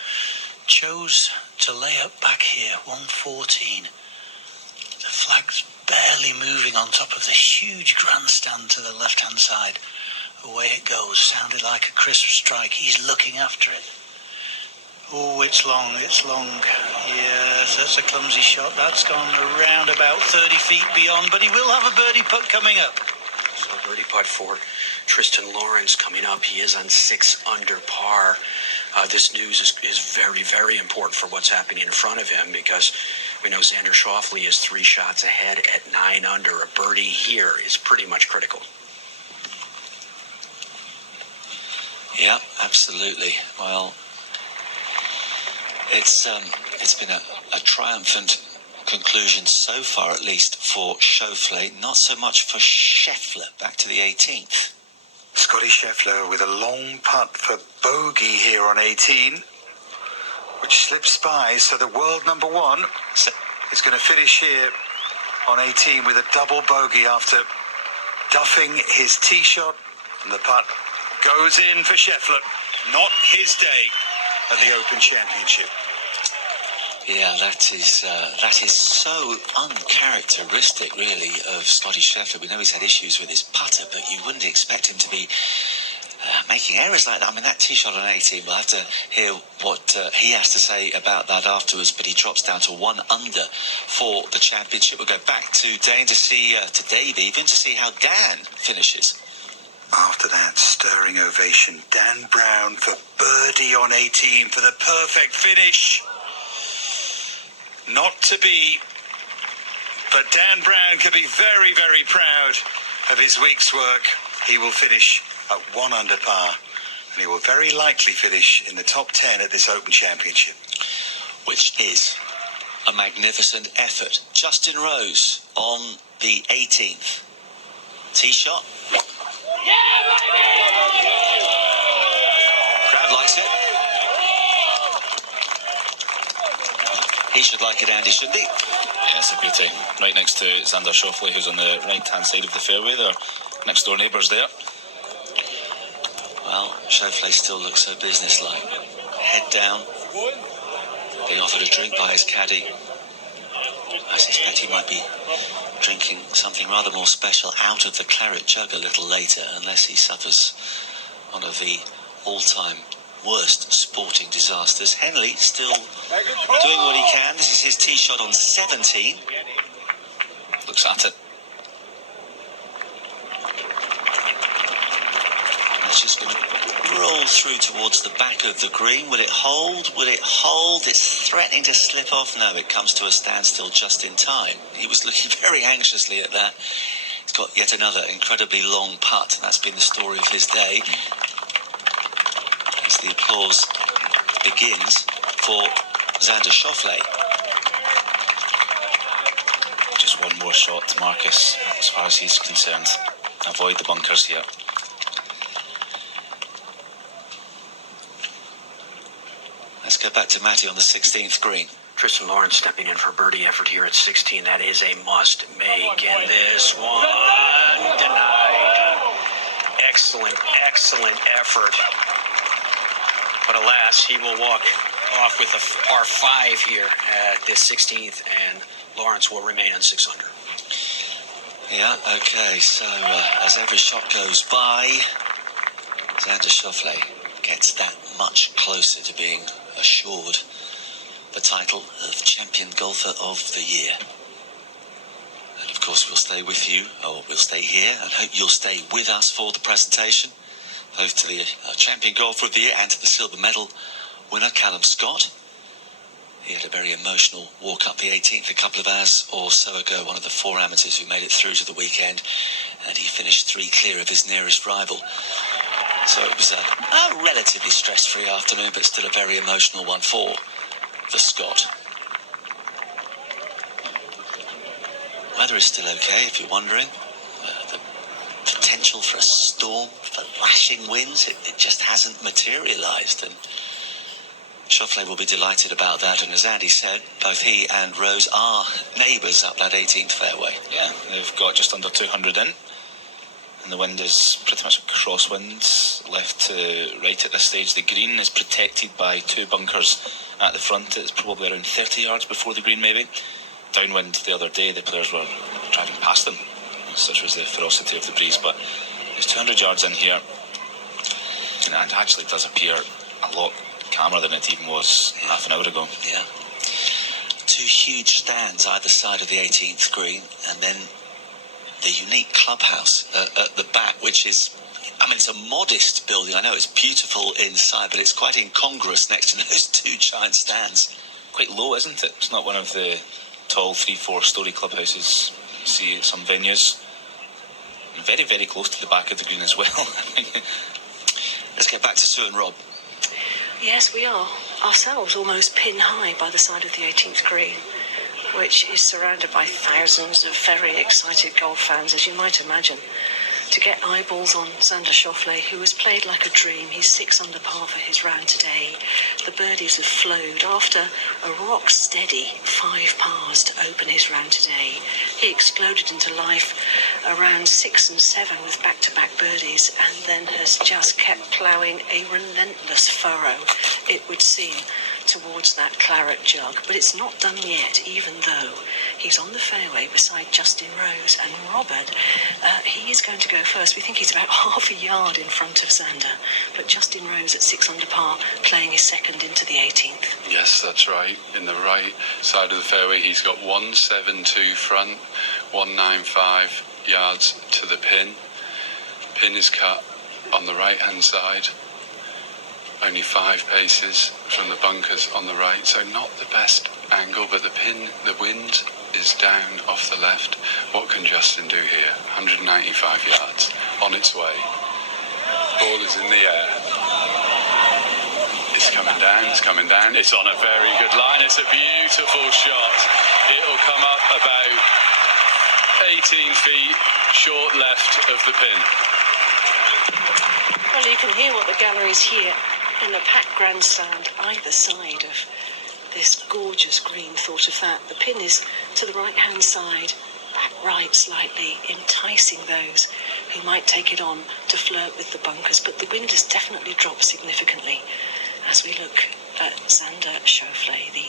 chose to lay up back here, 114. The flag's barely moving on top of the huge grandstand to the left-hand side. Away it goes, sounded like a crisp strike. He's looking after it. Oh, it's long. Yes, that's a clumsy shot. That's gone around about 30 feet beyond, but he will have a birdie putt coming up. So birdie putt for Tristan Lawrence coming up. He is on 6 under par. This news is very, very important for what's happening in front of him, because we know Xander Schauffele is 3 shots ahead at 9 under. A birdie here is pretty much critical. Yeah, absolutely. Well, it's been a triumphant conclusion so far, at least for Schauffele. Not so much for Scheffler. Back to the 18th. Scotty Scheffler with a long putt for bogey here on 18, which slips by. So the world number one is going to finish here on 18 with a double bogey after duffing his tee shot, and the putt goes in for Scheffler. Not his day at the Open Championship. Yeah, that is so uncharacteristic, really, of Scotty Scheffler. We know he's had issues with his putter, but you wouldn't expect him to be making errors like that. I mean, that tee shot on 18, we'll have to hear what he has to say about that afterwards, but he drops down to 1 under for the championship. We'll go back to Dane to see, to Dave even, to see how Dan finishes. After that stirring ovation, Dan Brown for birdie on 18 for the perfect finish. Not to be, but Dan Brown can be very, very proud of his week's work. He will finish at 1 under par, and he will very likely finish in the top 10 at this Open Championship. Which is a magnificent effort. Justin Rose on the 18th. Tee shot. Crowd likes it. He should like it, Andy, shouldn't he? Yeah, it's a beauty. Right next to Xander Schauffele, who's on the right-hand side of the fairway. They're next-door neighbours there. Well, Schauffele still looks so businesslike. Head down, being offered a drink by his caddy. I suspect he might be drinking something rather more special out of the claret jug a little later, unless he suffers one of the all-time worst sporting disasters. Henley still doing what he can. This is his tee shot on 17. Looks at it. It's just going to roll through towards the back of the green. Will it hold? Will it hold? It's threatening to slip off. No, it comes to a standstill just in time. He was looking very anxiously at that. He's got yet another incredibly long putt. That's been the story of his day. As the applause begins for Xander Schauffele. Just one more shot, Marcus, as far as he's concerned. Avoid the bunkers here. Let's go back to Matty on the 16th green. Tristan Lawrence stepping in for a birdie effort here at 16. That is a must make. And this one denied. Excellent, excellent effort. But alas, he will walk off with a par 5 here at this 16th, and Lawrence will remain on 6 under. Yeah, okay, so as every shot goes by, Xander Schauffele gets that much closer to being assured the title of Champion Golfer of the Year. And of course we'll stay with you, or we'll stay here, and hope you'll stay with us for the presentation, both to the Champion Golfer of the Year and to the silver medal winner, Callum Scott. He had a very emotional walk up the 18th a couple of hours or so ago, one of the 4 amateurs who made it through to the weekend, and he finished 3 clear of his nearest rival. So it was a relatively stress-free afternoon, but still a very emotional one for the Scot. Weather is still okay, if you're wondering. The potential for a storm, for lashing winds, it just hasn't materialised, and Schauffele will be delighted about that. And as Andy said, both he and Rose are neighbours up that 18th fairway. Yeah, they've got just under 200 in. And the wind is pretty much a crosswind, left to right at this stage. The green is protected by 2 bunkers at the front. It's probably around 30 yards before the green, maybe. Downwind the other day, the players were driving past them. Such was the ferocity of the breeze. But there's 200 yards in here. And it actually does appear a lot calmer than it even was half an hour ago. Yeah. 2 huge stands either side of the 18th green, and then the unique clubhouse at the back, which is, I mean, it's a modest building. I know it's beautiful inside, but it's quite incongruous next to those 2 giant stands. Quite low, isn't it? It's not one of the tall 3-4 story clubhouses you see at some venues. Very, very close to the back of the green as well. Let's get back to Sue and Rob. Yes, we are. Ourselves almost pin high by the side of the 18th green, which is surrounded by thousands of very excited golf fans, as you might imagine. To get eyeballs on Xander Schauffele, who has played like a dream. He's 6 under par for his round today. The birdies have flowed after a rock-steady 5 pars to open his round today. He exploded into life around 6 and 7 with back-to-back birdies, and then has just kept ploughing a relentless furrow, it would seem, towards that claret jug. But it's not done yet, even though he's on the fairway beside Justin Rose. And Robert, he is going to go first. We think he's about half a yard in front of Xander. But Justin Rose at 6 under par, playing his second into the 18th. Yes, that's right. In the right side of the fairway, he's got 172 front, 195 yards to the pin. Pin is cut on the right-hand side. Only 5 paces from the bunkers on the right, so not the best angle, but the wind is down off the left. What can Justin do here? 195 yards on its way. Ball is in the air. It's coming down, it's coming down. It's on a very good line. It's a beautiful shot. It'll come up about 18 feet short left of the pin. Well, you can hear what the galleries hear in the packed grandstand either side of this gorgeous green. Thought of that. The pin is to the right-hand side, back right slightly, enticing those who might take it on to flirt with the bunkers. But the wind has definitely dropped significantly as we look at Xander Schauffele, the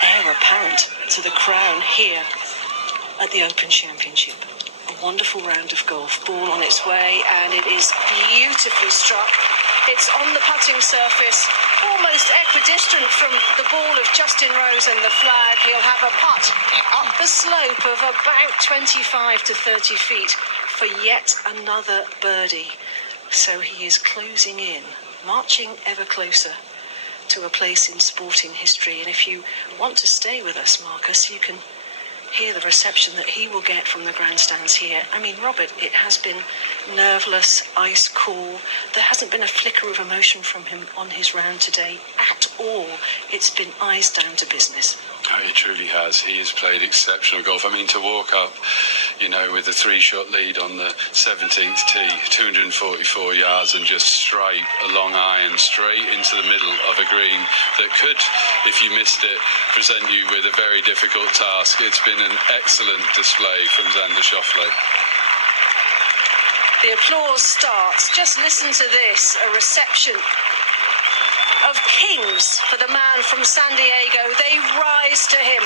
heir apparent to the crown here at the Open Championship. A wonderful round of golf, ball on its way, and it is beautifully struck. It's on the putting surface, almost equidistant from the ball of Justin Rose and the flag. He'll have a putt up the slope of about 25 to 30 feet for yet another birdie. So he is closing in, marching ever closer to a place in sporting history. And if you want to stay with us, Marcus, you can hear the reception that he will get from the grandstands here. I mean, Robert, it has been nerveless, ice cool. There hasn't been a flicker of emotion from him on his round today at all. It's been eyes down to business. Oh, he truly has. He has played exceptional golf. I mean, to walk up, with a 3-shot lead on the 17th tee, 244 yards, and just stripe a long iron straight into the middle of a green that could, if you missed it, present you with a very difficult task. It's been an excellent display from Xander Schauffele. The applause starts. Just listen to this, a reception of kings for the man from San Diego. They rise to him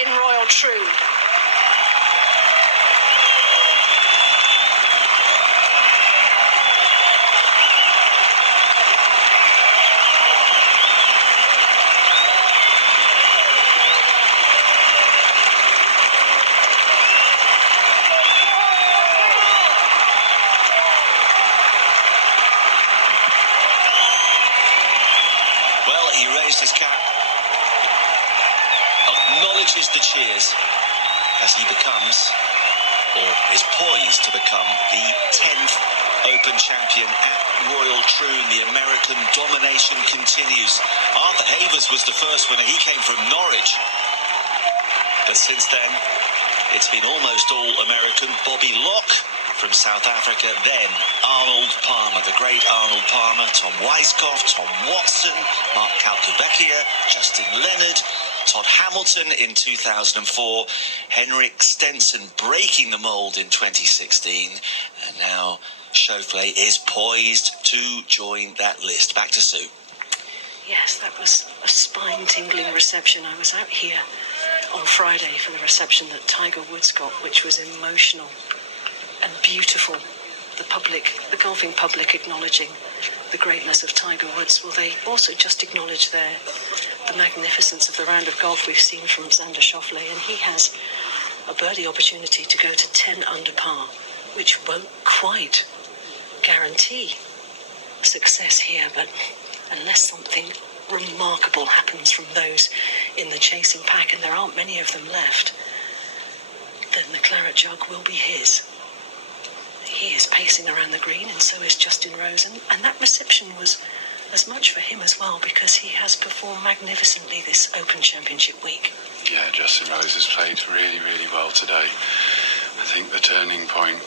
in royal troon. His cap, acknowledges the cheers as he becomes, or is poised to become, the 10th Open champion at Royal Troon. The American domination continues. Arthur Havers was the first winner. He came from Norwich. But since then, it's been almost all American. Bobby Locke from South Africa, then Arnold Palmer, the great Arnold Palmer, Tom Weiskopf, Tom Watson, Mark Calcavecchia, Justin Leonard, Todd Hamilton in 2004, Henrik Stenson breaking the mould in 2016, and now Schauffele is poised to join that list. Back to Sue. Yes, that was a spine-tingling reception. I was out here on Friday for the reception that Tiger Woods got, which was emotional and beautiful. The golfing public acknowledging the greatness of Tiger Woods. Well, they also just acknowledge the magnificence of the round of golf we've seen from Xander Schauffele, and he has a birdie opportunity to go to 10 under par, which won't quite guarantee success here, but unless something remarkable happens from those in the chasing pack, and there aren't many of them left, then the claret jug will be his. He is pacing around the green, and so is Justin Rose, and that reception was as much for him as well, because he has performed magnificently this Open Championship week. Yeah, Justin Rose has played really, really well today. I think the turning point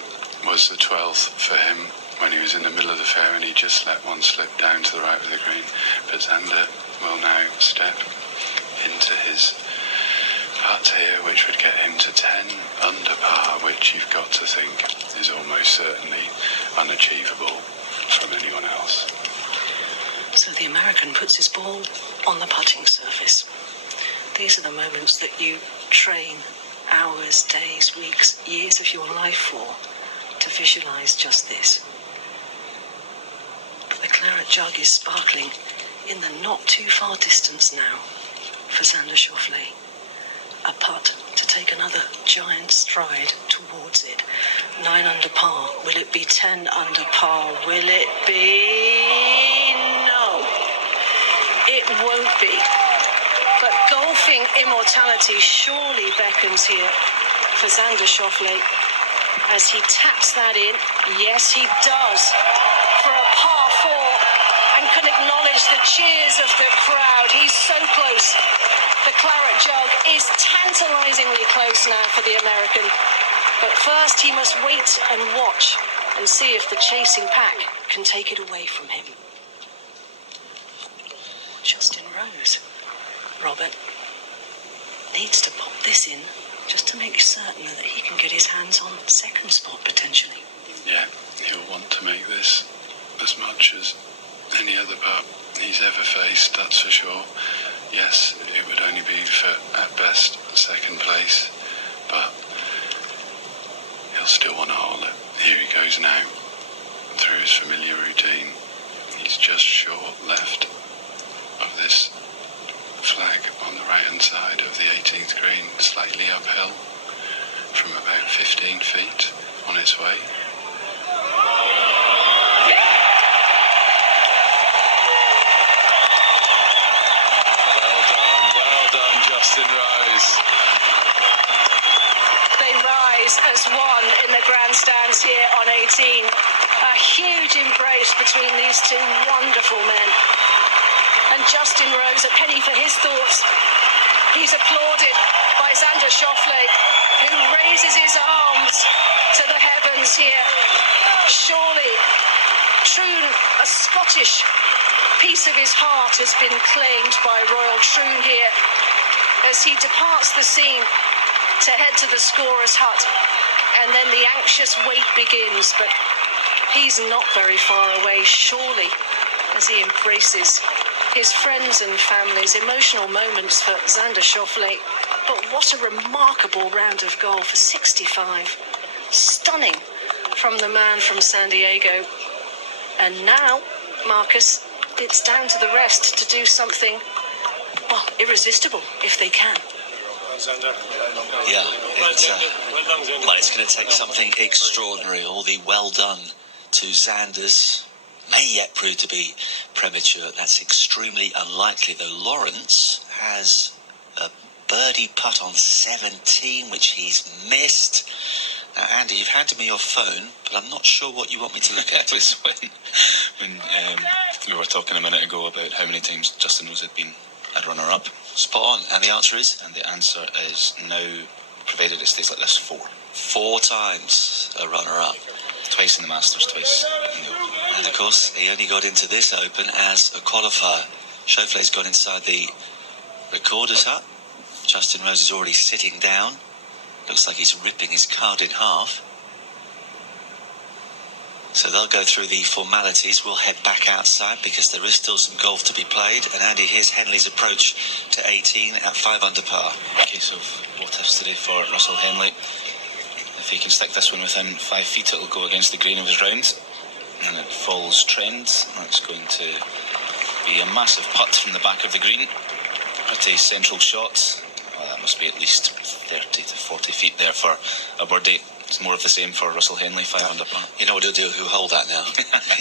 was the 12th for him, when he was in the middle of the fair and he just let one slip down to the right of the green. But Xander will now step into his putt here, which would get him to 10 under par, which you've got to think is almost certainly unachievable from anyone else. So the American puts his ball on the putting surface. These are the moments that you train hours, days, weeks, years of your life for, to visualise just this. The claret jug is sparkling in the not too far distance now for Xander Schauffele. A putt to take another giant stride towards it. 9 under par. Will it be 10 under par? Will it be? No. It won't be. But golfing immortality surely beckons here for Xander Schauffele as he taps that in. Yes, he does. For a par 4, and can acknowledge the cheers of the crowd. He's so close. The claret jug is tantalisingly close now for the American. But first he must wait and watch and see if the chasing pack can take it away from him. Justin Rose, Robert, needs to pop this in just to make certain that he can get his hands on second spot potentially. Yeah, he'll want to make this as much as any other putt he's ever faced, that's for sure. Yes, it would only be for, at best, second place, but he'll still want to hole it. Here he goes now, through his familiar routine. He's just short left of this flag on the right-hand side of the 18th green, slightly uphill from about 15 feet on its way. Well done, Justin Rose. They rise as one in the grandstands here on 18. A huge embrace between these two wonderful men. And Justin Rose, a penny for his thoughts. He's applauded by Xander Schauffele, who raises his arms to the heavens here. Surely, Troon, a Scottish piece of his heart, has been claimed by Royal Troon here as he departs the scene to head to the scorer's hut. And then the anxious wait begins, but he's not very far away, surely, as he embraces his friends and family's emotional moments for Xander Schauffele. But what a remarkable round of golf, a 65. Stunning from the man from San Diego. And now, Marcus, it's down to the rest to do something, well, irresistible, if they can. Yeah, it's going to take something extraordinary. All the well done to Xander's may yet prove to be premature. That's extremely unlikely, though. Lawrence has a birdie putt on 17, which he's missed. Now, Andy, you've handed me your phone, but I'm not sure what you want me to look at. It was when we were talking a minute ago about how many times Justin Rose had been a runner-up. Spot on, and the answer is? And the answer is now, provided it stays like this, 4. 4 times a runner-up. Twice in the Masters, twice in the Open. And of course, he only got into this Open as a qualifier. Schauffele's gone inside the recorder's hut. Justin Rose is already sitting down. Looks like he's ripping his card in half. So they'll go through the formalities. We'll head back outside because there is still some golf to be played. And Andy, here's Henley's approach to 18 at 5 under par. Case of what ifs today for Russell Henley. If he can stick this one within 5 feet, it'll go against the grain of his round. And it follows trend. That's going to be a massive putt from the back of the green. Pretty central shot. Well, that must be at least 30 to 40 feet there for a birdie. It's more of the same for Russell Henley, 5 under par. You know what he'll do? He'll hold that now.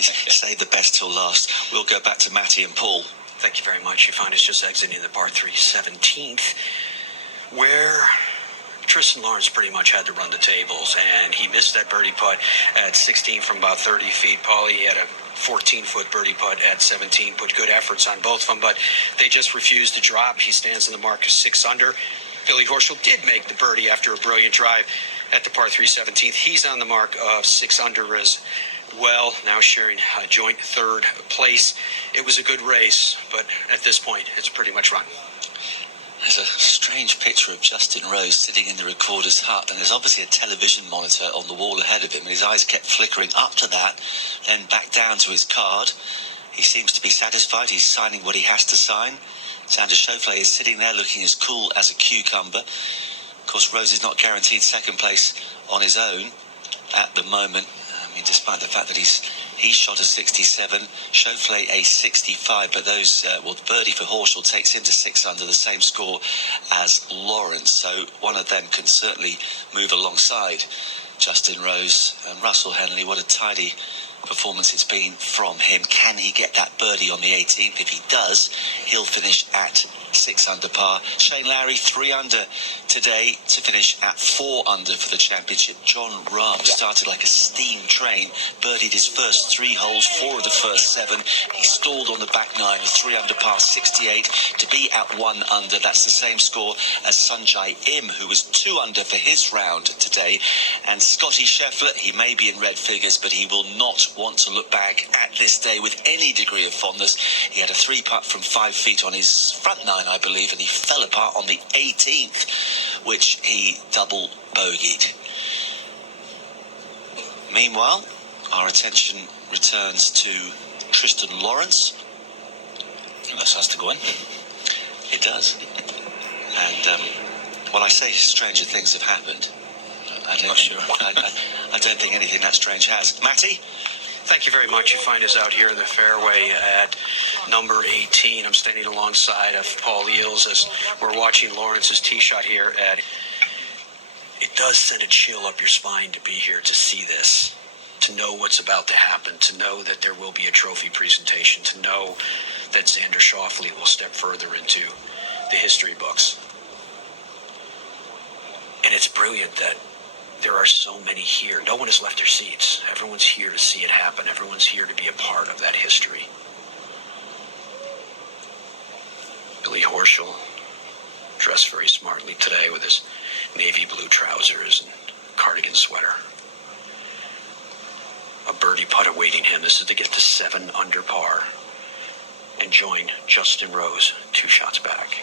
Save the best till last. We'll go back to Matty and Paul. Thank you very much. You find us just exiting the par 3 17th, where Tristan Lawrence pretty much had to run the tables, and he missed that birdie putt at 16 from about 30 feet. Paulie had a 14-foot birdie putt at 17, put good efforts on both of them, but they just refused to drop. He stands on the mark of 6 under. Billy Horschel did make the birdie after a brilliant drive at the par 3 17th. He's on the mark of 6 under as well, now sharing a joint third place. It was a good race, but at this point, it's pretty much run. There's a strange picture of Justin Rose sitting in the recorder's hut, and there's obviously a television monitor on the wall ahead of him, and his eyes kept flickering up to that, then back down to his card. He seems to be satisfied. He's signing what he has to sign. Xander Schauffele is sitting there looking as cool as a cucumber. Of course, Rose is not guaranteed second place on his own at the moment. I mean, despite the fact that he's shot a 67, Schauffele a 65, but the birdie for Horschel takes him to 6 under, the same score as Lawrence. So one of them can certainly move alongside Justin Rose. And Russell Henley, what a tidy performance it's been from him. Can he get that birdie on the 18th? If he does, he'll finish at 6 under par. Shane Lowry 3 under today to finish at 4 under for the championship. John Rahm started like a steam train, birdied his first 3 holes, 4 of the first 7. He stalled on the back 9 of 3 under par 68 to be at 1 under. That's the same score as Sanjay Im, who was 2 under for his round today. And Scotty Scheffler, he may be in red figures, but he will not want to look back at this day with any degree of fondness. He had a 3-putt from 5 feet on his front 9, I believe, and he fell apart on the 18th, which he double bogeyed. Meanwhile, our attention returns to Tristan Lawrence. This has to go in. It does. And, well, I say stranger things have happened. I don't think anything that strange has. Matty? Thank you very much. You find us out here in the fairway at number 18. I'm standing alongside of Paul Eels as we're watching Lawrence's tee shot here. It does send a chill up your spine to be here to see this, to know what's about to happen, to know that there will be a trophy presentation, to know that Xander Schauffele will step further into the history books. And it's brilliant that there are so many here. No one has left their seats. Everyone's here to see it happen. Everyone's here to be a part of that history. Billy Horschel, dressed very smartly today with his navy blue trousers and cardigan sweater. A birdie putt awaiting him. This is to get to 7 under par and join Justin Rose 2 shots back.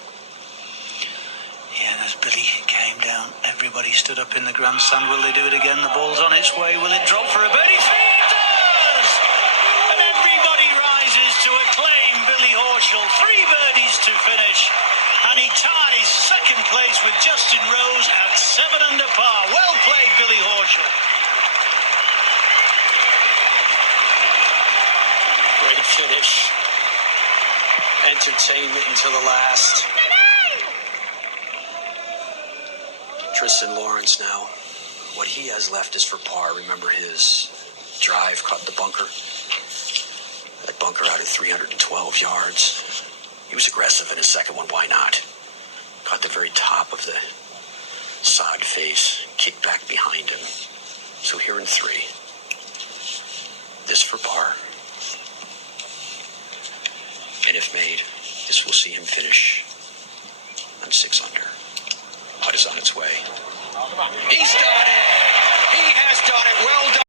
Yeah, and as Billy came down, everybody stood up in the grandstand. Will they do it again? The ball's on its way. Will it drop for a birdie? 3 it does! And everybody rises to acclaim Billy Horschel. 3 birdies to finish. And he ties second place with Justin Rose at 7 under par. Well played, Billy Horschel. Great finish. Entertainment until the last. Tristan Lawrence now, what he has left is for par. Remember, his drive caught the bunker. That bunker out at 312 yards. He was aggressive in his second one. Why not? Caught the very top of the sod face, kicked back behind him. So here in 3. This for par. And if made, this will see him finish on 6 under. Putt is on its way. He's done it! He has done it. Well